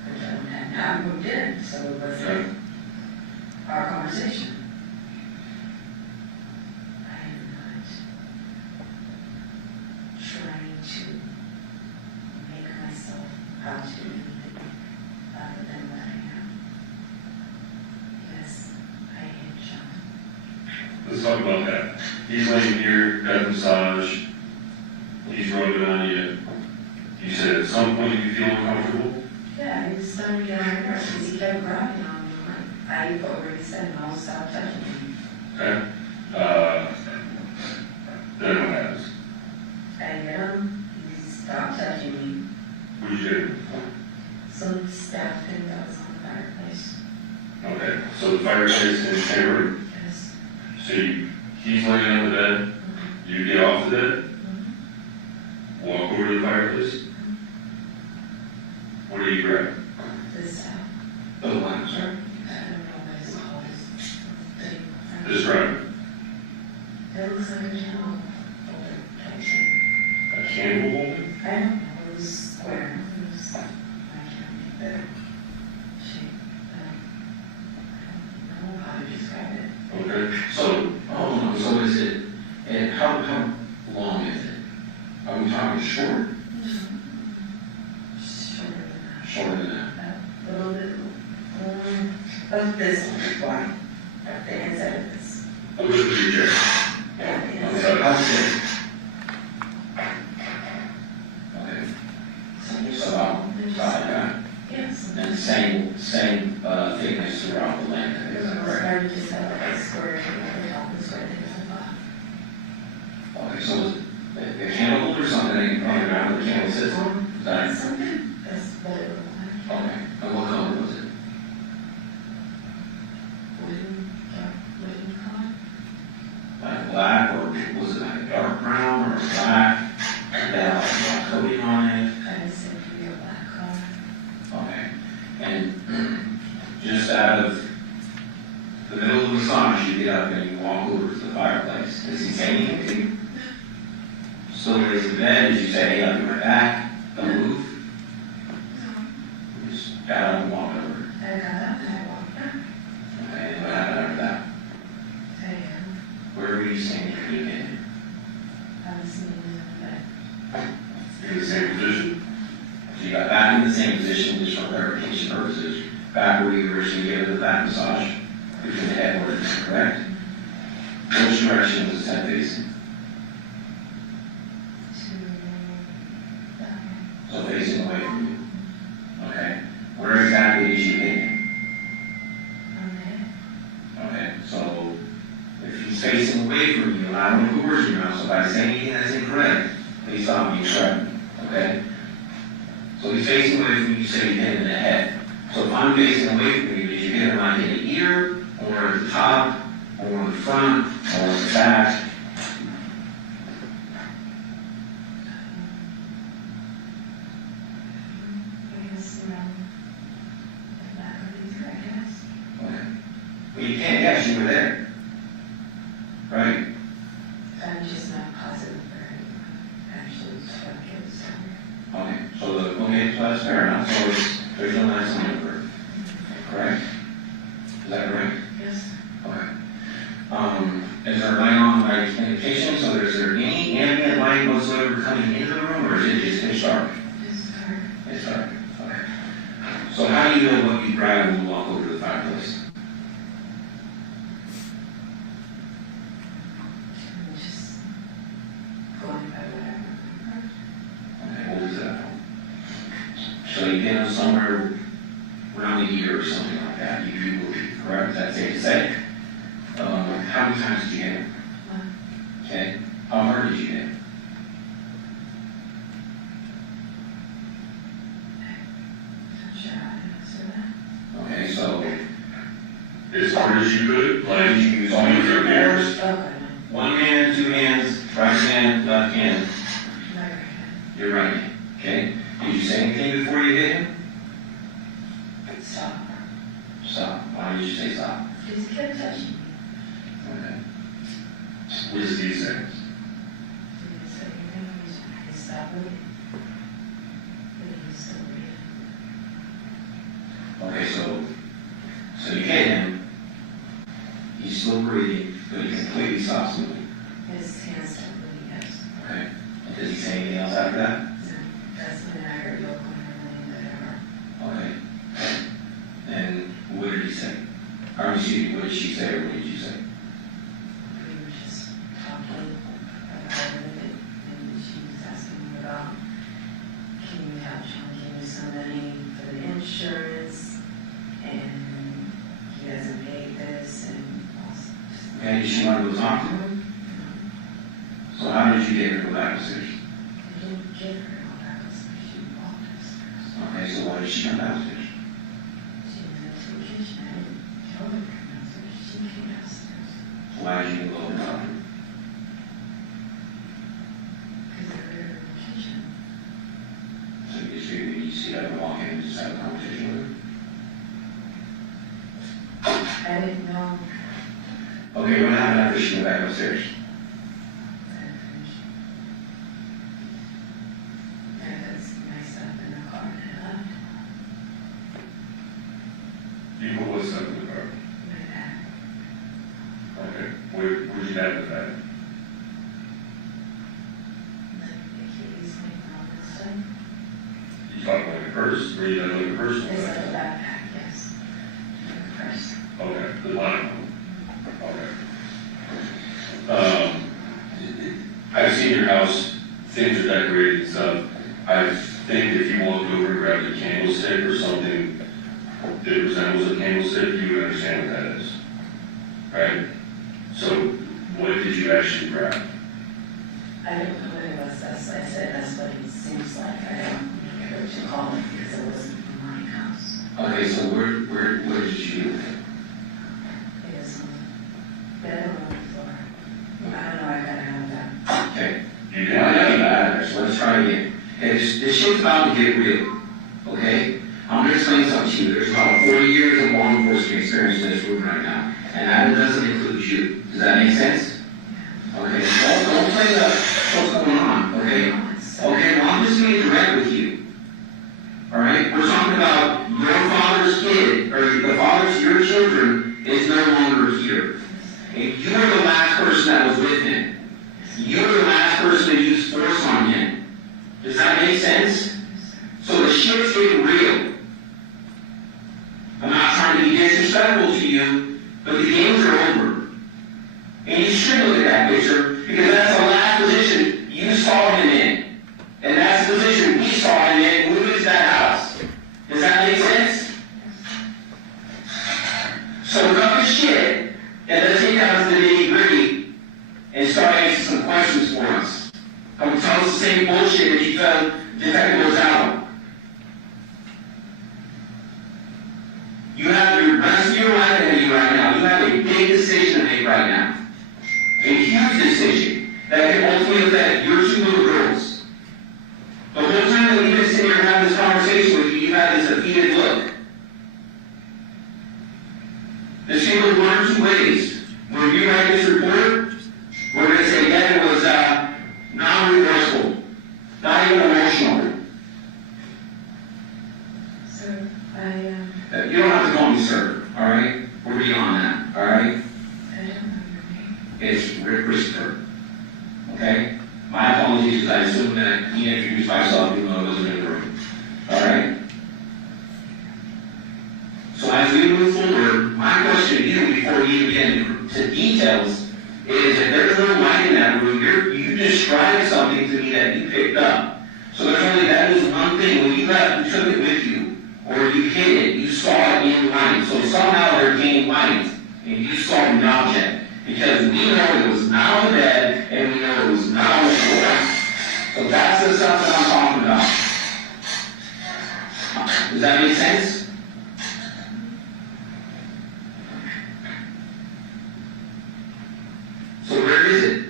But John had not moved in, so it wasn't our conversation. I am not trying to make myself out to be anything other than what I am. Yes, I hate John. Let's talk about that. He's laying here, got a massage. He's rubbing on you. You said at some point you feel uncomfortable. Yeah, he was starting to get on my nerves because he kept grabbing on me. I've already said no, stop touching me. Okay. Then what happens? I hit him, he stopped touching me. What did you do? Some staff thing that was on the fireplace. Okay. So the fireplace in the same room. Yes. So he's laying on the bed. You get off the bed. Walk over to the fireplace. What do you grab? The staff. The lamp, sir. I don't know what it's called. Describe it. It looks like a candle holder type thing. A candle holder? I don't know, it was square. It was, I can't make the shape. I don't know how to describe it. Okay. So, hold on, so is it, and how long is it? Are we talking short? Shorter than that. A little bit of this one, of the inside of this. A little bit of your chair. Yeah, the Okay. inside. Okay. So about that. Yes. And same thickness throughout the length, is that correct? Started just have like a square thing at the top and square thing at the bottom. Okay, so is it a candle holder or something on the ground the candle sits on? Is that Something, that's what it looked like. okay? And what color was it? Wooden color. Like black, or was it like a dark brown, or black? That had black coating on it? I would say maybe a black color. Okay. And just out of the middle of the massage, you get up and you walk over to the fireplace. Does he say anything to you? So lays in bed, did you say, hey, I'll be right back, don't move? You just got up and walked over. I got up and I walked back. Okay, and what happened after that? Where were you standing when you did it? I was sitting in the bed. In the same position? So you got back in the same position, just for clarification purposes, back where you originally gave it the back massage, between the headboard, correct? Which direction was his head facing? So facing away from you. Okay. Where exactly did you hit him? Okay, so if he's facing away from you, and I don't know who words your mouth, so if I say anything that's incorrect, please stop me and correct me. Okay? So he's facing away from you, you say you hit him in the head. So if I'm facing away from you, did you hit him like in the ear, or at the top, or in the front, or in the back? Well, you can't guess, you were there. Right? I'm just not positive for actually struck it. Okay, so that's fair enough. So there's no nice number. Correct? Is that correct? Yes. Okay. Is there light on by indication? So is there any ambient light whatsoever coming into the room, or is it just pitch dark? It's dark. It's dark. Okay. So how do you know what you grab when you walk over to the fireplace? Just going by whatever. Okay, what was that? So you hit him somewhere around the ear or something like that. You believe, correct? Is that safe to say? How many times did you hit him? Okay. How hard did you hit him? I'm sure I can answer that. Okay, so As hard as you could, like, did you use all of your hands? Okay. One hand, two hands, right hand, left hand, My right hand. your right hand. Okay? Did you say anything before you hit him? Stop. Stop. Why did you say stop? Just kept touching me. Okay. what is these things? So he stopped moving. But he was still breathing. Okay, so you hit him, he's still breathing, but he completely stops moving. His hands stopped moving, yes. Okay? And does he say anything else after that? So that's when I heard local and everything that Okay. And what did he say? Or excuse me, what did she say, or what did you say? we were just talking about it, and she was asking me about, can you help Sean give me some money for the insurance, and he hasn't paid this, and also just. Okay, did she want to go talk to him? So how did you get her to go back upstairs? I didn't give her all that, she walked upstairs. Okay, so why did she come downstairs? She went into the kitchen, I didn't tell her to come downstairs, she came downstairs, Why did you go and talk to her? because I heard her in the kitchen. So you just figured you see her walk in and just have a conversation with her? I didn't know. Okay, what happened after she went back upstairs? I had my stuff in the car and I left. You put what's up in the car? My bag. Okay, where'd you have the bag? The keys, my mom and stuff. You talking like a purse, or you got like a personal It's like a bag? backpack, yes. And a purse. Okay, the line. Okay. I've seen your house, things are decorated and stuff. I think if you walked over and grabbed a candlestick or something that resembles a candlestick, you would understand what that is. Right? So, what did you actually grab? I didn't know what it was, that's, I said, that's what it seems like. I don't know what you call it because it wasn't in my house. Okay, so where did you do it? It was on the bed or on the floor. I don't know, I gotta have that. Okay. You Well, didn't it doesn't have that? matter, so let's try again. Okay, this shit's about to get real, okay? I'm gonna explain something to you. There's about 40 years of law enforcement experience in this room right now. and that doesn't include you. Does that make sense? Okay, don't play the what's going on, okay? Okay, well, I'm just being direct with you. All right? We're talking about your father's kid, or the father's, your children, is no longer here. And you were the last person that was with him. You were the last person to use force on him. Does that make sense? So the shit's getting real. I'm not trying to be disrespectful to you, but the games are over. And you should look at that picture, because that's the last position you saw him in. And that's the position we saw him in moving to that house. Does that make sense? So cut the shit, and let's get down to the nitty-gritty and start answering some questions for us. Don't tell us the same bullshit that you felt Detective was out. You have the rest of your life ahead of you right now. You have a big decision to make right now. A huge decision that can ultimately affect your two little girls. The whole time that we've been sitting here having this conversation with you, you've had this defeated look. This can go one or two ways. When you write this report, we're going to say Devyn was non-remorseful, not even emotional. Sir, You don't have to call me sir, all right? We're beyond that, all right? I don't know your name. It's Rick Christopher, okay? My apologies, because I assumed that he introduced myself even though I wasn't in the room, all right? So as we move forward, my question to you before we even get into details is if there's no light in that room, you described something to me that you picked up. So there's only that is one thing. When you left, you took it with you, or you hid it, you saw it in light. So somehow there came light, and you saw the object. Because we know it was not on the bed, and we know it was not on the floor. So that's the stuff that I'm talking about. Does that make sense? So where is it?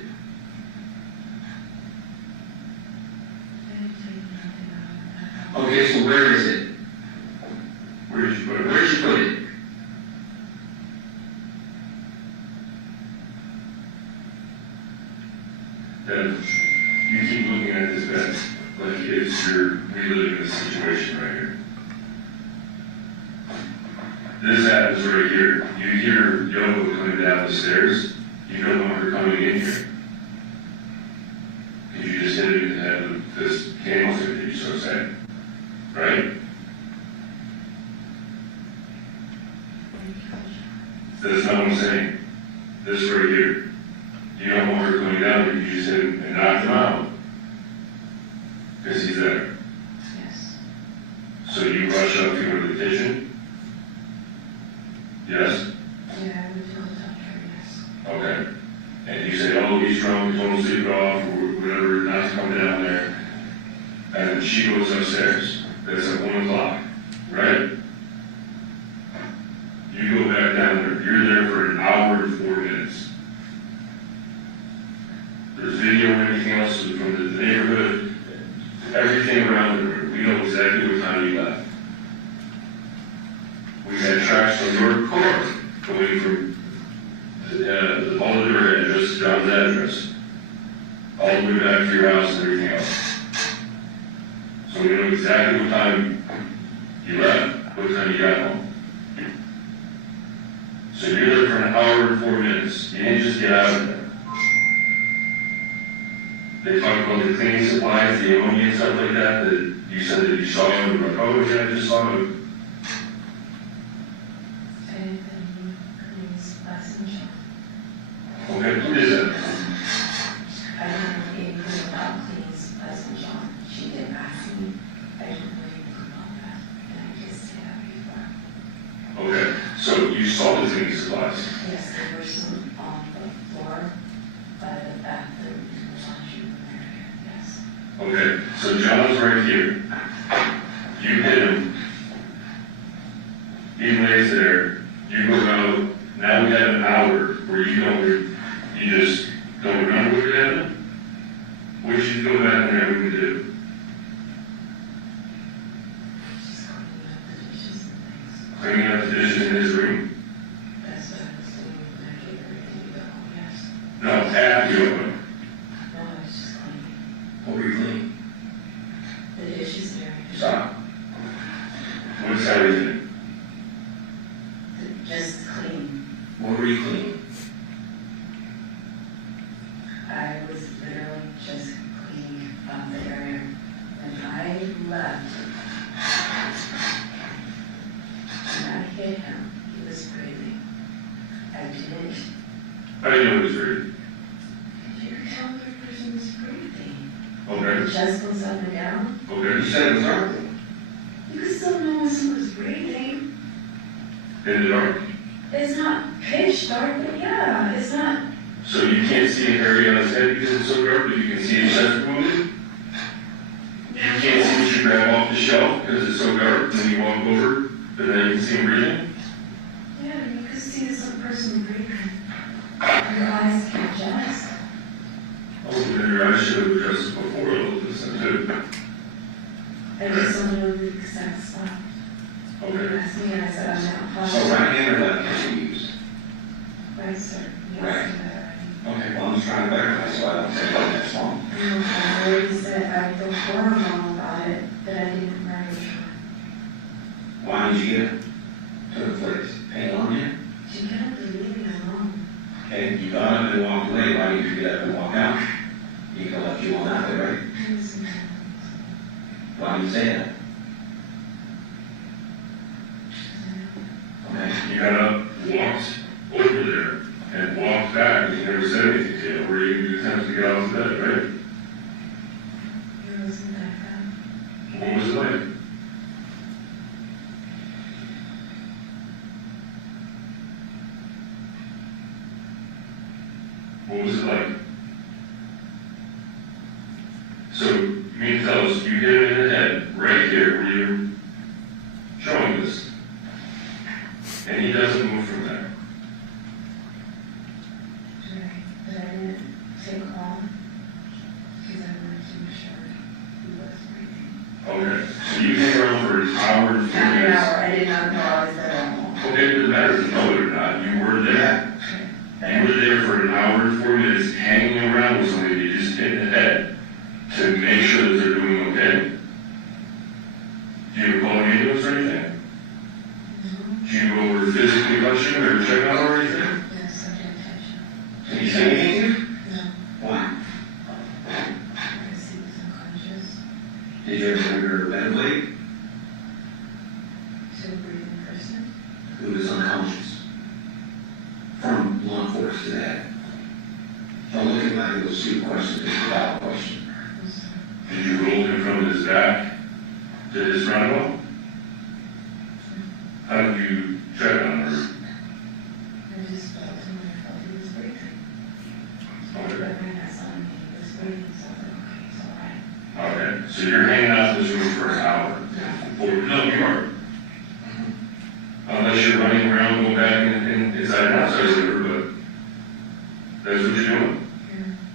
Okay, so where is it? Where did you put it? Where did you put it? That you keep looking at this bed like you're reliving the situation right here. This happens right here. You hear Yogo coming down the stairs. You don't want her coming in here. Because you just hit it in the head with this candlestick that you so say. Right? That's not what I'm saying. This right here. You don't want her coming down, but you just hit him and knock him out. Because he's there. Yes. So you rush up to him in the kitchen? Yes? Yeah, I would tell the doctor, yes. Okay. And you say, oh, he's drunk, he's on the sleep off, or whatever, not to come down there. And then she goes upstairs. That's at 1 o'clock, right? You go back down there. You're there for an hour and 4 minutes. There's video and everything else from the neighborhood, everything around the room. We know exactly what time you left. We had tracks from your car going from the Boulder address to John's address, all the way back to your house and everything else. So we know exactly what time you left, what time you got home. So you're there for an hour and 4 minutes. You didn't just get out of there. They talk about the cleaning supplies, the ammonia and stuff like that, that you said that you saw them. Like, oh, yeah, I just saw them. Okay, who is that? I don't know anything about things, Cousin John. She didn't ask me. I didn't know anything about that. And I just said that before. Okay, so you saw the cleaning supplies? Yes, there were some on the floor by the bathroom in the laundry room area, yes. Okay, so John's right here. You hit him. He lays there. You go out. Now we have an hour where you just don't remember what happened. What did you go back in there and do? Cleaning up the dishes in his room. That's what I was doing What were you cleaning? I was literally just cleaning up the area. When I left, when I hit him, he was breathing. I didn't. I didn't know he was breathing. You can tell if a person is breathing. Okay. The chest goes up and down. Okay. You said it was dark. You can still know when someone's breathing. In the dark. It's not pitch dark, but yeah, it's not. So you can't see an area on his head because it's so dark, but you can see his chest moving? You can't see what you grab off the shelf because it's so dark when you walk over, but then you can see him breathing? Yeah, you can see some person breathing. Your eyes can adjust. Oh, then your eyes should have adjusted before all of this, too. I just don't know the exact spot. Okay. You asked me, and I said I'm not So positive. right hand or left hand you used? Right, sir. Yes, Right. sir. Okay, well, I'm just trying to verify so I don't say that that's wrong. I already said I feel horrible about it, that I didn't murder her. Why did you get it to the place? Pain on you? She kept leaving me alone. Okay, you got up and walked away. Why did you get up and walk out? You could have left you on that way, right? Why do you say that? Okay. You got up, walked over there, and walked back, and you never said anything to him, or you attempted to get off the bed, right? It wasn't that bad. What was it like? What was it like? So, you mean to tell us you hit him in the head, right here, where you're showing this, and he doesn't move from there? Right, but I didn't take long, because I wanted to make sure he was breathing. Okay, so you hang around for an hour and 4 Half an minutes. hour, I did not know I was there alone. Okay, it doesn't matter if you know it or not, you were there. You were there for an hour and 4 minutes, hanging around with somebody you just hit in the head to make sure that they're doing okay. Do you call an ambulance or anything? Do you go over physically touch him or check out or anything? Yes, I did touch him. Did he say anything to you? No, Why? because he was unconscious. Did you ever under a ventilator? To a breathing person. Who was unconscious? From law enforcement to that. Don't look at like those two questions, it's a valid question. Did you roll him from his back to his roundabout? How did you check on her? I just felt him and I felt he was breathing. Okay. But when I saw him, he was breathing, so I thought, okay, it's all right. Okay, so you're hanging out in this room for an hour. No, you are. Unless you're running around, going back in inside and outside of the room, but that's what you're doing.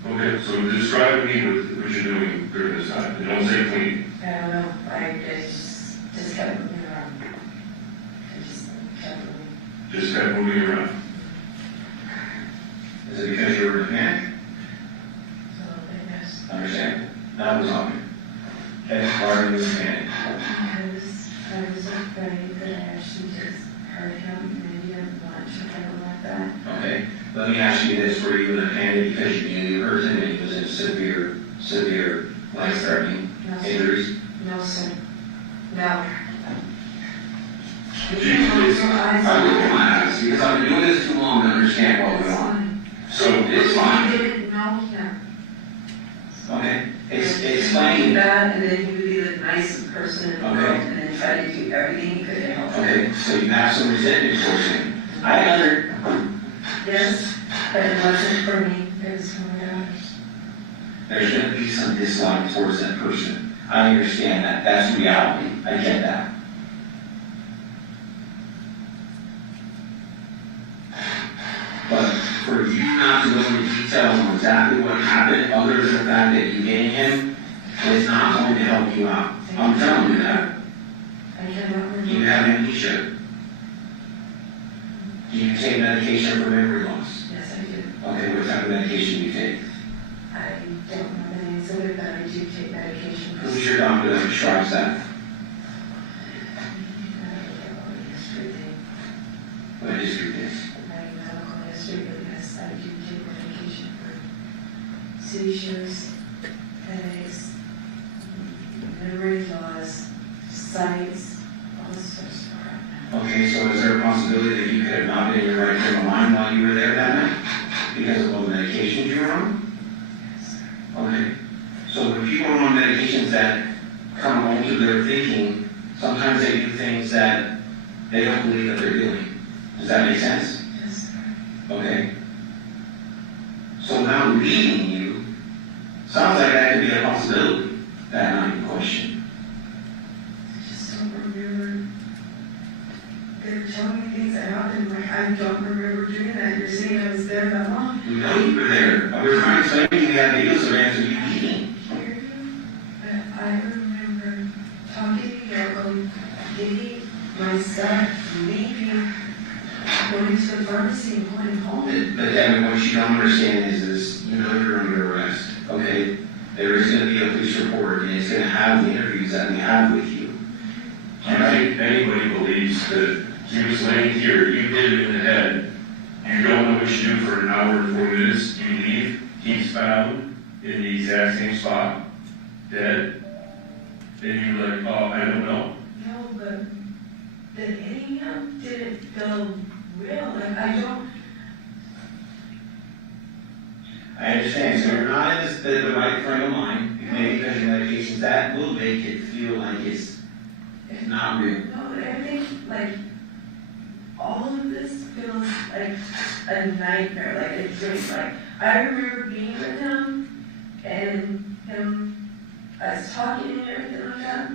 Okay, so describe to me what you're doing during this time. And don't say clean. I don't know, I just kept moving around. I just kept moving. Just kept moving around. Is it because you were in a panic? So I guess Understand? That was on you. Okay, why are you in a panic? I was afraid that I actually just hurt him and he didn't want to happen like that. Okay, let me ask you this, were you in a panic because you knew you hurt him and he was in severe life-threatening injuries? No, sir. No. I wouldn't want to ask because I've been doing this too long to understand what went on. So it's fine. You didn't know him. Okay, He explain. would be bad, and then he would be the nicest person in the world, Okay. and then try to do everything he could to help him. Okay, so you have some resentment towards him. Yes, but it wasn't for me, it was for my daughters. There's going to be some dislike towards that person. I understand that. That's reality. I get that. But for you not to go into details on exactly what happened, other than the fact that you gained him, is not going to help you out. I'm telling you that. I cannot remember. You have amnesia. Do you take medication for memory loss? Yes, I do. Okay, what type of medication do you take? I don't know the names of it, but I do take medication. Who's your doctor that prescribes that? What history is? My medical seizures, headaches, memory loss, sights, all this sort of stuff. Okay, so is there a possibility that you could have not been in your right frame of mind while you were there that night because of all the medications you were on? Yes. Okay. So when people are on medications that come home to their thinking, sometimes they do things that they don't believe that they're doing. Does that make sense? Yes. Okay. So now leading you, sounds like that could be a possibility, that night in question. I just don't remember. They're telling me things that happened, like I don't remember doing that. You're saying I was there that long? We know you were there. I was trying to explain to you that video surveillance of you eating. But I remember talking to Yoko, getting my stuff, leaving, going to the pharmacy and going home. But Devyn, what you don't understand is you know you're under arrest, okay? There is going to be a police report, and it's going to have the interviews that we have with you. Do you think anybody believes that he was laying here, you hit him in the head, you don't know what you do for an hour and 4 minutes, you leave, he's found in the exact same spot, dead, and you're like, oh, I don't know. No, but the hitting him didn't feel real. Like I don't. I understand. So you're not in the right frame of mind, maybe because of your medications. That will make it feel like it's not real. No, but everything, like, all of this feels like a nightmare, like a dream. Like, I remember being with him, and him, us talking and everything like that,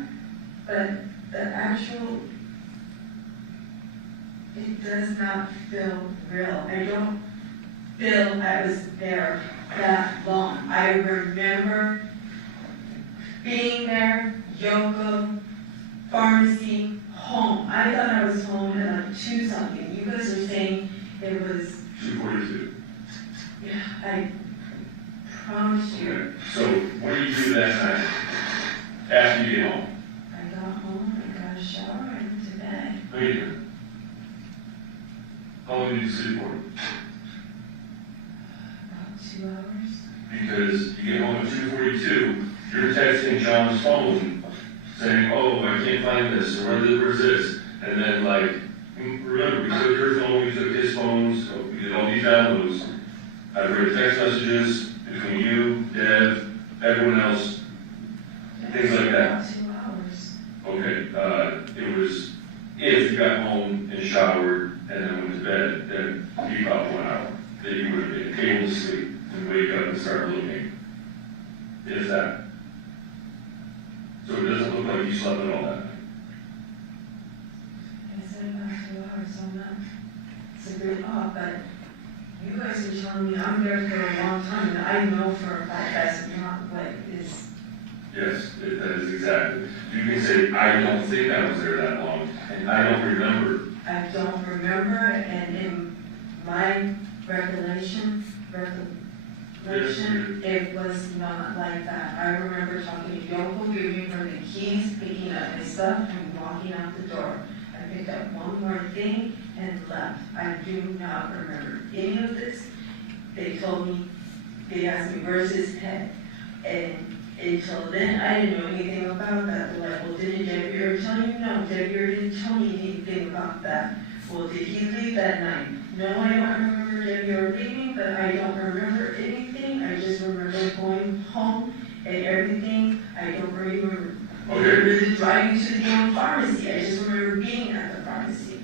but the actual, it does not feel real. I don't feel I was there that long. I remember being there, Yoko, pharmacy, home. I thought I was home at like 2 something. You guys are saying it was 2:42. Yeah, I promise you. Okay. So what did you do that night after you get home? I got home, I got a shower, I went to bed. What did you do? How long did you sleep for? About 2 hours. Because you get home at 2:42, you're texting John's phone saying, oh, I can't find this, or where's this? And then, like, remember, we took your phone, we took his phones, so we did all these downloads. I've read text messages between you, Dev, everyone else, things like that. About 2 hours. Okay, it was, if you got home and showered and then went to bed, then it'd be about 1 hour that you would have been able to sleep and wake up and start looking. Is that? So it doesn't look like you slept at all that night. I said about 2 hours, so I'm not, it's a bit off, but you guys are telling me I'm there for a long time, and I know for a fact that's not what is. Yes, that is exactly. You can say, I don't think I was there that long, and I don't remember. I don't remember, and in my recollection, it was not like that. I remember talking to Yoko, giving her the keys, picking up my stuff, and walking out the door. I picked up one more thing and left. I do not remember any of this. They told me, they asked me, where's his head? And until then, I didn't know anything about that. They're like, well, didn't Debbie ever tell you? No, Debbie didn't tell me anything about that. Well, did he leave that night? No, I don't remember Debbie ever leaving, but I don't remember anything. I just remember going home and everything. I don't remember really driving to the damn pharmacy. I just remember being at the pharmacy.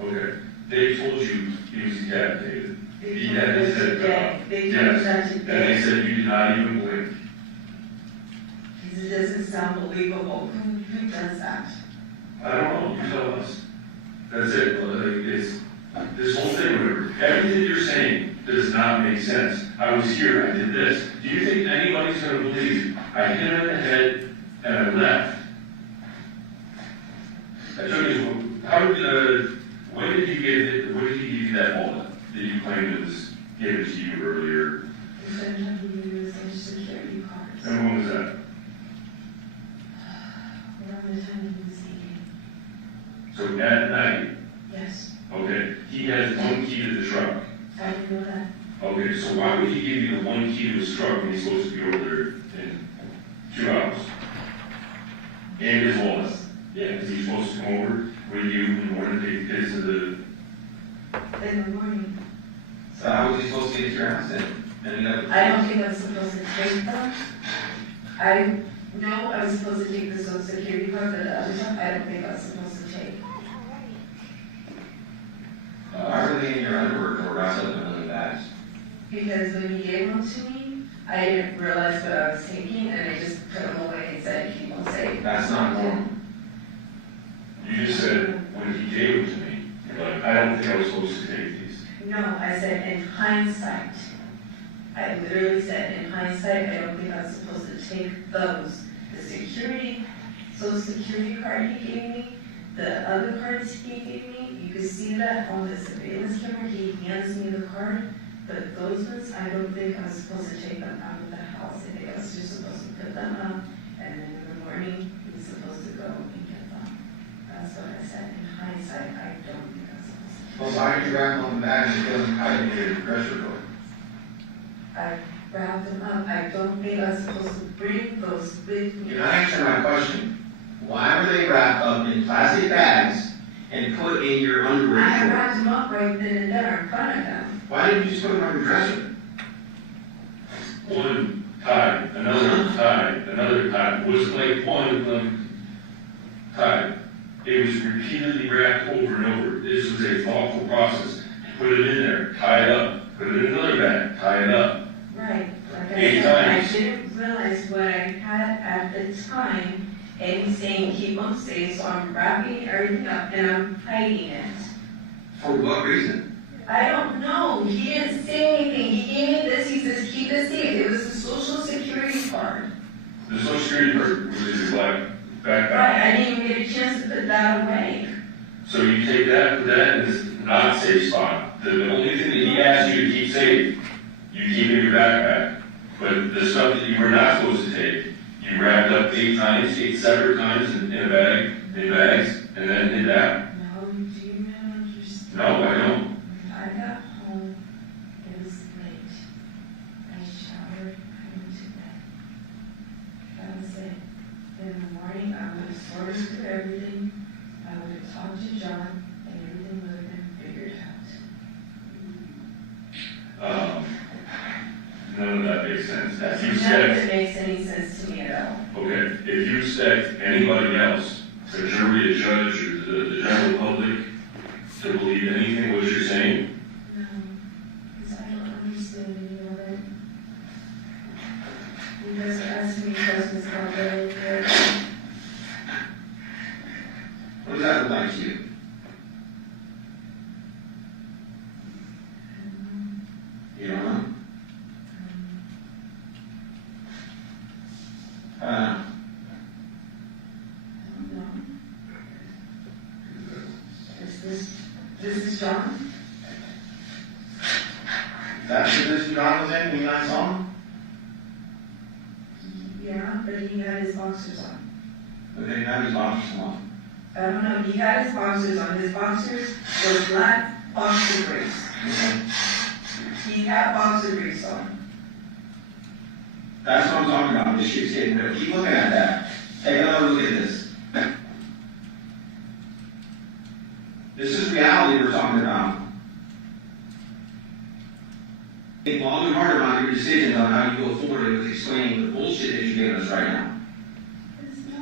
Okay. They told you he was decapitated. He told had me his head cut off. They told me that And today. they said you did not even blink. It doesn't sound believable. Who does that? I don't know. You tell us. That's it. It's this whole thing. Remember, everything you're saying does not make sense. I was here. I did this. Do you think anybody's going to believe I hit him in the head and I left? I took his. How did when did he give you that wallet that you claimed it was given to you earlier? He said that he used Social Security cards. And when was that? Around the time he was eating. So at night. Yes. Okay. He has one key to the truck. I didn't know that. Okay, so why would he give you the one key to his truck when he's supposed to be over there in 2 hours? And his wallet? Yeah, because he's supposed to come over with you in the morning to take the kids to the... In the morning. So how was he supposed to get to your house then? I don't think I was supposed to take them. I know I was supposed to take the social security card, but the other stuff I don't think I was supposed to take. Why were they in your underwear or wrapped up in other bags? Because when he gave them to me, I didn't realize what I was taking, and I just put them away and said, keep them safe. That's not normal. You just said, when he gave them to me, you're like, I don't think I was supposed to take these. No, I said in hindsight. I literally said in hindsight, I don't think I was supposed to take those. The social security card he gave me, the other cards he gave me, you can see that on the surveillance camera, he hands me the card. But those ones, I don't think I was supposed to take them out of the house. I think I was just supposed to put them up, and then in the morning, he's supposed to go and get them. That's what I said. In hindsight, I don't think I was supposed to. Well, why did you wrap them on the bag and put them hiding in your pressure drawer? I wrapped them up. I don't think I was supposed to bring those with me. You're not answering my question. Why were they wrapped up in plastic bags and put in your underwear I drawer? wrapped them up right then and there in front of them. Why didn't you just put them on your dresser? One tied, another tied, another tied. It wasn't like one of them tied. It was repeatedly wrapped over and over. This was a thoughtful process. Put it in there, tie it up, put it in another bag, tie it up. Right. Like I 8 said, times. I didn't realize what I had at the time, and he's saying keep them safe, so I'm wrapping everything up and I'm hiding it. For what reason? I don't know. He didn't say anything. He gave me this. He says keep it safe. It was the social security card. The Social Security card was in your black backpack. Right. I didn't even get a chance to put that away. So you take that, put that in this not safe spot. The only thing that he asked you to keep safe, you keep in your backpack. But the stuff that you were not supposed to take, you wrapped up 8 times, 8 separate times in a bag, in bags, and then hid that. No, do you not understand? No, I don't. I got home, it was late. I showered, I went to bed. That was it. In the morning, I would have sorted through everything. I would have talked to John, and everything would have been figured out. None of that makes sense. If you None of said, it makes any sense to me at all. okay, if you said anybody else, the jury, a judge, or the general public, to believe anything what you're saying, No, because I don't understand any of it. You guys are asking me questions about it. What does that look like to you? You don't know? This is John? That's the position John was in when you last saw him? Yeah, but he had his boxers on. But they didn't have his boxers on. I don't know, he had his boxers on. His boxers were black boxer briefs. He had boxer briefs on. That's what I'm talking about. This shit's getting real. Keep looking at that. Take another look at this. This is reality we're talking about. Think long and hard about your decisions on how you go forward with explaining the bullshit that you're giving us right now.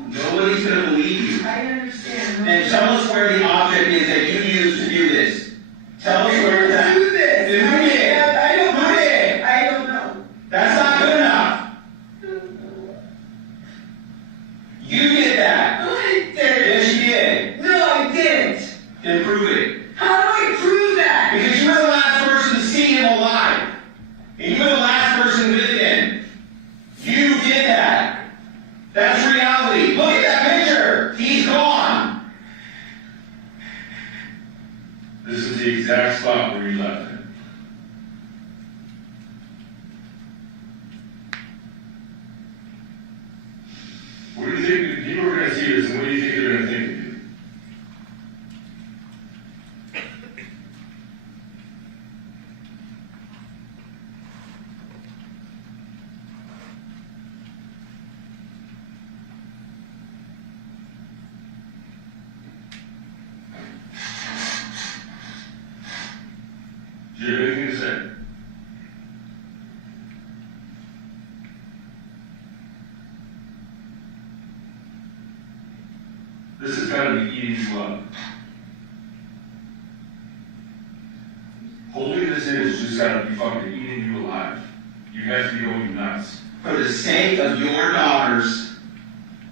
Nobody's going to believe you. I understand. And tell us where the object is that you used to do this. Tell us where it's at. Do this. Who did? I don't know. Who did? I don't know. That's not good enough. You did that. No, I didn't. Yes, you did. No, I didn't. Then prove it. How do I prove that? Because you were the last person to see him alive. And you were the last person with him. You did that. That's reality. Look at that picture. He's gone. this is the exact spot where you left it. What do you think, people are going to see this, and what do you think they're going to think of you? Do you have anything to say? This has got to be eating you up. Holding this in has just got to be fucking eating you alive. You have to be going nuts. For the sake of your daughters,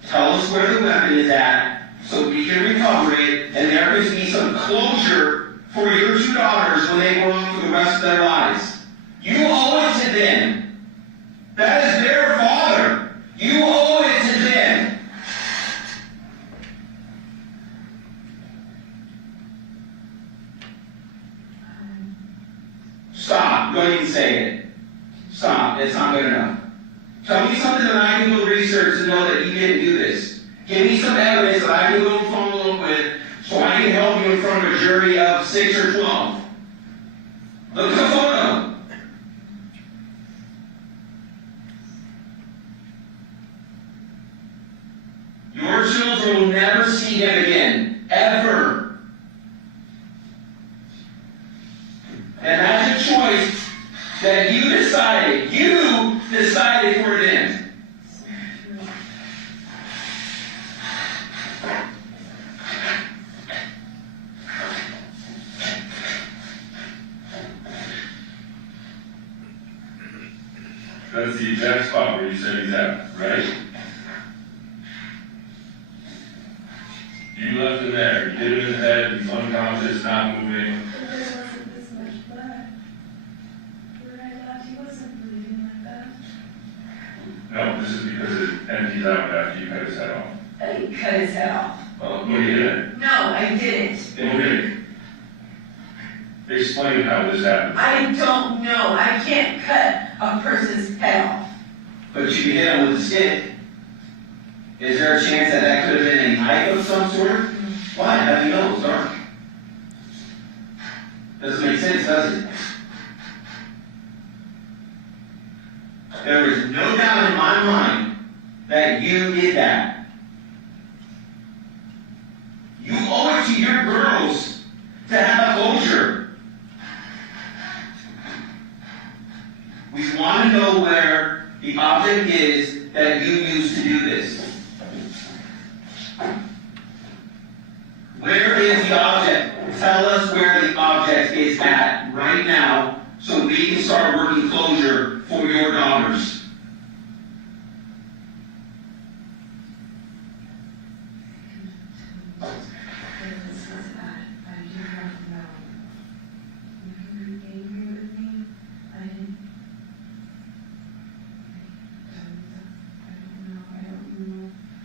tell us where the weapon is at so we can recover it, and there is be some closure for your two daughters when they grow up for the rest of their lives. You owe it to them. That is their father. You owe it to them. Stop. Go ahead and say it. Stop. It's not good enough. Tell me something that I can go research to know that you didn't do this. Give me some evidence that I can go follow up with so I can help you in front of a jury of 6 or 12. Look at the photo. Your children will never see him again. Ever. And that's a choice that you decided. You decided for them. That's the exact spot where you said he's at, right? You left him there. You hit him in the head. He's unconscious, not moving. There wasn't this much blood. Where I left, he wasn't bleeding like that. No, this is because it empties out after you cut his head off. I cut his head off. Well, no, you didn't. No, I didn't. Okay. Explain how this happened. I don't know. I can't cut a person's head off. But you can hit him with a stick. Is there a chance that that could have been a knife of some sort? Why? How do you know? It's dark. Doesn't make sense, does it? There is no doubt in my mind that you did that. You owe it to your girls to have a closure. We want to know where the object is that you used to do this. Where is the object? Tell us where the object is at right now so we can start working closure for your daughters.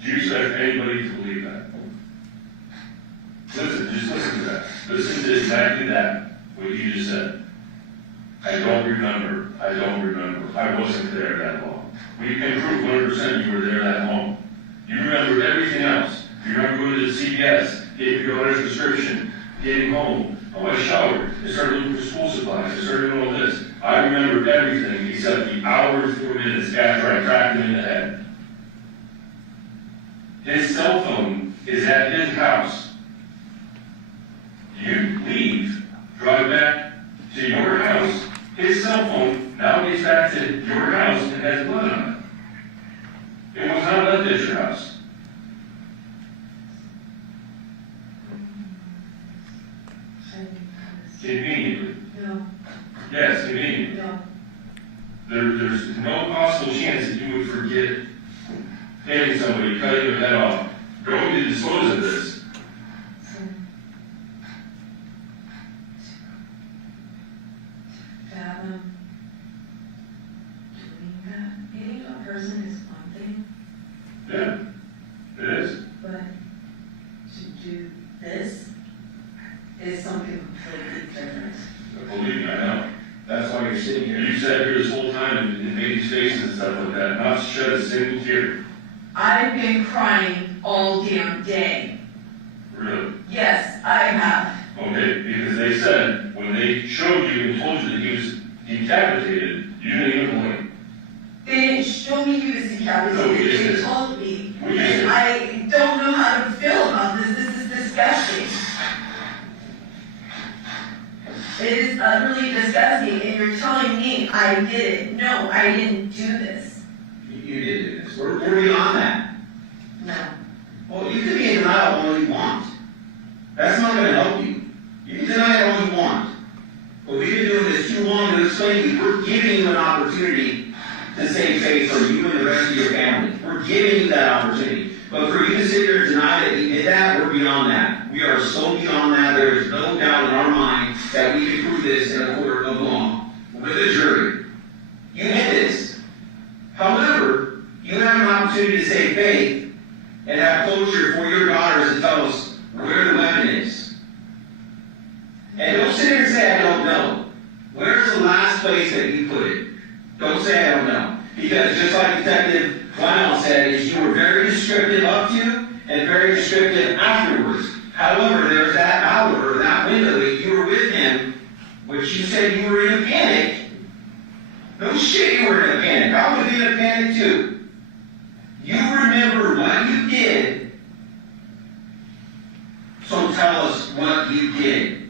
Do you expect anybody to believe that? Listen, just listen to that. Listen to exactly that, what you just said. I don't remember. I don't remember. I wasn't there that long. We can prove 100% you were there that long. You remember everything else. You remember going to the CVS, getting your daughter's prescription, getting home. Oh, I showered. I started looking for school supplies. I started doing all this. I remember everything except the hour and 4 minutes after I cracked him in the head. His cell phone is at his house. You leave, drive back to your house. His cell phone now gets back to your house and has blood on it. It was not left at your house. Conveniently. No. Yes, conveniently. No. There's no possible chance that you would forget hitting somebody, cutting their head off, going to dispose of this. Fathom doing that. Hitting a person is one thing, Yeah, it is. but to do this is something completely different. Believe me, I know. That's why you're sitting here. You sat here this whole time and made these faces and stuff like that, not shed a single tear. I've been crying all damn day. Really? Yes, I have. Okay, because they said when they showed you and told you that he was decapitated, you didn't even blink. They didn't show me he was decapitated. No, we just They did. told me. We just did. And I don't know how to feel about this. This is disgusting. It is utterly disgusting, and you're telling me I did it. No, I didn't do this. You did do this. We're beyond that. No. Well, you can be in denial all you want. That's not going to help you. You can deny it all you want. But we've been doing this too long to explain to you. We're giving you an opportunity to save face for you and the rest of your family. We're giving you that opportunity. But for you to sit there and deny that you did that, we're beyond that. We are so beyond that, there is no doubt in our mind that we can prove this in a court of law with a jury. You did this. However, you have an opportunity to save faith and have closure for your daughters to tell us where the weapon is. And don't sit here and say, I don't know. Where's the last place that you put it? Don't say, I don't know. Because just like Detective Lionel said, is you were very descriptive up to and very descriptive afterwards. However, there's that hour, that window that you were with him, which you said you were in a panic. No shit, you were in a panic. I would have been in a panic too. You remember what you did, so tell us what you did.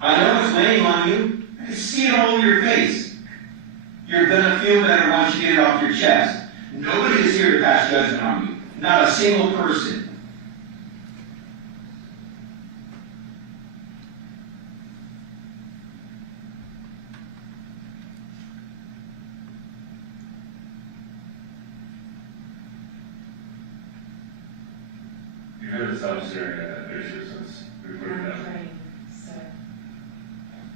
I know it's weighing on you. I can see it all over your face. You're going to feel better once you get it off your chest. Nobody is here to pass judgment on you. Not a single person. You gotta stop staring at that picture since we put it down.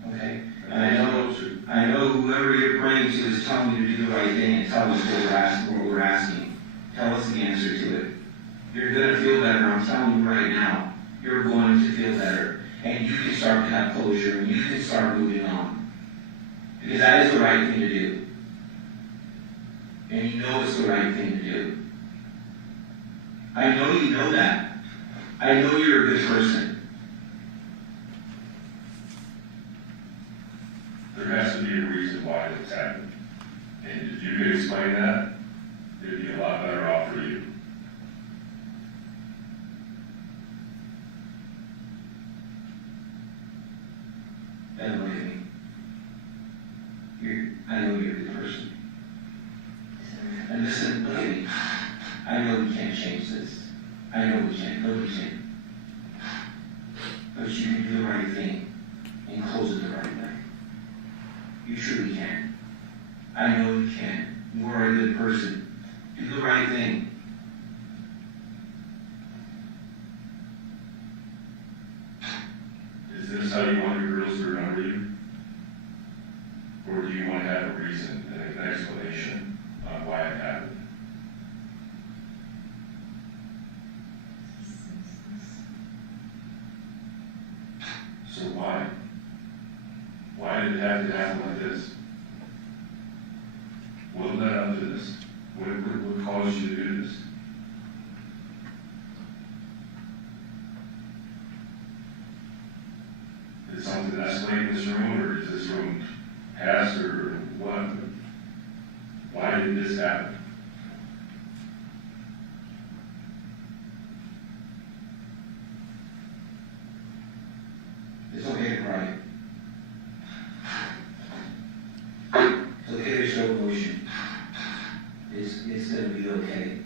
Okay? And I know whoever you're praying to is telling you to do the right thing and tell us what we're asking. Tell us the answer to it. You're going to feel better. I'm telling you right now. You're going to feel better. And you can start to have closure and you can start moving on. Because that is the right thing to do. And you know it's the right thing to do. I know you know that. I know you're a good person. There has to be a reason why this happened. And if you could explain that, it'd be a lot better off for you. And look at me. I know you're a good person. And listen, look at me. I know we can't change this. I know we can't. Nobody can. But you can do the right thing and close it the right way. You truly can. I know you can. You are a good person. Do the right thing. Is this how you want your girls to remember you? Or do you want to have a reason and an explanation on why it happened? So why? Why did it have to happen like this? What led up to this? What caused you to do this? Did something escalate in this room, or is this room past, or what? Why did this happen? It's okay to cry. It's okay to show emotion. It's going to be okay.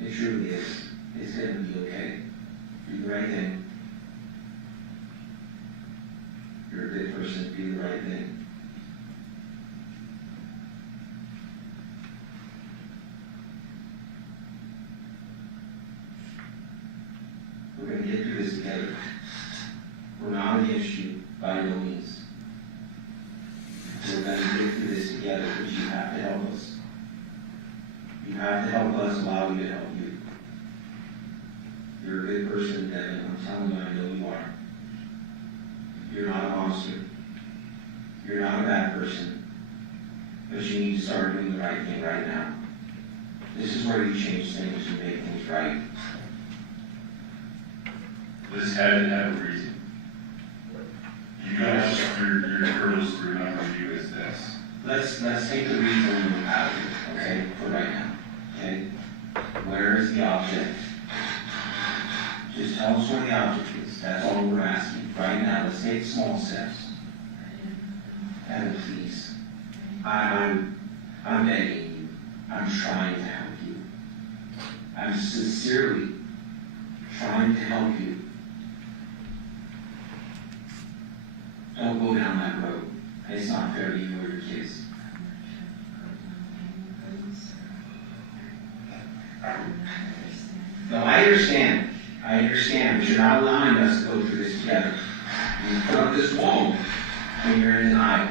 It truly is. It's going to be okay. Do the right thing. You're a good person. Do the right thing. We're going to get through this together. We're not against you by no means. We're going to get through this together, but you have to help us. You have to help us allow you to help you. You're a good person, Devyn. I'm telling you, I know you are. You're not a monster. You're not a bad person. But you need to start doing the right thing right now. This is where you change things and make things right. This had to have a reason. You guys, your girls remember you as this. Let's take the reason out of it, okay, for right now, okay? Where is the object? Just tell us where the object is. That's all we're asking. Right now, let's take small steps. Heaven, please. I'm begging you. I'm trying to help you. I'm sincerely trying to help you. Don't go down that road. It's not fair to you or your kids. No, I understand. But you're not allowing us to go through this together. You put up this wall when you're in denial.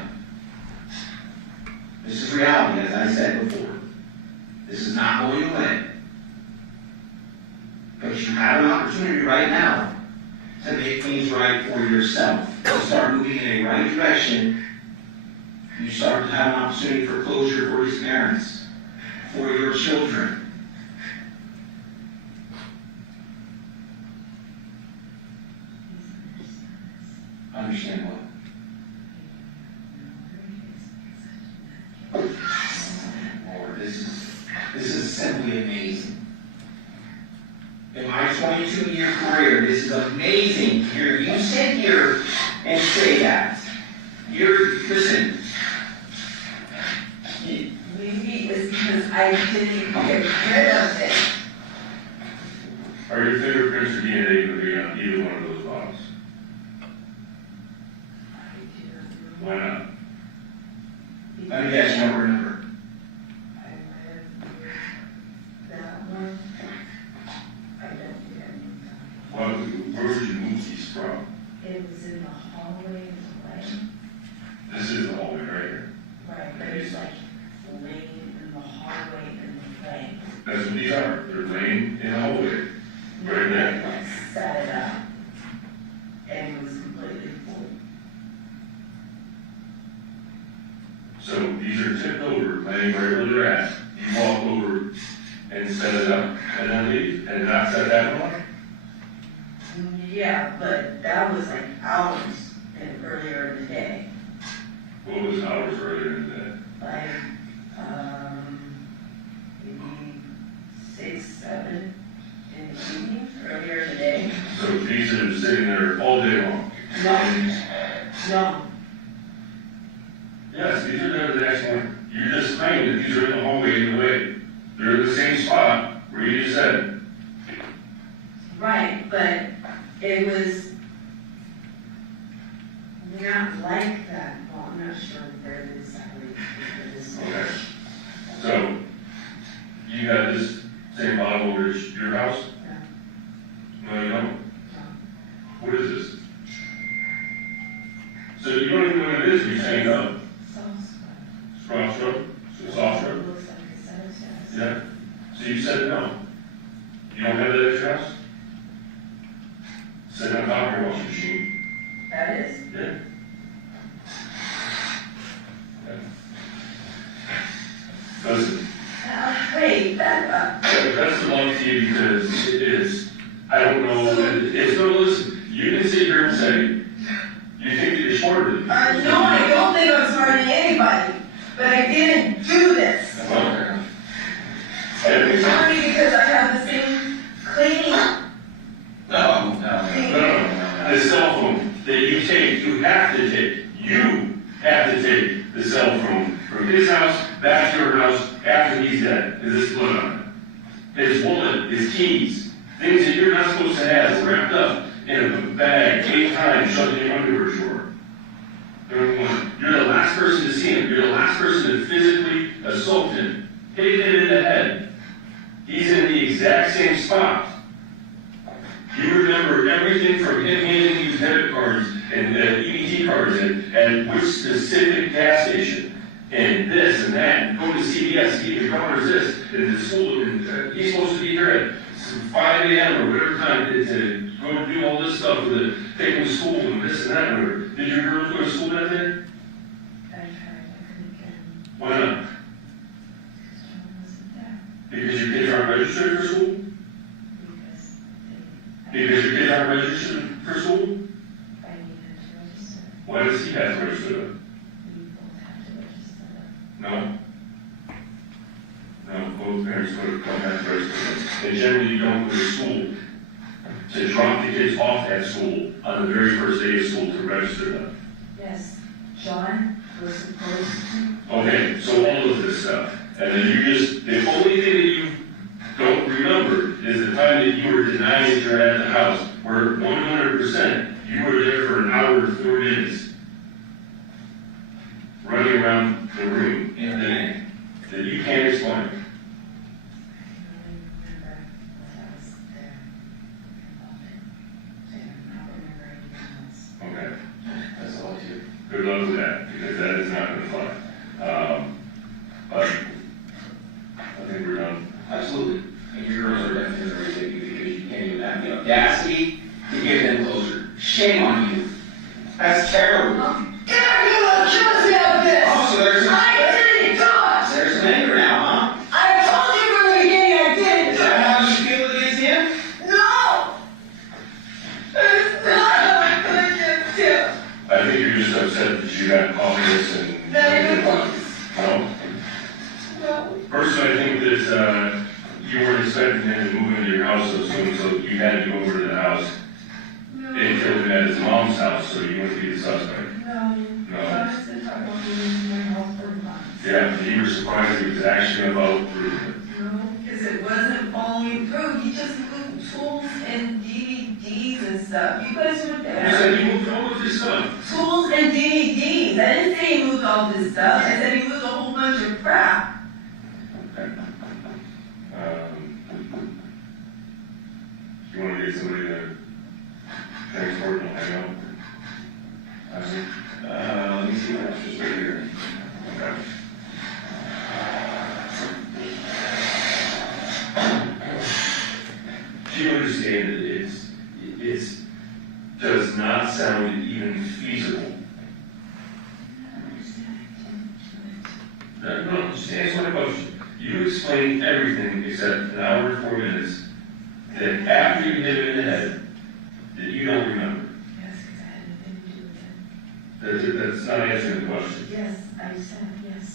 This is reality, as I said before. This is not going away. But you have an opportunity right now to make things right for yourself. To start moving in a right direction. You start to have an opportunity for closure for these parents, for your children. Understand what? Lord, this is simply amazing. In my 22-year career, this is amazing to hear you sit here and say that. Listen. Maybe it's because I didn't get rid of it. Are your fingerprints or DNA going to be on either one of those bottles? Why not? Let me guess, you don't remember. That one, I don't remember. Well, where would you move these from? It was in the hallway in the lane. This is the hallway right here. Right, there's like a lane in the hallway in the lane. That's what these are. They're laying in the hallway. Right there. Like set it up. And it was completely full. So these are tipped over, laying right where they're at. You walk over and set it up and then leave and not set that one? Yeah, but that was like hours earlier in the day. What was hours earlier in the day? Like, maybe 6, 7 in the evening, earlier in the day. So these are sitting there all day long? No. Yes, these are there the next one. You just claimed that these are in the hallway in the way. They're in the same spot where you just said. Right, but it was not like that. Well, I'm not sure where it is exactly. Okay. So, you got this same bottle over at your house? No, you don't. What is this? So you don't even know what it is, you're saying no. Soft shrub? Soft shrub? Yeah. So you said no. You don't have that at your house? Sit on top of your washing machine. That is? Yeah. Listen. Wait, back up. That's the one to you because it is, I don't know, it's no, listen, you can sit here and say, you think that you're smarter than me. No, I don't think I'm smarter than anybody, but I didn't do this. Okay. It's only because I have the same cleaning. No. The cell phone that you take, you have to take the cell phone from his house back to your house after he's dead. Is this blood on it? His wallet, his keys, things that you're not supposed to have wrapped up in a bag 8 times shoved in your underwear drawer. Number one, you're the last person to see him. You're the last person to physically assault him. Hit him in the head. He's in the exact same spot. You remember everything from him handing you debit cards and EBT cards and which specific gas station and this and that and going to CVS, he encounters this and the school and he's supposed to be here at 5 a.m. or whatever time to go do all this stuff with take him to school and this and that. Or did your girls go to school that day? Why not? Because your kids aren't registered for school? Because your kids aren't registered for school? Why does he have to register them? No. No, both parents parents don't have the rights to them. And generally, you don't go to school to drop the kids off at school on the very first day of school to register them. Yes, John was supposed to. Okay, so all of this stuff. And then the only thing that you don't remember is the time that you were denied entry at the house, where 100% you were there for an hour and 4 minutes running around the room that you can't explain. Okay, that's all too. Good luck with that, because that is not going to fly. But I think we're done. Absolutely. And your girls are definitely going to take you because you can't even have the audacity to give them closure. Shame on you. That's terrible. Get out of here, trust me about this. Oh, so there's some, I didn't talk. there's some anger now, huh? I told you from the beginning I didn't Is that how you feel against him? No! It's not how I feel against him. I think you're just upset that you got confidence and no. No. Personally, I think that you weren't expecting him to move into your house so soon, so you had to go over to the house and killed him at his mom's house, so you wouldn't be the suspect. No. I was going to talk about moving to my house for months. Yeah, you were surprised he was actually about to prove it. No, because it wasn't following through. He just moved tools and DVDs and stuff. You guys were there. You said he moved all of his stuff. Tools and DVDs. I didn't say he moved all this stuff. I said he moved a whole bunch of crap. Okay. You want to get somebody to transport and hang out? Let me see my extras right here. Okay. Do you understand that it does not sound even feasible? No, just answer my question. You explained everything except an hour and 4 minutes that after you hit him in the head, that you don't remember. Yes, because I had nothing to do with it. That's not answering the question. Yes, I said yes.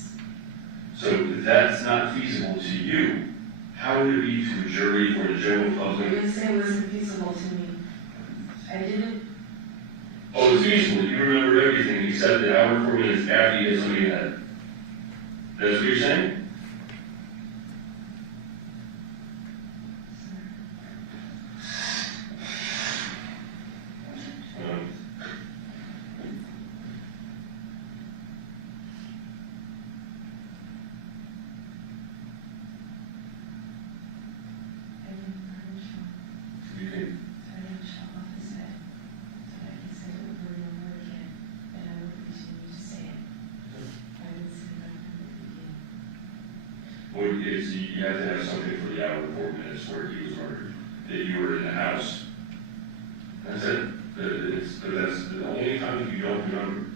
So if that's not feasible to you, how would it be to a jury or the general I public? didn't say it wasn't feasible to me. I didn't. Oh, it's feasible. You remember everything except the hour and 4 minutes after you hit somebody in the head. That's what you're saying? You can. I didn't shut off his head. So I can say it over and over again. And I would continue to say it. I would say that from the beginning. Well, you have to have something for the hour and 4 minutes where he was murdered, that you were in the house. That's it. That's the only time that you don't remember.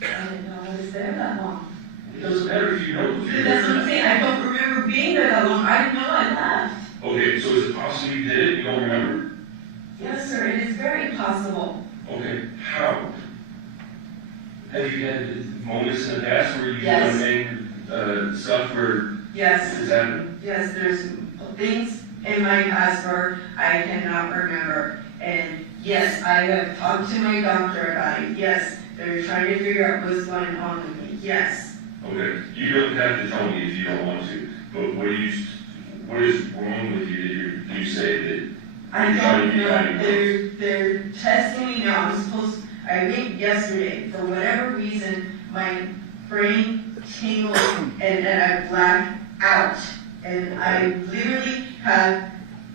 I didn't know I was there that long. It doesn't matter if you don't. But that's what I'm saying. I don't remember being there that long. I didn't know I left. Okay, so is it possible you did it? You don't remember? Yes, sir. It is very possible. Okay, how? Have you had moments in the past where you've Yes. done stuff where Yes. this happened? Yes, there's things in my past where I cannot remember. And yes, I have talked to my doctor about it. Yes, they're trying to figure out what's going on with me. Yes. Okay, you don't have to tell me if you don't want to, but what is wrong with you that you say that I you're trying don't to be know. hiding? They're testing me now. I went yesterday. For whatever reason, my brain tingled and I blacked out. And I literally have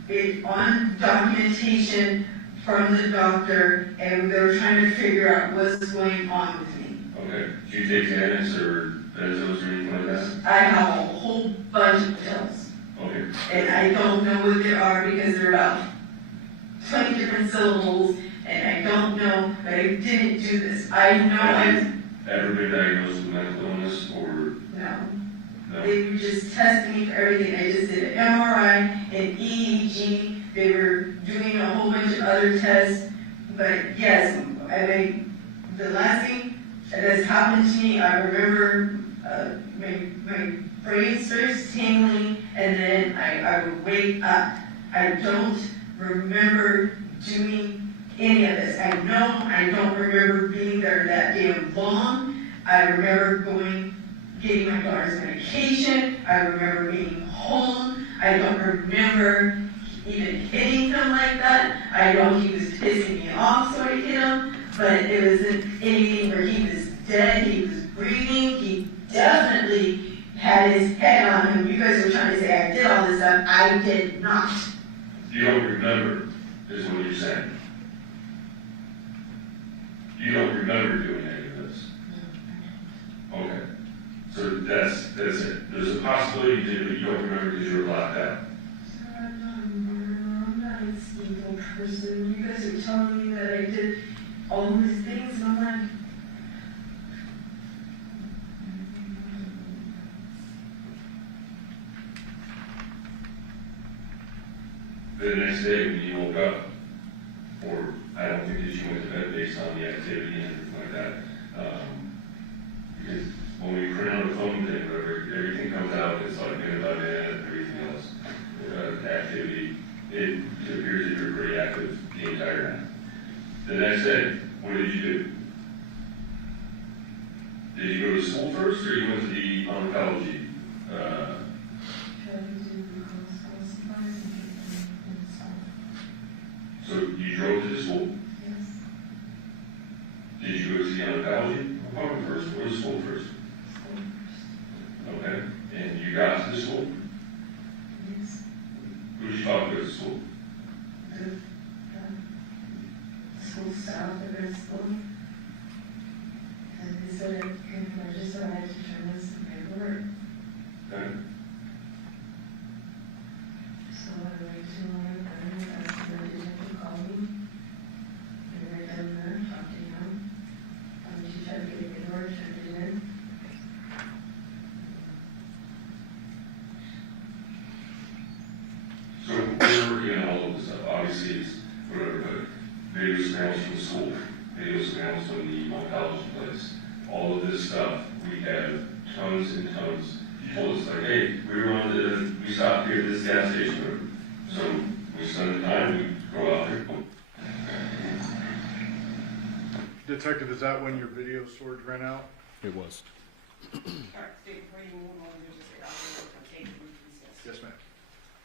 it on documentation from the doctor, and they were trying to figure out what's going on with me. Okay, do you take Xanax or benzos or anything like that? I have a whole bunch of pills. Okay. And I don't know what they are because they're about 20 different syllables, and I don't know, but I didn't do this. I know I'm... Ever been diagnosed with mental illness or? No. No. They were just testing me for everything. I just did an MRI, an EEG. They were doing a whole bunch of other tests. But yes, the last thing that has happened to me, I remember my brain starts tingling, and then I would wake up. I don't remember doing any of this. I know I don't remember being there that damn long. I remember getting my daughter's medication. I remember being home. I don't remember even hitting him like that. I know he was pissing me off, so I hit him, but it wasn't anything where he was dead. He was breathing. He definitely had his head on him. You guys are trying to say I did all this stuff. I did not. You don't remember, is what you're saying. You don't remember doing any of this. Okay. So that's it. There's a possibility you did, but you don't remember because you were blacked out. I'm not a evil person. You guys are telling me that I did all these things, and I'm like, The next day when you woke up, or I don't think that you went to bed based on the activity and everything like that, because when we print out a phone thing, whatever, everything comes out, it's like minute by minute, everything else, activity, it appears that you're pretty active the entire night. The next day, what did you do? Did you go to school first, or you went to the oncology? So you drove to the school? yes, Did you go to the oncology department first or the school first? Okay. And you got to the school? yes. Who did you talk to at the school? The school staff at the school. And they said I couldn't register, I had to turn in some paperwork. Okay. So I went to my friend, asked him to call me. And I done there, talked to him. She tried to get a paperwork, turned it in. So we're working on all of this stuff. Obviously, it's whatever, but video surveillance from the school, video surveillance from the oncology place, all of this stuff, we have tons and tons. You told us, like, hey, we stopped here at this gas station. So we spend the time, we go out there. Detective, is that when your video storage ran out? It was. All right, Steve, before you move on, there's just a take a brief recess. Yes, ma'am.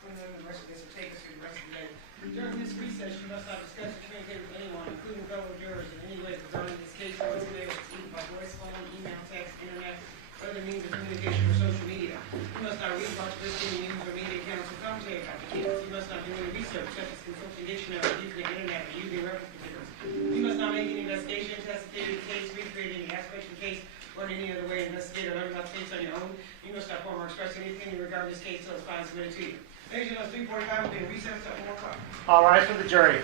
And then the rest of this will take us through the rest of the day. During this recess, you must not discuss or communicate with anyone, including fellow jurors, in any way regarding this case or its related, either by voice, phone, email, text, internet, or other means of communication or social media. You must not read, watch, listen to news or media accounts or commentary about the case. You must not do any research, such as consulting dictionary, using the internet, or using reference materials. You must not make any investigation, investigate the case, recreate any aspect of the case, or in any other way investigate or learn about the case on your own. You must not form or express any opinion regarding this case until it's finally submitted to you. Ladies and gentlemen, 3:45 will be in recess at 1 o'clock. All rise for the jury.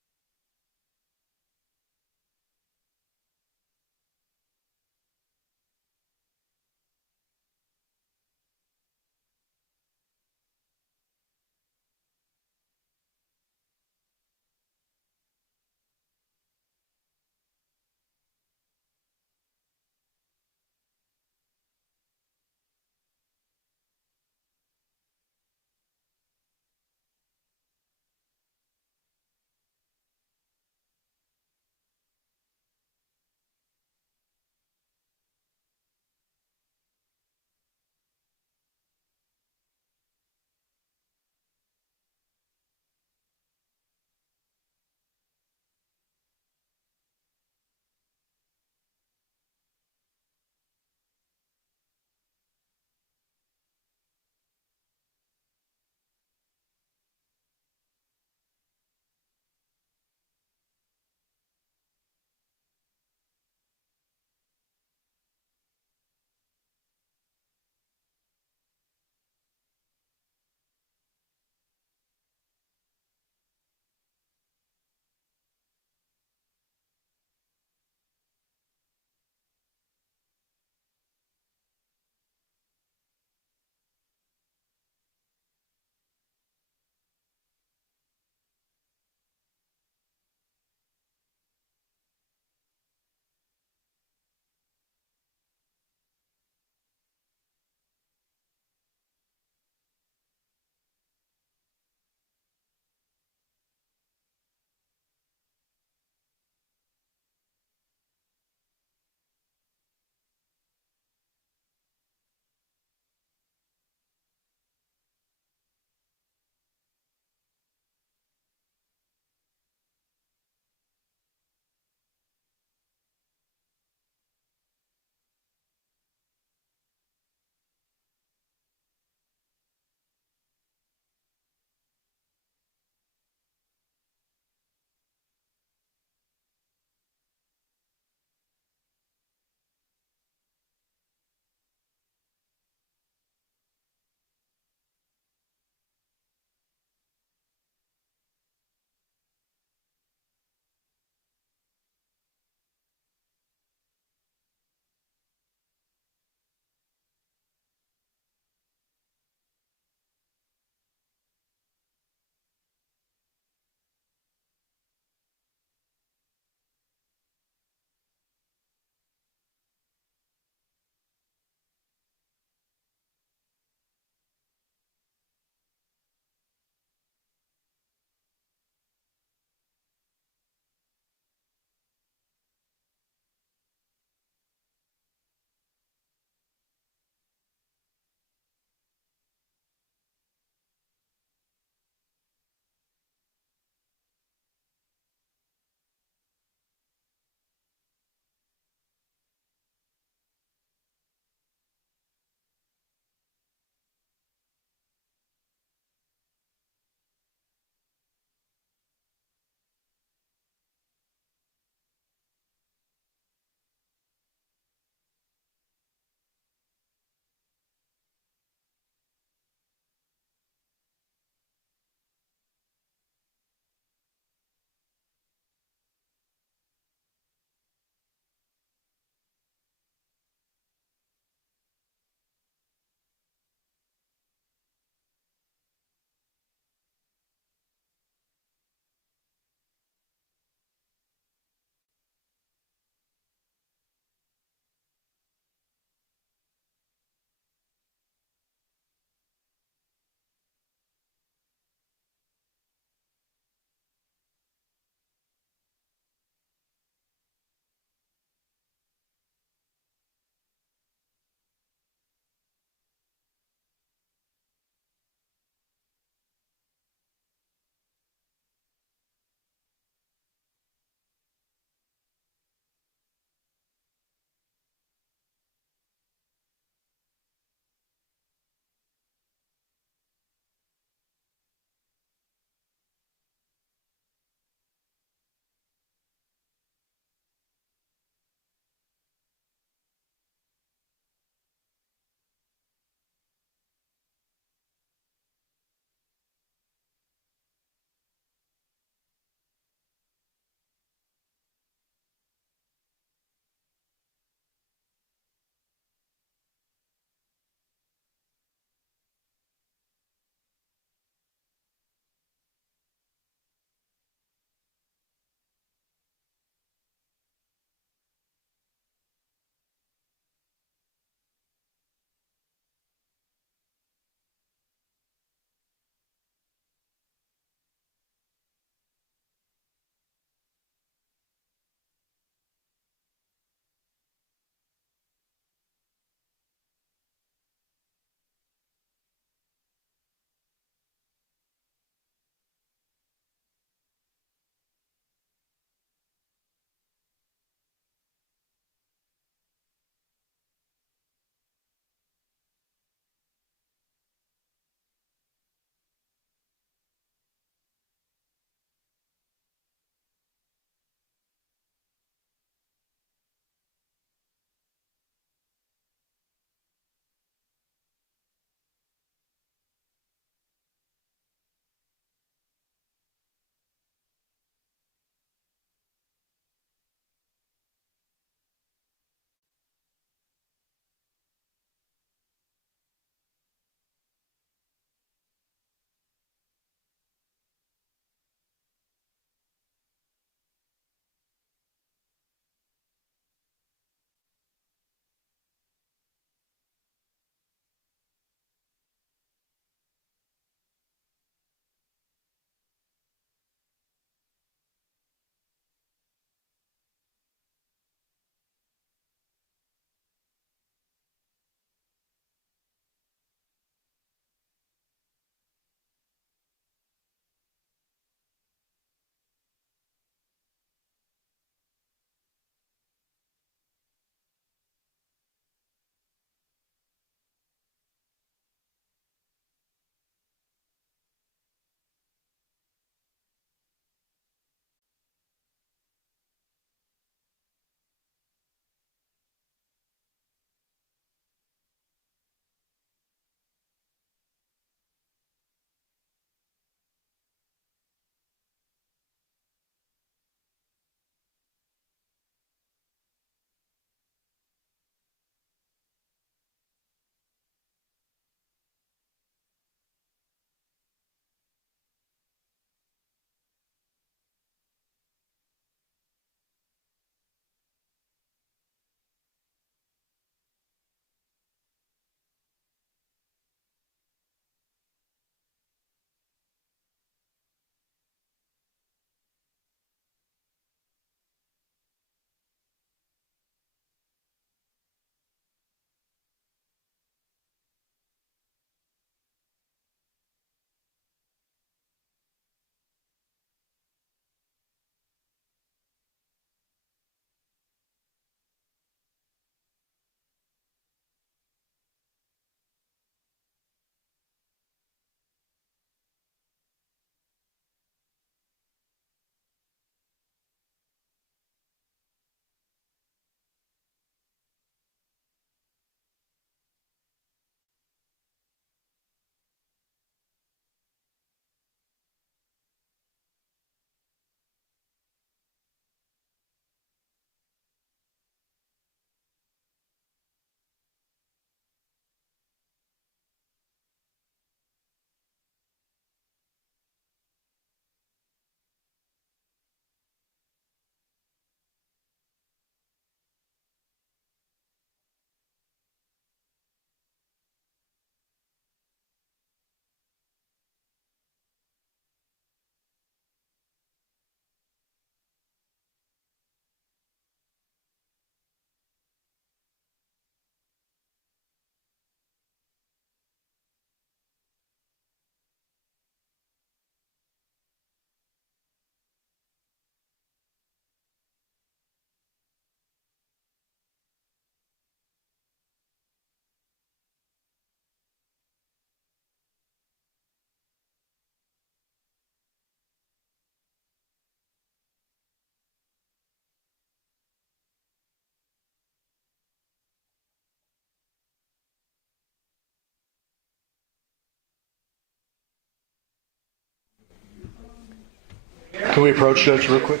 Can we approach Judge real quick?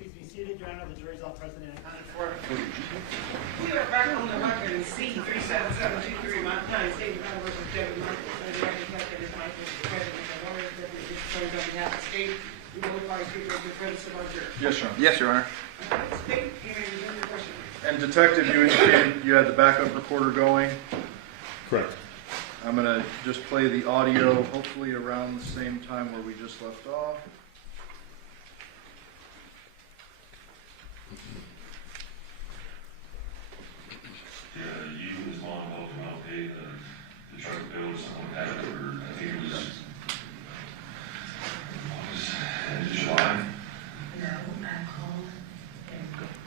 Please be seated, Your Honor. The jury's all present and accounted for. We are back on the record in C-37723, Montana State County versus Devyn Michaels. And the record reflects that Ms. Michaels is present and lawyers representing attorneys on behalf of the state. We will require speaker of the credits of our jury. Yes, Your Honor. Yes, Your Honor. State, you may resume your question. And Detective, you indicated you had the backup recorder going. Correct. I'm going to just play the audio, hopefully around the same time where we just left off. Yeah, you and his mom helped him out pay the truck bill or something like that, or I think it was end of July. No, I called and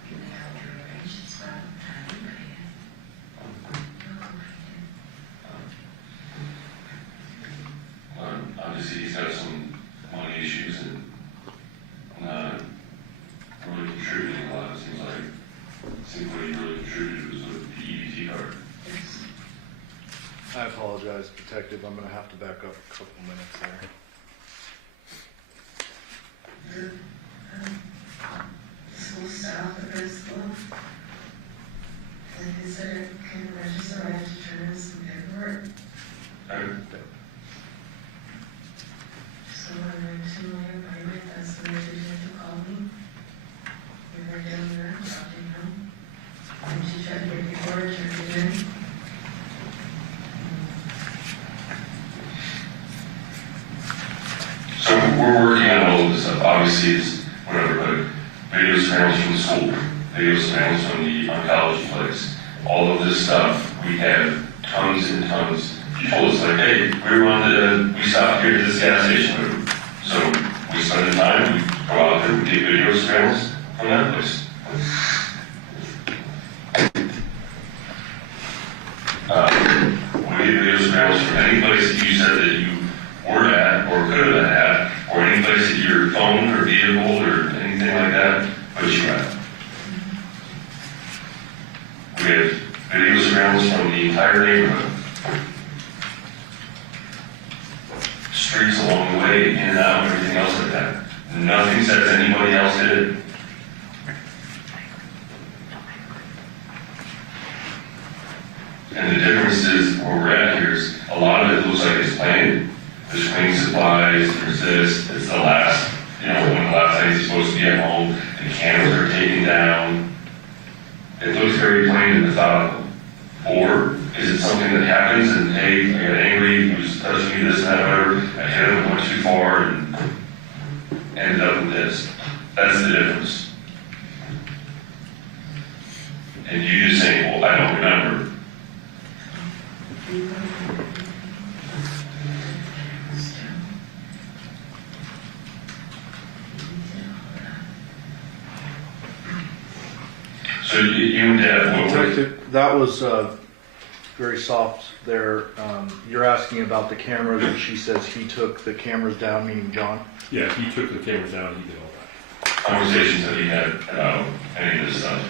they helped her arrange this problem. I didn't pay it. Obviously, he's got some money issues and not really contributing a lot. It seems like what he really contributed was with the EBT card. I apologize, Detective. I'm going to have to back up a couple minutes there. School staff, the principal, and he said I can register, I have to turn in some paperwork. So I went to my appointment, that's when the detective called me. We were down there, talking to him. And she tried to get paperwork, turned it in. So we're working on all of this stuff. Obviously, it's whatever, but video surveillance from the school, video surveillance from the oncology place, all of this stuff, we have tons and tons. He told us, like, hey, we stopped here at this gas station. So we spend the time, we go out there, we get video surveillance from that place. We get video surveillance from any place that you said that you were at or could have been at, or any place that your phone or vehicle or anything like that put you at. We have video surveillance from the entire neighborhood. Streets along the way, in and out, everything else like that. Nothing says anybody else did it. And the difference is, where we're at here is, a lot of it looks like it's planned. There's cleaning supplies, there's this, it's the last, when the last time he's supposed to be at home, the cameras are taken down. It looks very plain and methodical. Or is it something that happens and, hey, I got angry, he was touching me, this and that, whatever, I hit him, went too far, and ended up with this. That's the difference. And you just saying, well, I don't remember. So you and Dad, Detective, that was very soft there. You're asking about the cameras, and she says he took the cameras down, meaning John? Yeah, he took the cameras down and he did all that. Conversations that he had about any of this stuff.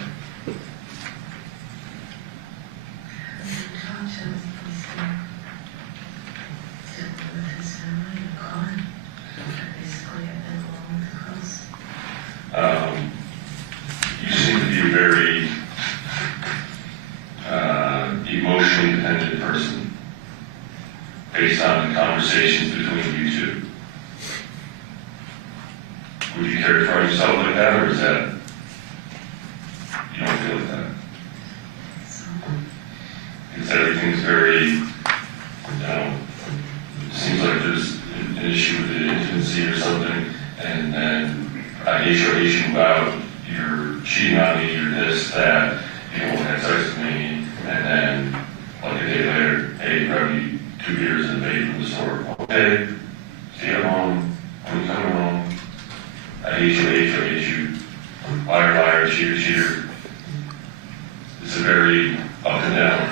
You seem to be a very emotionally dependent person based on the conversations between you two. Would you characterize yourself like that, or is that, you don't feel like that? Because everything's very, it seems like there's an issue with the intimacy or something, and then I hate you about you're cheating on me, you're this, that, had sex with Hey, see you home. I'm coming home. I hate you. Liar, liar, cheater, cheater. It's a very up and down.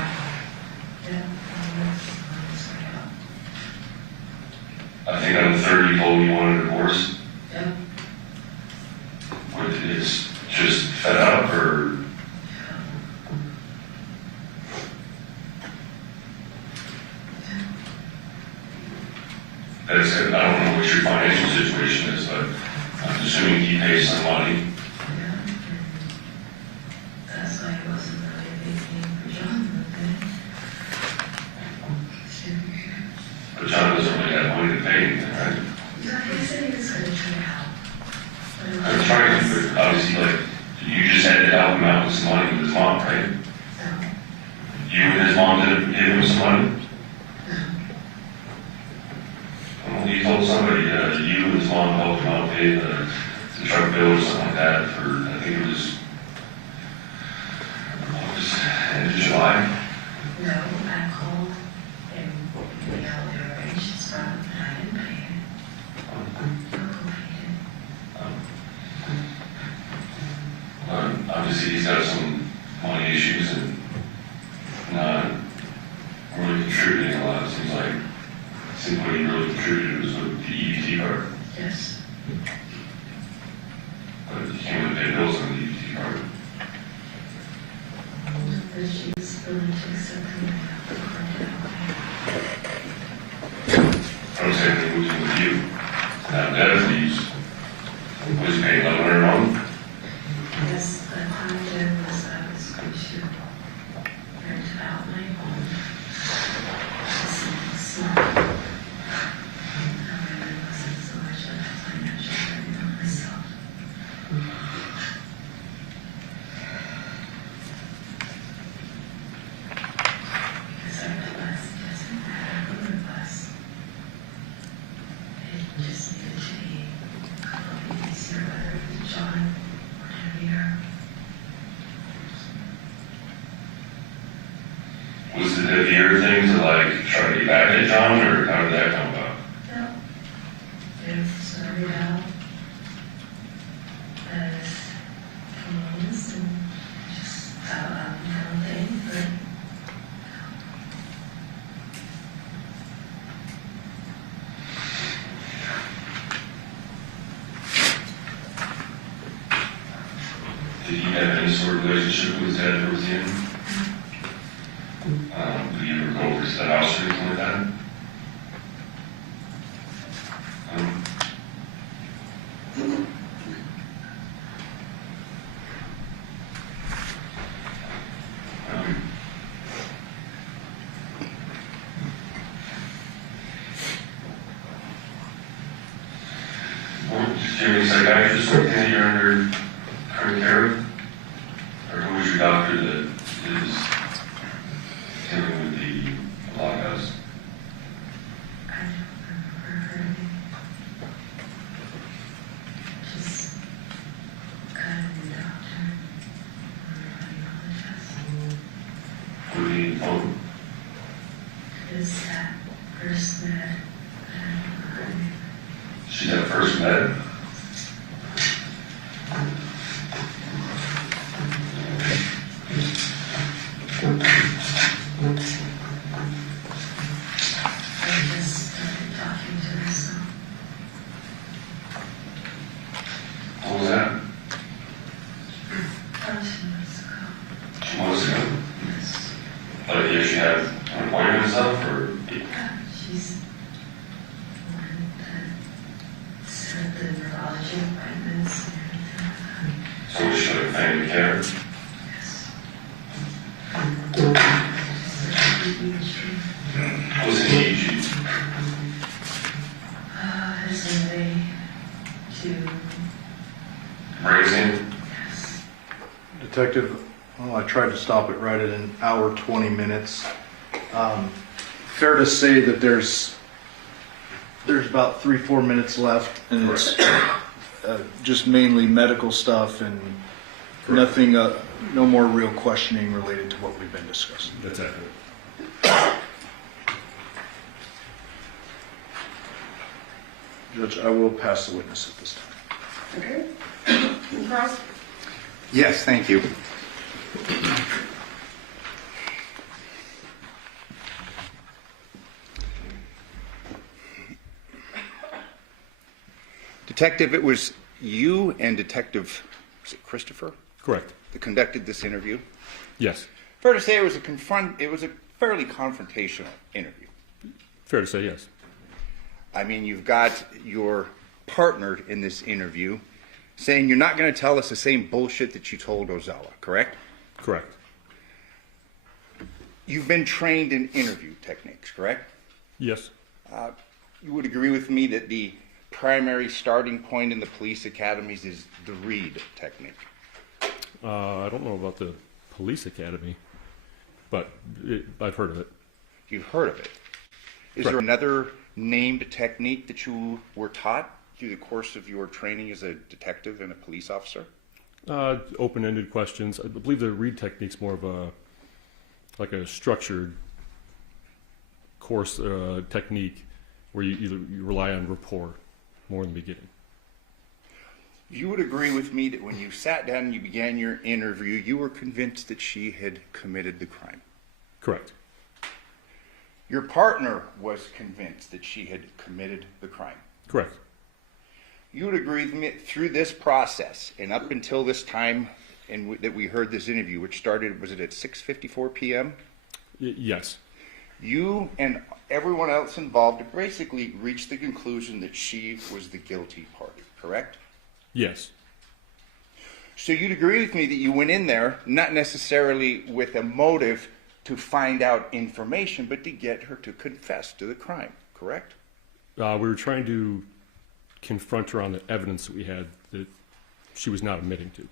I think on the third you told me you wanted a divorce. What, it's just fed up, or? I don't know what your financial situation is, but I'm assuming he pays some money. That's why it wasn't really a big thing for John, But John doesn't really have money to pay anything, right? He said he was going to try to help. I'm trying to, but obviously, like, you just had to help him out with some money with his mom, right? You and his mom didn't give him some money? Well, you told somebody, you and his mom helped him out pay the truck bill or something like that for, I think it was end of July. No, I called and we held their arrangements from and I didn't pay it. Obviously, he's got some money issues and not really contributing a lot. It seems what he really contributed was with the EBT card. Yes. But you can't really pay bills on the EBT card. But she was willing to accept me. I'm saying he was with you. Now, Dev, was he paying $1,100 a month? Yes, the plan did was I was going to rent out my home. Something small. However, it wasn't so much of a financial burden on myself. Because I realized it doesn't matter who it was. It just needed to be a couple of easier, whether it was John or Javier. Was the Javier thing to like try to get back at John, or how did that come about? No. It started out as commands and just out and down thing, but Did he have any sort of relationship with Ted or with him? Did he ever go over to the house or anything like that? Do you have any psychiatrist or anything that you're under current care of? Or who was your doctor that is dealing with the lockouts? I don't remember her name. Just kind of the doctor. Running all the tests. Who do you phone? Is that first med? I don't know her name. She's at First Med? I just started talking to her, so What was that? 2 months ago. 2 months ago? Like, you actually had an appointment and stuff, or? Yeah, she's the one that set the neurology appointments and everything like that. So was she like family care? What was an EEG? There's a way to Raising? Detective, well, I tried to stop it right at an hour, 20 minutes. Fair to say that there's about 3-4 minutes left, and it's just mainly medical stuff and nothing, no more real questioning related to what we've been discussing. That's accurate. Judge, I will pass the witness at this time. Okay. Cross. Yes, thank you. Detective, it was you and Detective, was it Christopher? Correct. That conducted this interview? Yes. Fair to say it was a fairly confrontational interview. Fair to say yes. I mean, you've got your partner in this interview saying you're not going to tell us the same bullshit that you told Ozella, correct? Correct. You've been trained in interview techniques, correct? Yes. You would agree with me that the primary starting point in the police academies is the read technique. I don't know about the police academy, but I've heard of it. You've heard of it. Is there another named technique that you were taught through the course of your training as a detective and a police officer? Open-ended questions. I believe the read technique's more of a structured course technique where you rely on rapport more in the beginning. You would agree with me that when you sat down and you began your interview, you were convinced that she had committed the crime? Correct. Your partner was convinced that she had committed the crime? Correct. You would agree with me that through this process and up until this time that we heard this interview, which started, was it at 6:54 p.m.? Yes. You and everyone else involved basically reached the conclusion that she was the guilty party, correct? Yes. So you'd agree with me that you went in there not necessarily with a motive to find out information, but to get her to confess to the crime, correct? We were trying to confront her on the evidence that we had that she was not admitting to.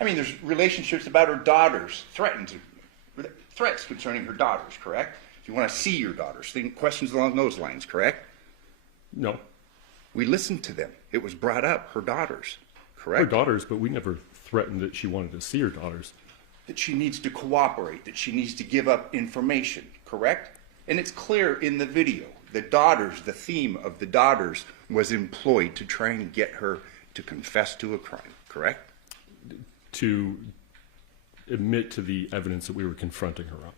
I mean, there's relationships about her daughters, threats concerning her daughters, correct? You want to see your daughters, questions along those lines, correct? No. We listened to them. It was brought up, her daughters, correct? Her daughters, but we never threatened that she wanted to see her daughters. That she needs to cooperate, that she needs to give up information, correct? And it's clear in the video. The daughters, the theme of the daughters was employed to try and get her to confess to a crime, correct? To admit to the evidence that we were confronting her on.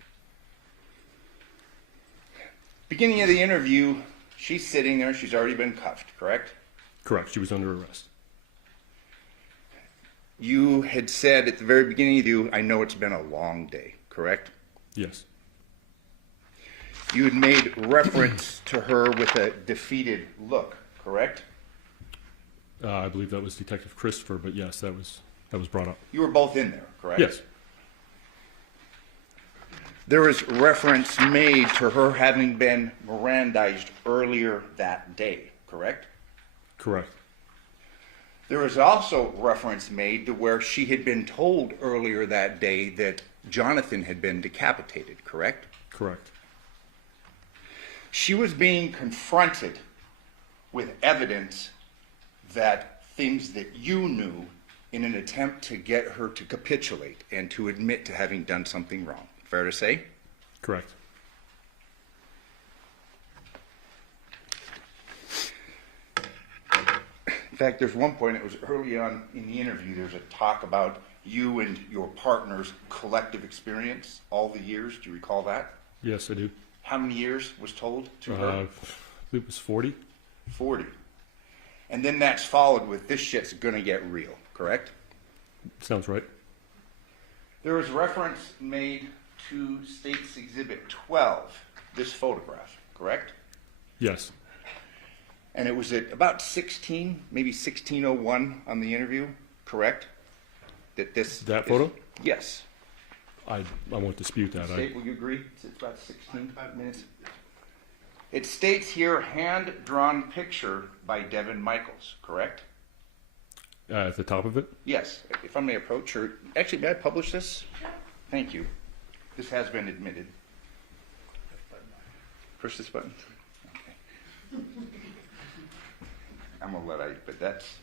Beginning of the interview, she's sitting there, she's already been cuffed, correct? Correct, she was under arrest. You had said at the very beginning of the interview, I know it's been a long day, correct? Yes. You had made reference to her with a defeated look, correct? I believe that was Detective Christopher, but yes, that was brought up. You were both in there, correct? Yes. There was reference made to her having been Mirandized earlier that day, correct? Correct. There was also reference made to where she had been told earlier that day that Johnathan had been decapitated, correct? Correct. She was being confronted with evidence that things that you knew in an attempt to get her to capitulate and to admit to having done something wrong. Fair to say? Correct. In fact, there's one point, it was early on in the interview, there's a talk about you and your partner's collective experience, all the years. Do you recall that? Yes, I do. How many years was told to her? I believe it was 40. 40. And then that's followed with, this shit's gonna get real, correct? Sounds right. There was reference made to State's Exhibit 12, this photograph, correct? Yes. And it was at about 16, maybe 16:01 on the interview, correct? That photo? Yes. I won't dispute that. State, will you agree? It's about 16 minutes. It states here, hand-drawn picture by Devyn Michaels, correct? At the top of it? Yes. If I may approach her. Actually, may I publish this? Thank you. This has been admitted. Push this button. Okay. I'm a Luddite, but that's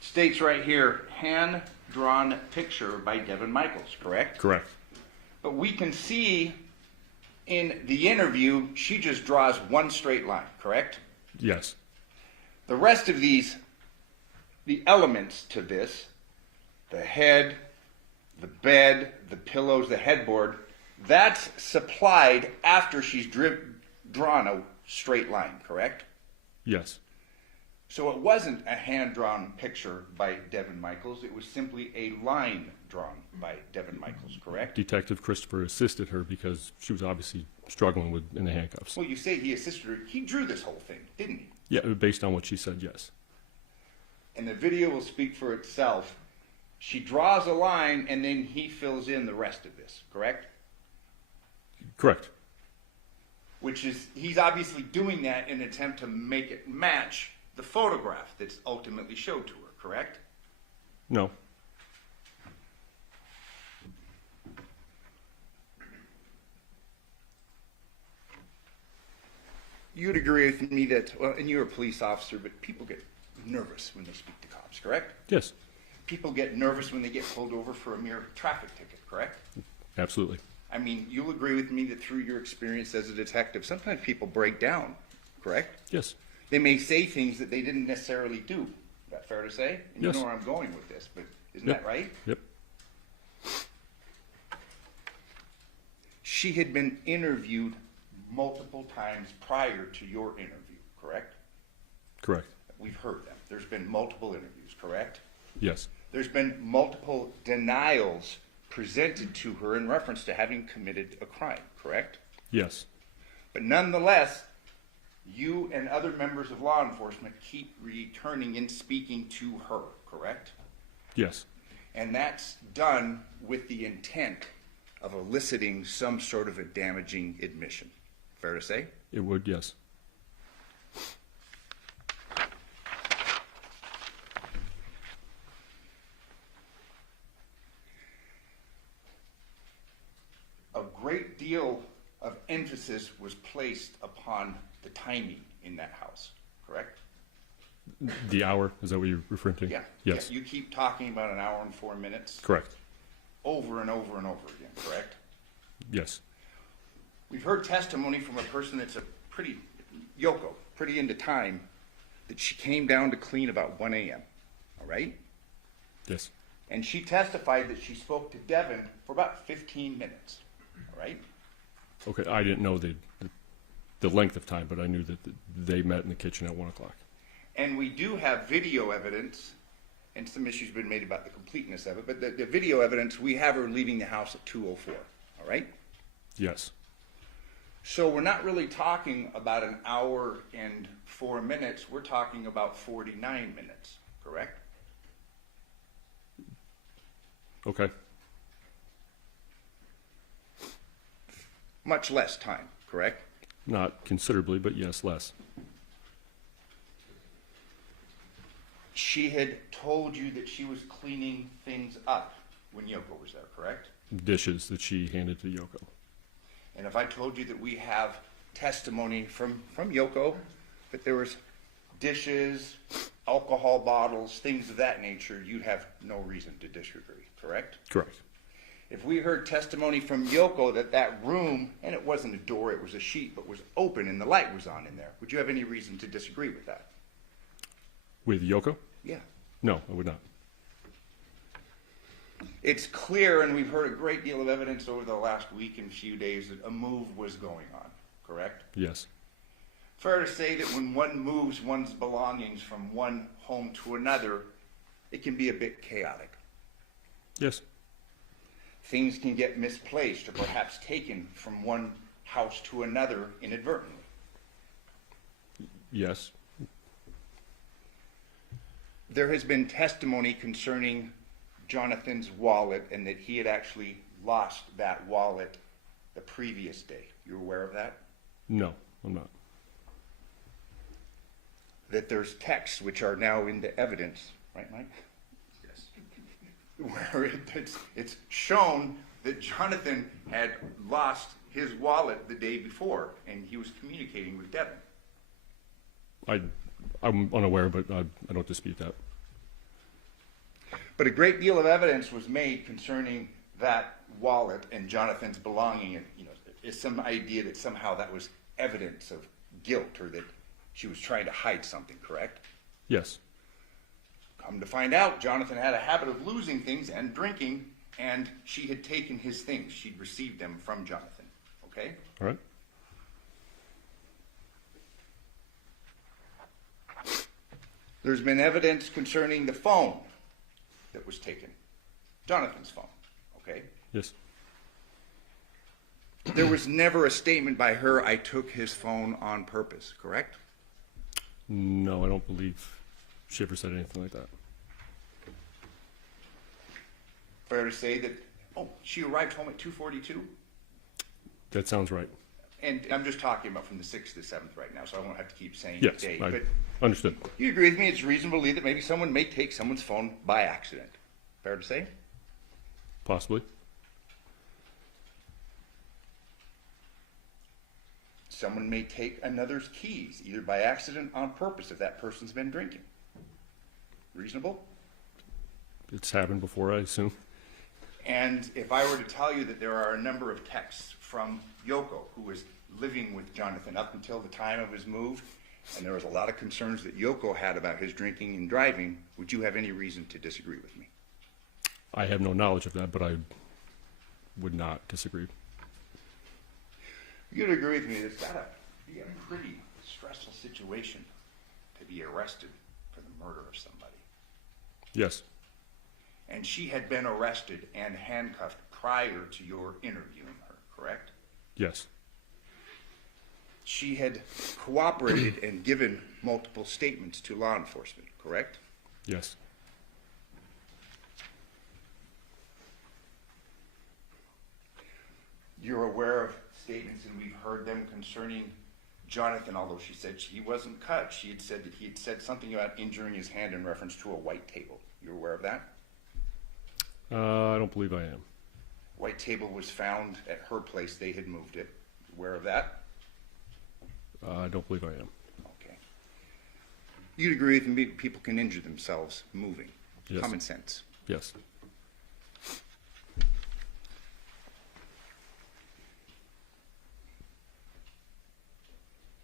states right here, hand-drawn picture by Devyn Michaels, correct? Correct. But we can see in the interview, she just draws one straight line, correct? Yes. The rest of these, the elements to this, the head, the bed, the pillows, the headboard, that's supplied after she's drawn a straight line, correct? Yes. So it wasn't a hand-drawn picture by Devyn Michaels. It was simply a line drawn by Devyn Michaels, correct? Detective Christopher assisted her because she was obviously struggling in the handcuffs. Well, you say he assisted her. He drew this whole thing, didn't he? Yeah, based on what she said, yes. And the video will speak for itself. She draws a line, and then he fills in the rest of this, correct? Correct. Which is, he's obviously doing that in an attempt to make it match the photograph that's ultimately showed to her, correct? No. You'd agree with me that, well, and you're a police officer, but people get nervous when they speak to cops, correct? Yes. People get nervous when they get pulled over for a mere traffic ticket, correct? Absolutely. I mean, you'll agree with me that through your experience as a detective, sometimes people break down, correct? Yes. They may say things that they didn't necessarily do. Is that fair to say? And Yes. you know where I'm going with this, but isn't Yep. that right? Yep. She had been interviewed multiple times prior to your interview, correct? Correct. We've heard them. There's been multiple interviews, correct? Yes. There's been multiple denials presented to her in reference to having committed a crime, correct? Yes. But nonetheless, you and other members of law enforcement keep returning and speaking to her, correct? Yes. And that's done with the intent of eliciting some sort of a damaging admission. Fair to say? It would, yes. A great deal of emphasis was placed upon the timing in that house, correct? The hour, is that what you're referring to? Yeah. Yes. Yeah, you keep talking about an hour and 4 minutes. Correct. Over and over and over again, correct? Yes. We've heard testimony from a person that's a pretty, Yoko, pretty into time, that she came down to clean about 1 a.m., all right? Yes. And she testified that she spoke to Devyn for about 15 minutes, all right? Okay, I didn't know the length of time, but I knew that they met in the kitchen at 1 o'clock. And we do have video evidence, and some issues have been made about the completeness of it, but the video evidence, we have her leaving the house at 2:04, all right? Yes. So we're not really talking about an hour and 4 minutes, we're talking about 49 minutes, correct? Okay. Much less time, correct? Not considerably, but yes, less. She had told you that she was cleaning things up when Yoko was there, correct? Dishes that she handed to Yoko. And if I told you that we have testimony from Yoko, that there was dishes, alcohol bottles, things of that nature, you'd have no reason to disagree, correct? Correct. If we heard testimony from Yoko that that room, and it wasn't a door, it was a sheet, but was open and the light was on in there, would you have any reason to disagree with that? With Yoko? Yeah. No, I would not. It's clear, and we've heard a great deal of evidence over the last week and few days, that a move was going on, correct? Yes. Fair to say that when one moves one's belongings from one home to another, it can be a bit chaotic. Yes. Things can get misplaced or perhaps taken from one house to another inadvertently. Yes. There has been testimony concerning Johnathan's wallet and that he had actually lost that wallet the previous day. You're aware of that? No, I'm not. That there's texts which are now in the evidence, right, Mike? Yes. Where it's shown that Johnathan had lost his wallet the day before and he was communicating with Devyn. I'm unaware, but I don't dispute that. But a great deal of evidence was made concerning that wallet and Johnathan's belonging, and is some idea that somehow that was evidence of guilt or that she was trying to hide something, correct? Yes. Come to find out, Johnathan had a habit of losing things and drinking, and she had taken his things. She'd received them from Johnathan. Okay? All right. There's been evidence concerning the phone that was taken. Johnathan's phone. Okay? Yes. There was never a statement by her, I took his phone on purpose, correct? No, I don't believe she ever said anything like that. Fair to say that, she arrived home at 2:42? That sounds right. And I'm just talking about from the 6th to 7th right now, so I won't have to keep saying Yes, the date. I But understood. you agree with me, it's reasonable to believe that maybe someone may take someone's phone by accident. Fair to say? Possibly. Someone may take another's keys, either by accident or on purpose, if that person's been drinking. Reasonable? It's happened before, I assume. And if I were to tell you that there are a number of texts from Yoko, who was living with Johnathan up until the time of his move, and there was a lot of concerns that Yoko had about his drinking and driving, would you have any reason to disagree with me? I have no knowledge of that, but I would not disagree. You'd agree with me that it's got to be a pretty stressful situation to be arrested for the murder of somebody. Yes. And she had been arrested and handcuffed prior to your interviewing her, correct? Yes. She had cooperated and given multiple statements to law enforcement, correct? Yes. You're aware of statements, and we've heard them concerning Johnathan, although she said he wasn't cut. She had said that he had said something about injuring his hand in reference to a white table. You're aware of that? I don't believe I am. White table was found at her place. They had moved it. Aware of that? I don't believe I am. Okay. You'd agree with me, people can injure themselves moving. Yes. Common sense. Yes.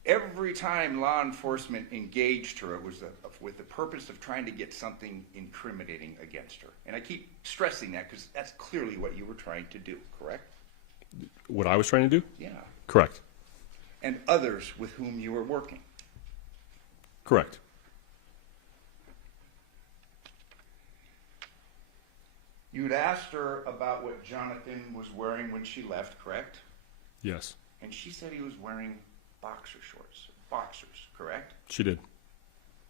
Every time law enforcement engaged her, it was with the purpose of trying to get something incriminating against her. And I keep stressing that because that's clearly what you were trying to do, correct? What I was trying to do? Yeah. Correct. And others with whom you were working. Correct. You'd asked her about what Johnathan was wearing when she left, correct? Yes. And she said he was wearing boxer shorts, boxers, correct? She did.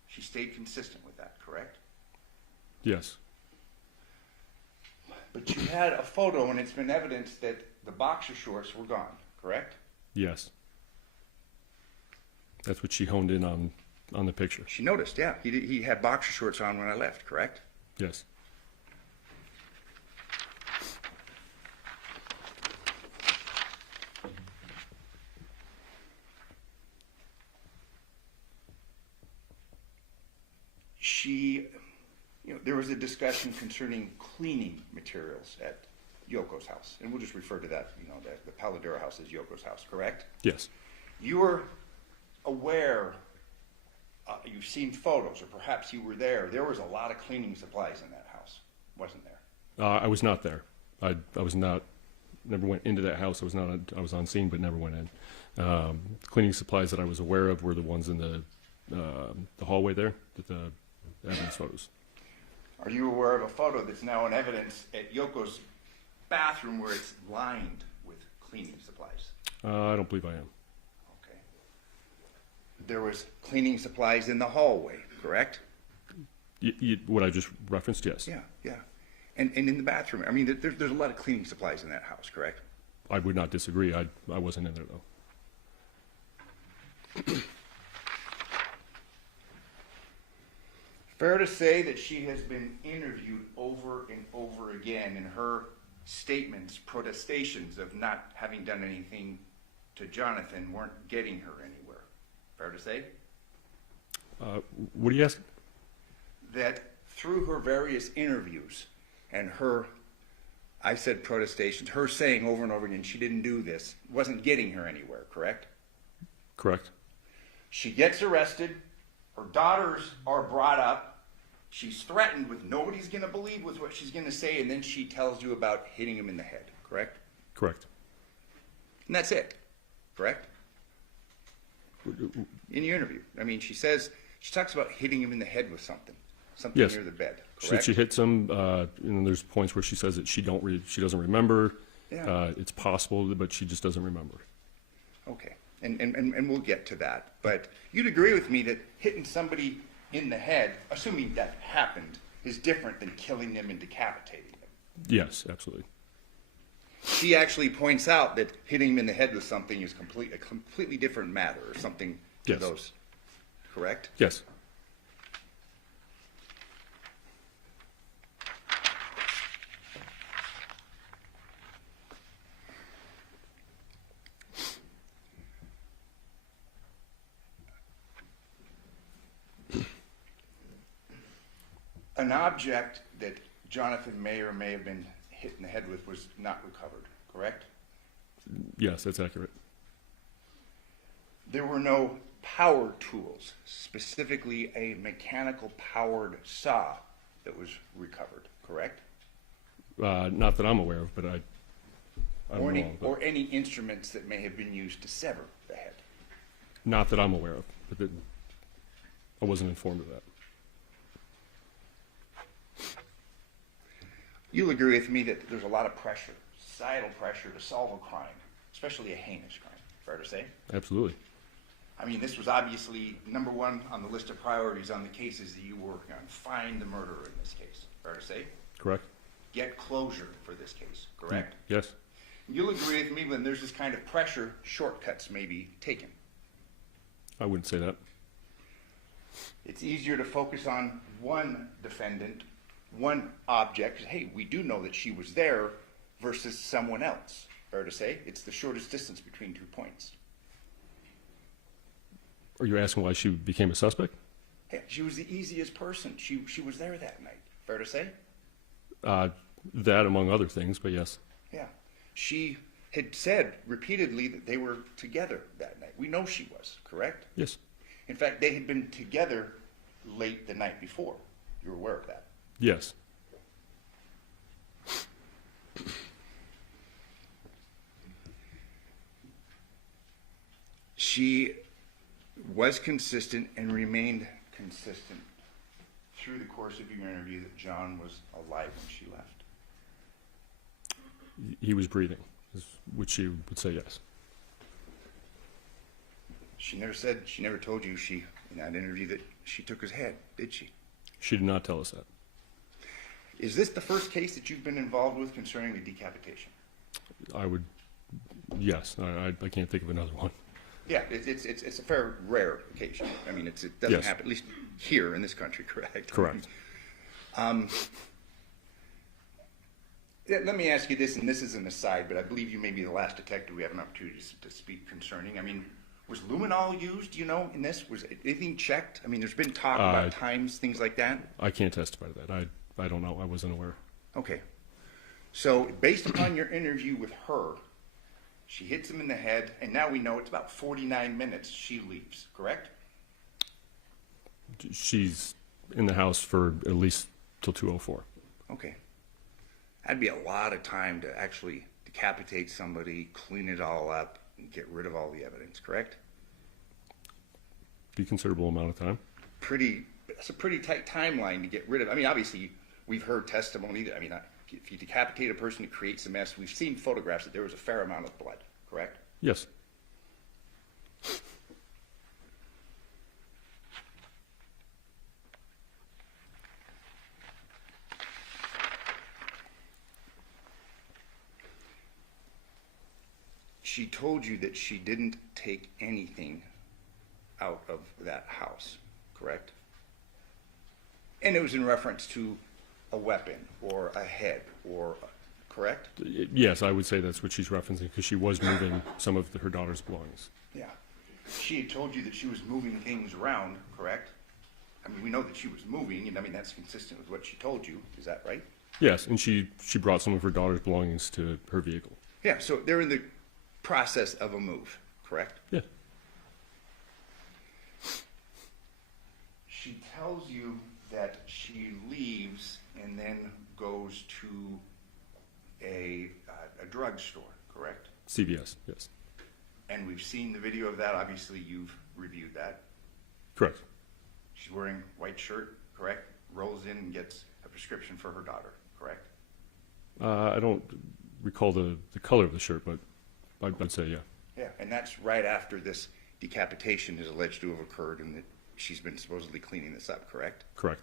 She stayed consistent with that, correct? Yes. But you had a photo, and it's been evidence that the boxer shorts were gone, correct? Yes. That's what she honed in on the picture. She noticed, yeah. He had boxer shorts on when I left, correct? Yes. There was a discussion concerning cleaning materials at Yoko's house, and we'll just refer to that, the Paladura house as Yoko's house, correct? Yes. You were aware, you've seen photos, or perhaps you were there. There was a lot of cleaning supplies in that house, wasn't there? I was not there. I was not. Never went into that house. I was on scene, but never went in. The cleaning supplies that I was aware of were the ones in the hallway there, the evidence photos. Are you aware of a photo that's now in evidence at Yoko's bathroom where it's lined with cleaning supplies? I don't believe I am. Okay. There was cleaning supplies in the hallway, correct? What I just referenced, yes. Yeah. And in the bathroom, I mean, there's a lot of cleaning supplies in that house, correct? I would not disagree. I wasn't in there, though. Fair to say that she has been interviewed over and over again, and her statements, protestations of not having done anything to Johnathan weren't getting her anywhere. Fair to say? What are you asking? That through her various interviews and her, I said protestations, her saying over and over again she didn't do this, wasn't getting her anywhere, correct? Correct. She gets arrested, Her daughters are brought up. She's threatened with nobody's going to believe with what she's going to say, and then she tells you about hitting him in the head, correct? Correct. And that's it, correct? In your interview. I mean, she talks about hitting him in the head with something Yes. near the bed, She, correct? she hits him, and there's points where she says that she doesn't remember. Yeah. It's possible, but she just doesn't remember. Okay, and we'll get to that. But you'd agree with me that hitting somebody in the head, assuming that happened, is different than killing them and decapitating them. Yes, absolutely. She actually points out that hitting him in the head with something is a completely different matter, or something to Yes. those, correct? Yes. An object that Johnathan may or may have been hit in the head with was not recovered, correct? Yes, that's accurate. There were no power tools, specifically a mechanical powered saw that was recovered, correct? Not that I'm aware of, but I'm wrong. But Or any instruments that may have been used to sever the head. not that I'm aware of, but I wasn't informed of that. You'll agree with me that there's a lot of pressure, societal pressure to solve a crime, especially a heinous crime, fair to say? Absolutely. I mean, this was obviously number one on the list of priorities on the cases that you were working on. Find the murderer in this case, fair to say? Correct. Get closure for this case, correct? Yes. You'll agree with me when there's this kind of pressure, shortcuts may be taken. I wouldn't say that. It's easier to focus on one defendant, one object. Hey, we do know that she was there versus someone else. Fair to say? It's the shortest distance between 2 points. Are you asking why she became a suspect? Hey, she was the easiest person. She was there that night. Fair to say? That among other things, but yes. Yeah. She had said repeatedly that they were together that night. We know she was, correct? Yes. In fact, they had been together late the night before. You're aware of that? Yes. She was consistent and remained consistent through the course of your interview that John was alive when she left. He was breathing, which she would say yes. She never told you in that interview that she took his head, did she? She did not tell us that. Is this the first case that you've been involved with concerning the decapitation? Yes. I can't think of another one. Yeah, it's a fair rare occasion. I mean, it doesn't Yes. happen, at least here in this country, correct? Correct. Let me ask you this, and this is an aside, but I believe you may be the last detective we have an opportunity to speak concerning. I mean, was luminol used, in this? Was anything checked? I mean, there's been talk about times, things like that. I can't testify to that. I don't know. I wasn't aware. Okay. So, based upon your interview with her, she hits him in the head, and now we know it's about 49 minutes she leaves, correct? She's in the house for at least till 2:04. Okay. That'd be a lot of time to actually decapitate somebody, clean it all up, and get rid of all the evidence, correct? Be a considerable amount of time. That's a pretty tight timeline to get rid of. I mean, obviously, we've heard testimony that, if you decapitate a person, it creates a mess. We've seen photographs that there was a fair amount of blood, correct? Yes. She told you that she didn't take anything out of that house, correct? And it was in reference to a weapon or a head correct? Yes, I would say that's what she's referencing because she was moving some of her daughter's belongings. Yeah. She had told you that she was moving things around, correct? I mean, we know that she was moving, and that's consistent with what she told you. Is that right? Yes, and she brought some of her daughter's belongings to her vehicle. Yeah, so they're in the process of a move, correct? Yeah. tells you that she leaves and then goes to a drugstore, correct? CVS, yes. And we've seen the video of that. Obviously, you've reviewed that. Correct. She's wearing white shirt, correct? Rolls in and gets a prescription for her daughter, correct? I don't recall the color of the shirt, but I'd say yeah. Yeah, and that's right after this decapitation is alleged to have occurred and that she's been supposedly cleaning this up, correct? Correct.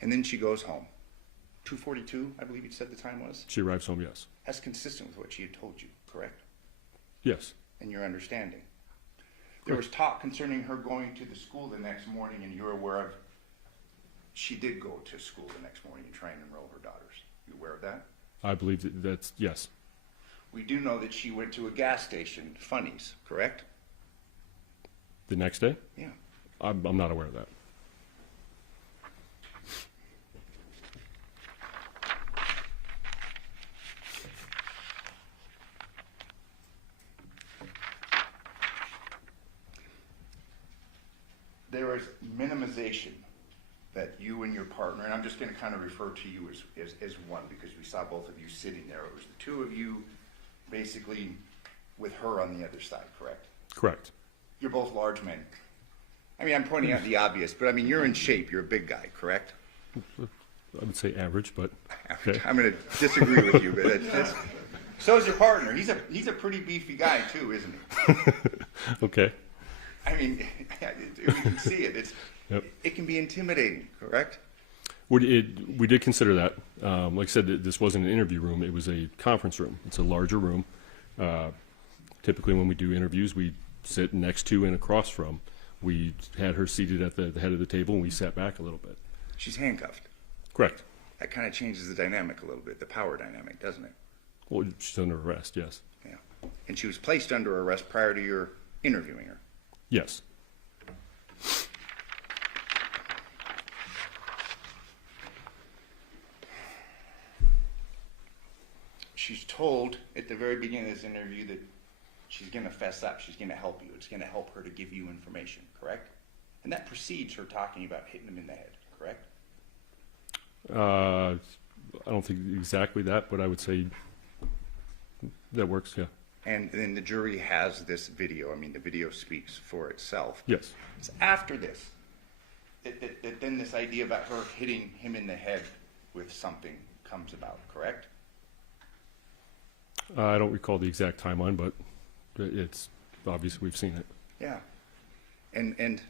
And then she goes home. 2:42, I believe you said the time was? She arrives home, yes. That's consistent with what she had told you, correct? Yes. And your understanding. There was talk concerning her going to the school the next morning, and you're aware of she did go to school the next morning and try and enroll her daughters. You aware of that? I believe that's yes. We do know that she went to a gas station, Funnies, correct? The next day? Yeah. I'm not aware of that. There is minimization that you and your partner, and I'm just going to kind of refer to you as one because we saw both of you sitting there. It was the two of you basically with her on the other side, correct? Correct. You're both large men. I mean, I'm pointing out the obvious, but I mean, you're in shape. You're a big guy, correct? I would say average, but okay. I'm going to disagree with you, but so is your partner. He's a pretty beefy guy too, isn't he? Okay. I mean, we can see it. Yep. It can be intimidating, correct? We did consider that. Like I said, this wasn't an interview room. It was a conference room. It's a larger room. Typically when we do interviews, we sit next to and across from. We had her seated at the head of the table, and we sat back a little bit. She's handcuffed. Correct. That kind of changes the dynamic a little bit, the power dynamic, doesn't it? Well, she's under arrest, yes. Yeah. And she was placed under arrest prior to your interviewing her. Yes. She's told at the very beginning of this interview that she's going to fess up. She's going to help you. It's going to help her to give you information, correct? And that precedes her talking about hitting him in the head, correct? I don't think exactly that, but I would say that works, yeah. And then the jury has this video. I mean, the video speaks for itself. Yes. It's after this that then this idea about her hitting him in the head with something comes about, correct? I don't recall the exact timeline, but it's obvious we've seen it. Yeah. And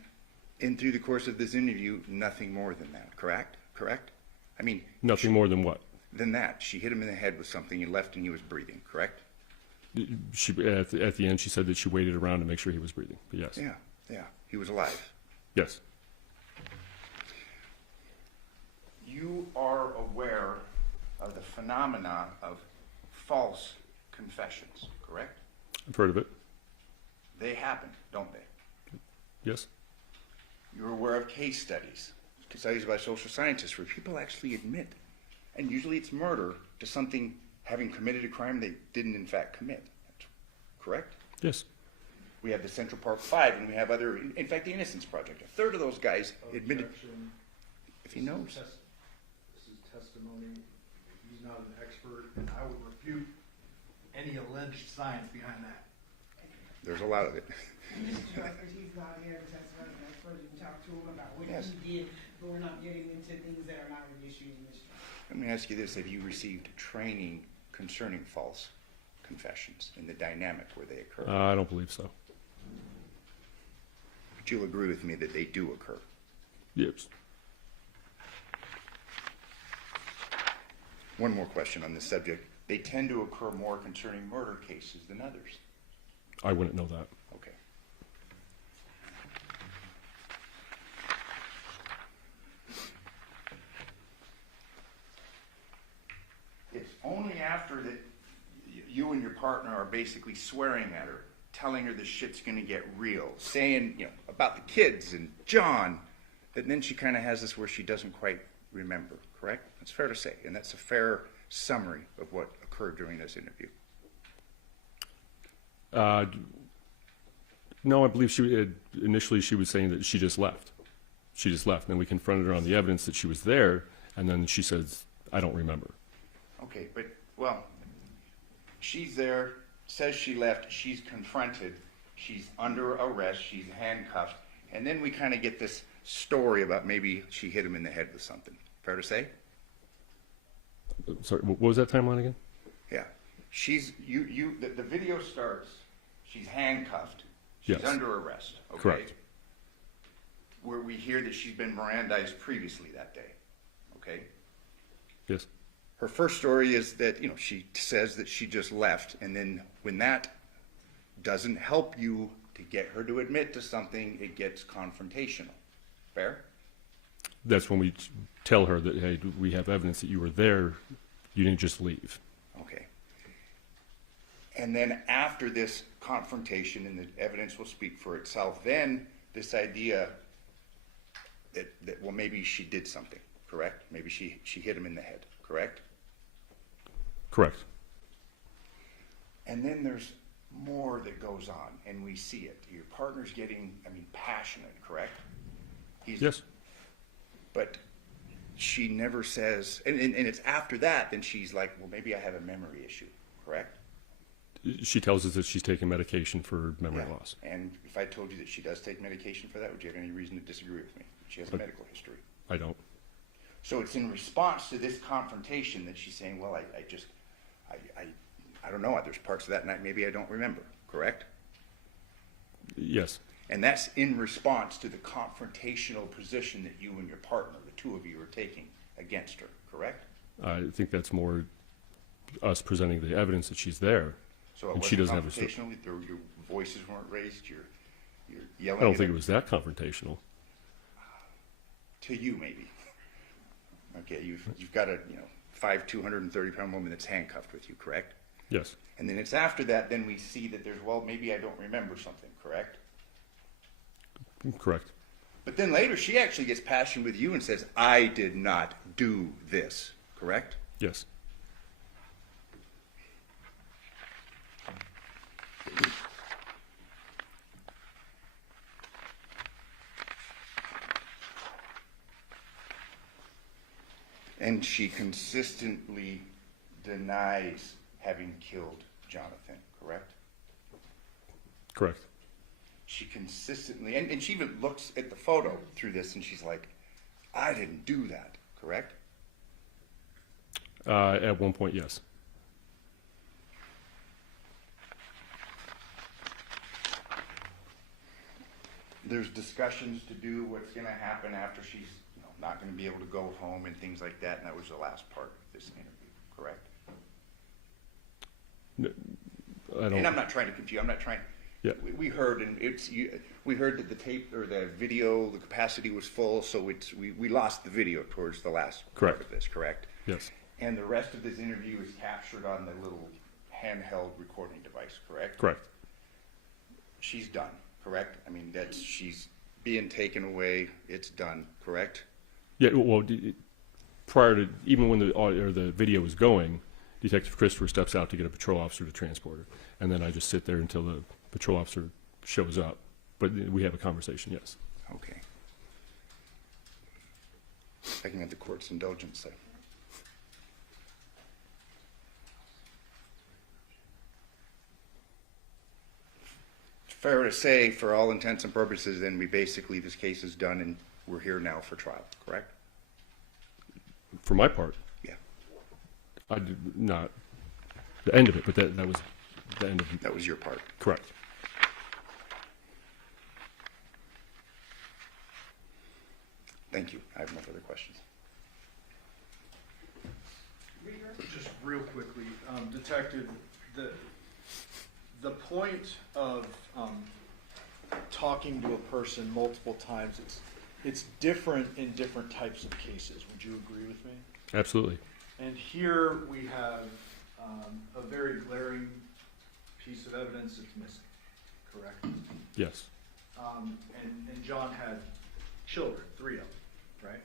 through the course of this interview, nothing more than that, correct? Correct? I mean... Nothing more than what? Than that. She hit him in the head with something, he left and he was breathing, correct? She at the end, she said that she waited around to make sure he was breathing, but yes. Yeah, yeah. He was alive. Yes. You are aware of the phenomena of false confessions, correct? I've heard of it. They happen, don't they? Yes. You're aware of case studies by social scientists where people actually admit, and usually it's murder, to something having committed a crime they didn't in fact commit. Correct? Yes. We have the Central Park Five, and we have other, in fact, the Innocence Project. A third of those guys admitted, if he knows. This is testimony. He's not an expert, and I would refute any alleged science behind that. There's a lot of it. Mr. Justice, he's not here to testify as an expert. You can talk to him about what he did, but we're not getting into things that are not an issue in this trial. Let me ask you this. Have you received training concerning false confessions and the dynamic where they occur? I don't believe so. But you'll agree with me that they do occur. Yes. One more question on this subject. They tend to occur more concerning murder cases than others. I wouldn't know that. Okay. It's only after that you and your partner are basically swearing at her, telling her the shit's going to get real, saying, you know, about the kids and John, that then she kind of has this where she doesn't quite remember, correct? That's fair to say, and that's a fair summary of what occurred during this interview. No, I believe initially she was saying that she just left. She just left. And then we confronted her on the evidence that she was there, and then she says, I don't remember. Okay, but, well, she's there, says she left, she's confronted, she's under arrest, she's handcuffed, and then we kind of get this story about maybe she hit him in the head with something. Fair to say? Sorry, what was that timeline again? Yeah. The video starts, she's handcuffed, she's Yes. under arrest, okay? Correct. Where we hear that she's been Mirandized previously that day, okay? Yes. Her first story is that, she says that she just left, and then when that doesn't help you to get her to admit to something, it gets confrontational. Fair? That's when we tell her that, hey, we have evidence that you were there, you didn't just leave. Okay. And then after this confrontation, and the evidence will speak for itself, then this idea that well, maybe she did something, correct? Maybe she hit him in the head, correct? Correct. And then there's more that goes on, and we see it. Your partner's getting, passionate, correct? Yes. But she never says, and it's after that, then she's like, well, maybe I have a memory issue, correct? She tells us that she's taking medication for memory Yeah. loss. And if I told you that she does take medication for that, would you have any reason to disagree with me? She has a medical history. I don't. So it's in response to this confrontation that she's saying, well, I don't know, there's parts of that night maybe I don't remember, correct? Yes. And that's in response to the confrontational position that you and your partner, the two of you, are taking against her, correct? I think that's more us presenting the evidence that she's there. So it and wasn't she doesn't have a confrontational, your voices weren't raised, you're yelling I don't at think her? it was that confrontational. To you, maybe. Okay, you've got a 230-pound woman that's handcuffed with you, correct? Yes. And then it's after that, then we see that there's, well, maybe I don't remember something, correct? Correct. But then later, she actually gets passionate with you and says, I did not do this, correct? Yes. And she consistently denies having killed Johnathan, correct? Correct. She consistently, and she even looks at the photo through this and she's like, I didn't do that, correct? At one point, yes. There's discussions to do what's going to happen after she's not going to be able to go home and things like that, and that was the last part of this interview, correct? I don't. And I'm not trying to confuse. I'm not trying. Yeah. We heard, and we heard that the tape or the video, the capacity was full, so we lost the video towards the last part of this, correct? Yes. And the rest of this interview is captured on the little handheld recording device, correct? Correct. She's done, correct? She's being taken away. It's done, correct? Yeah. Well, prior to even when the audio or the video was going, Detective Christopher steps out to get a patrol officer to transport her, and then I just sit there until the patrol officer shows up. But we have a conversation. Yes. Okay. I can get the court's indulgence, then. Fair to say, for all intents and purposes, then this case is done and we're here now for trial, correct? For my part. Yeah. I did not the end of it, but that was the end of it. That was your part. Correct. Thank you. I have no further questions. Just real quickly, Detective, the point of talking to a person multiple times, it's different in different types of cases. Would you agree with me? Absolutely. And here we have a very glaring piece of evidence that's missing, correct? Yes. And John had children, 3 of them, right?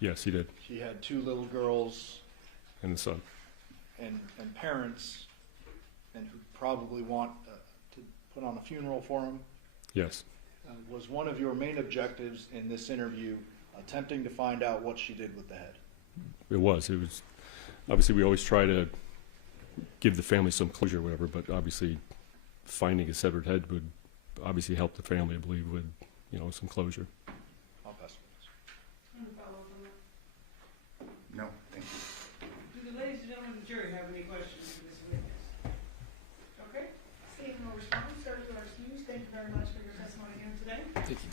Yes, he did. He had 2 little girls. And the son. And parents, and who probably want to put on a funeral for him. Yes. Was one of your main objectives in this interview attempting to find out what she did with the head? It was. Obviously, we always try to give the family some closure or whatever, but obviously finding a severed head would obviously help the family, I believe, with, some closure. I'll pass it. No, thank you. Do the ladies and gentlemen of the jury have any questions for this witness? Okay, seeing no response, sir, you are excused. Thank you very much for your testimony again today. Thank you.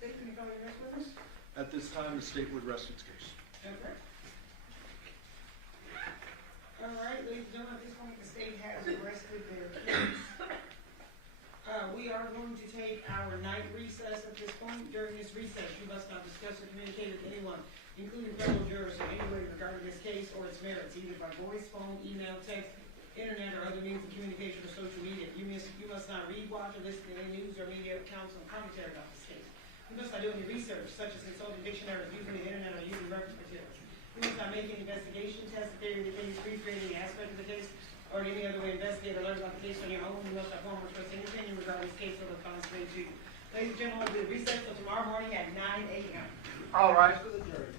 State, can you call your next witness? At this time, the state would rest its case. Okay. All right, ladies and gentlemen, at this point, the state has arrested their case. We are going to take our night recess at this point. During this recess, you must not discuss or communicate with anyone, including fellow jurors, in any way regarding this case or its merits, either by voice, phone, email, text, internet, or other means of communication or social media. You must not read, watch, or listen to any news or media accounts and commentary about this case. You must not do any research, such as consulting dictionaries, using the internet, or using reference materials. You must not make any investigation, test the theory of the case, recreate any aspect of the case, or in any other way investigate or learn about the case on your own. You must not form or express any opinion regarding this case or the response made to you. Ladies and gentlemen, we'll be recessed until tomorrow morning at 9 a.m. All right. For the jury.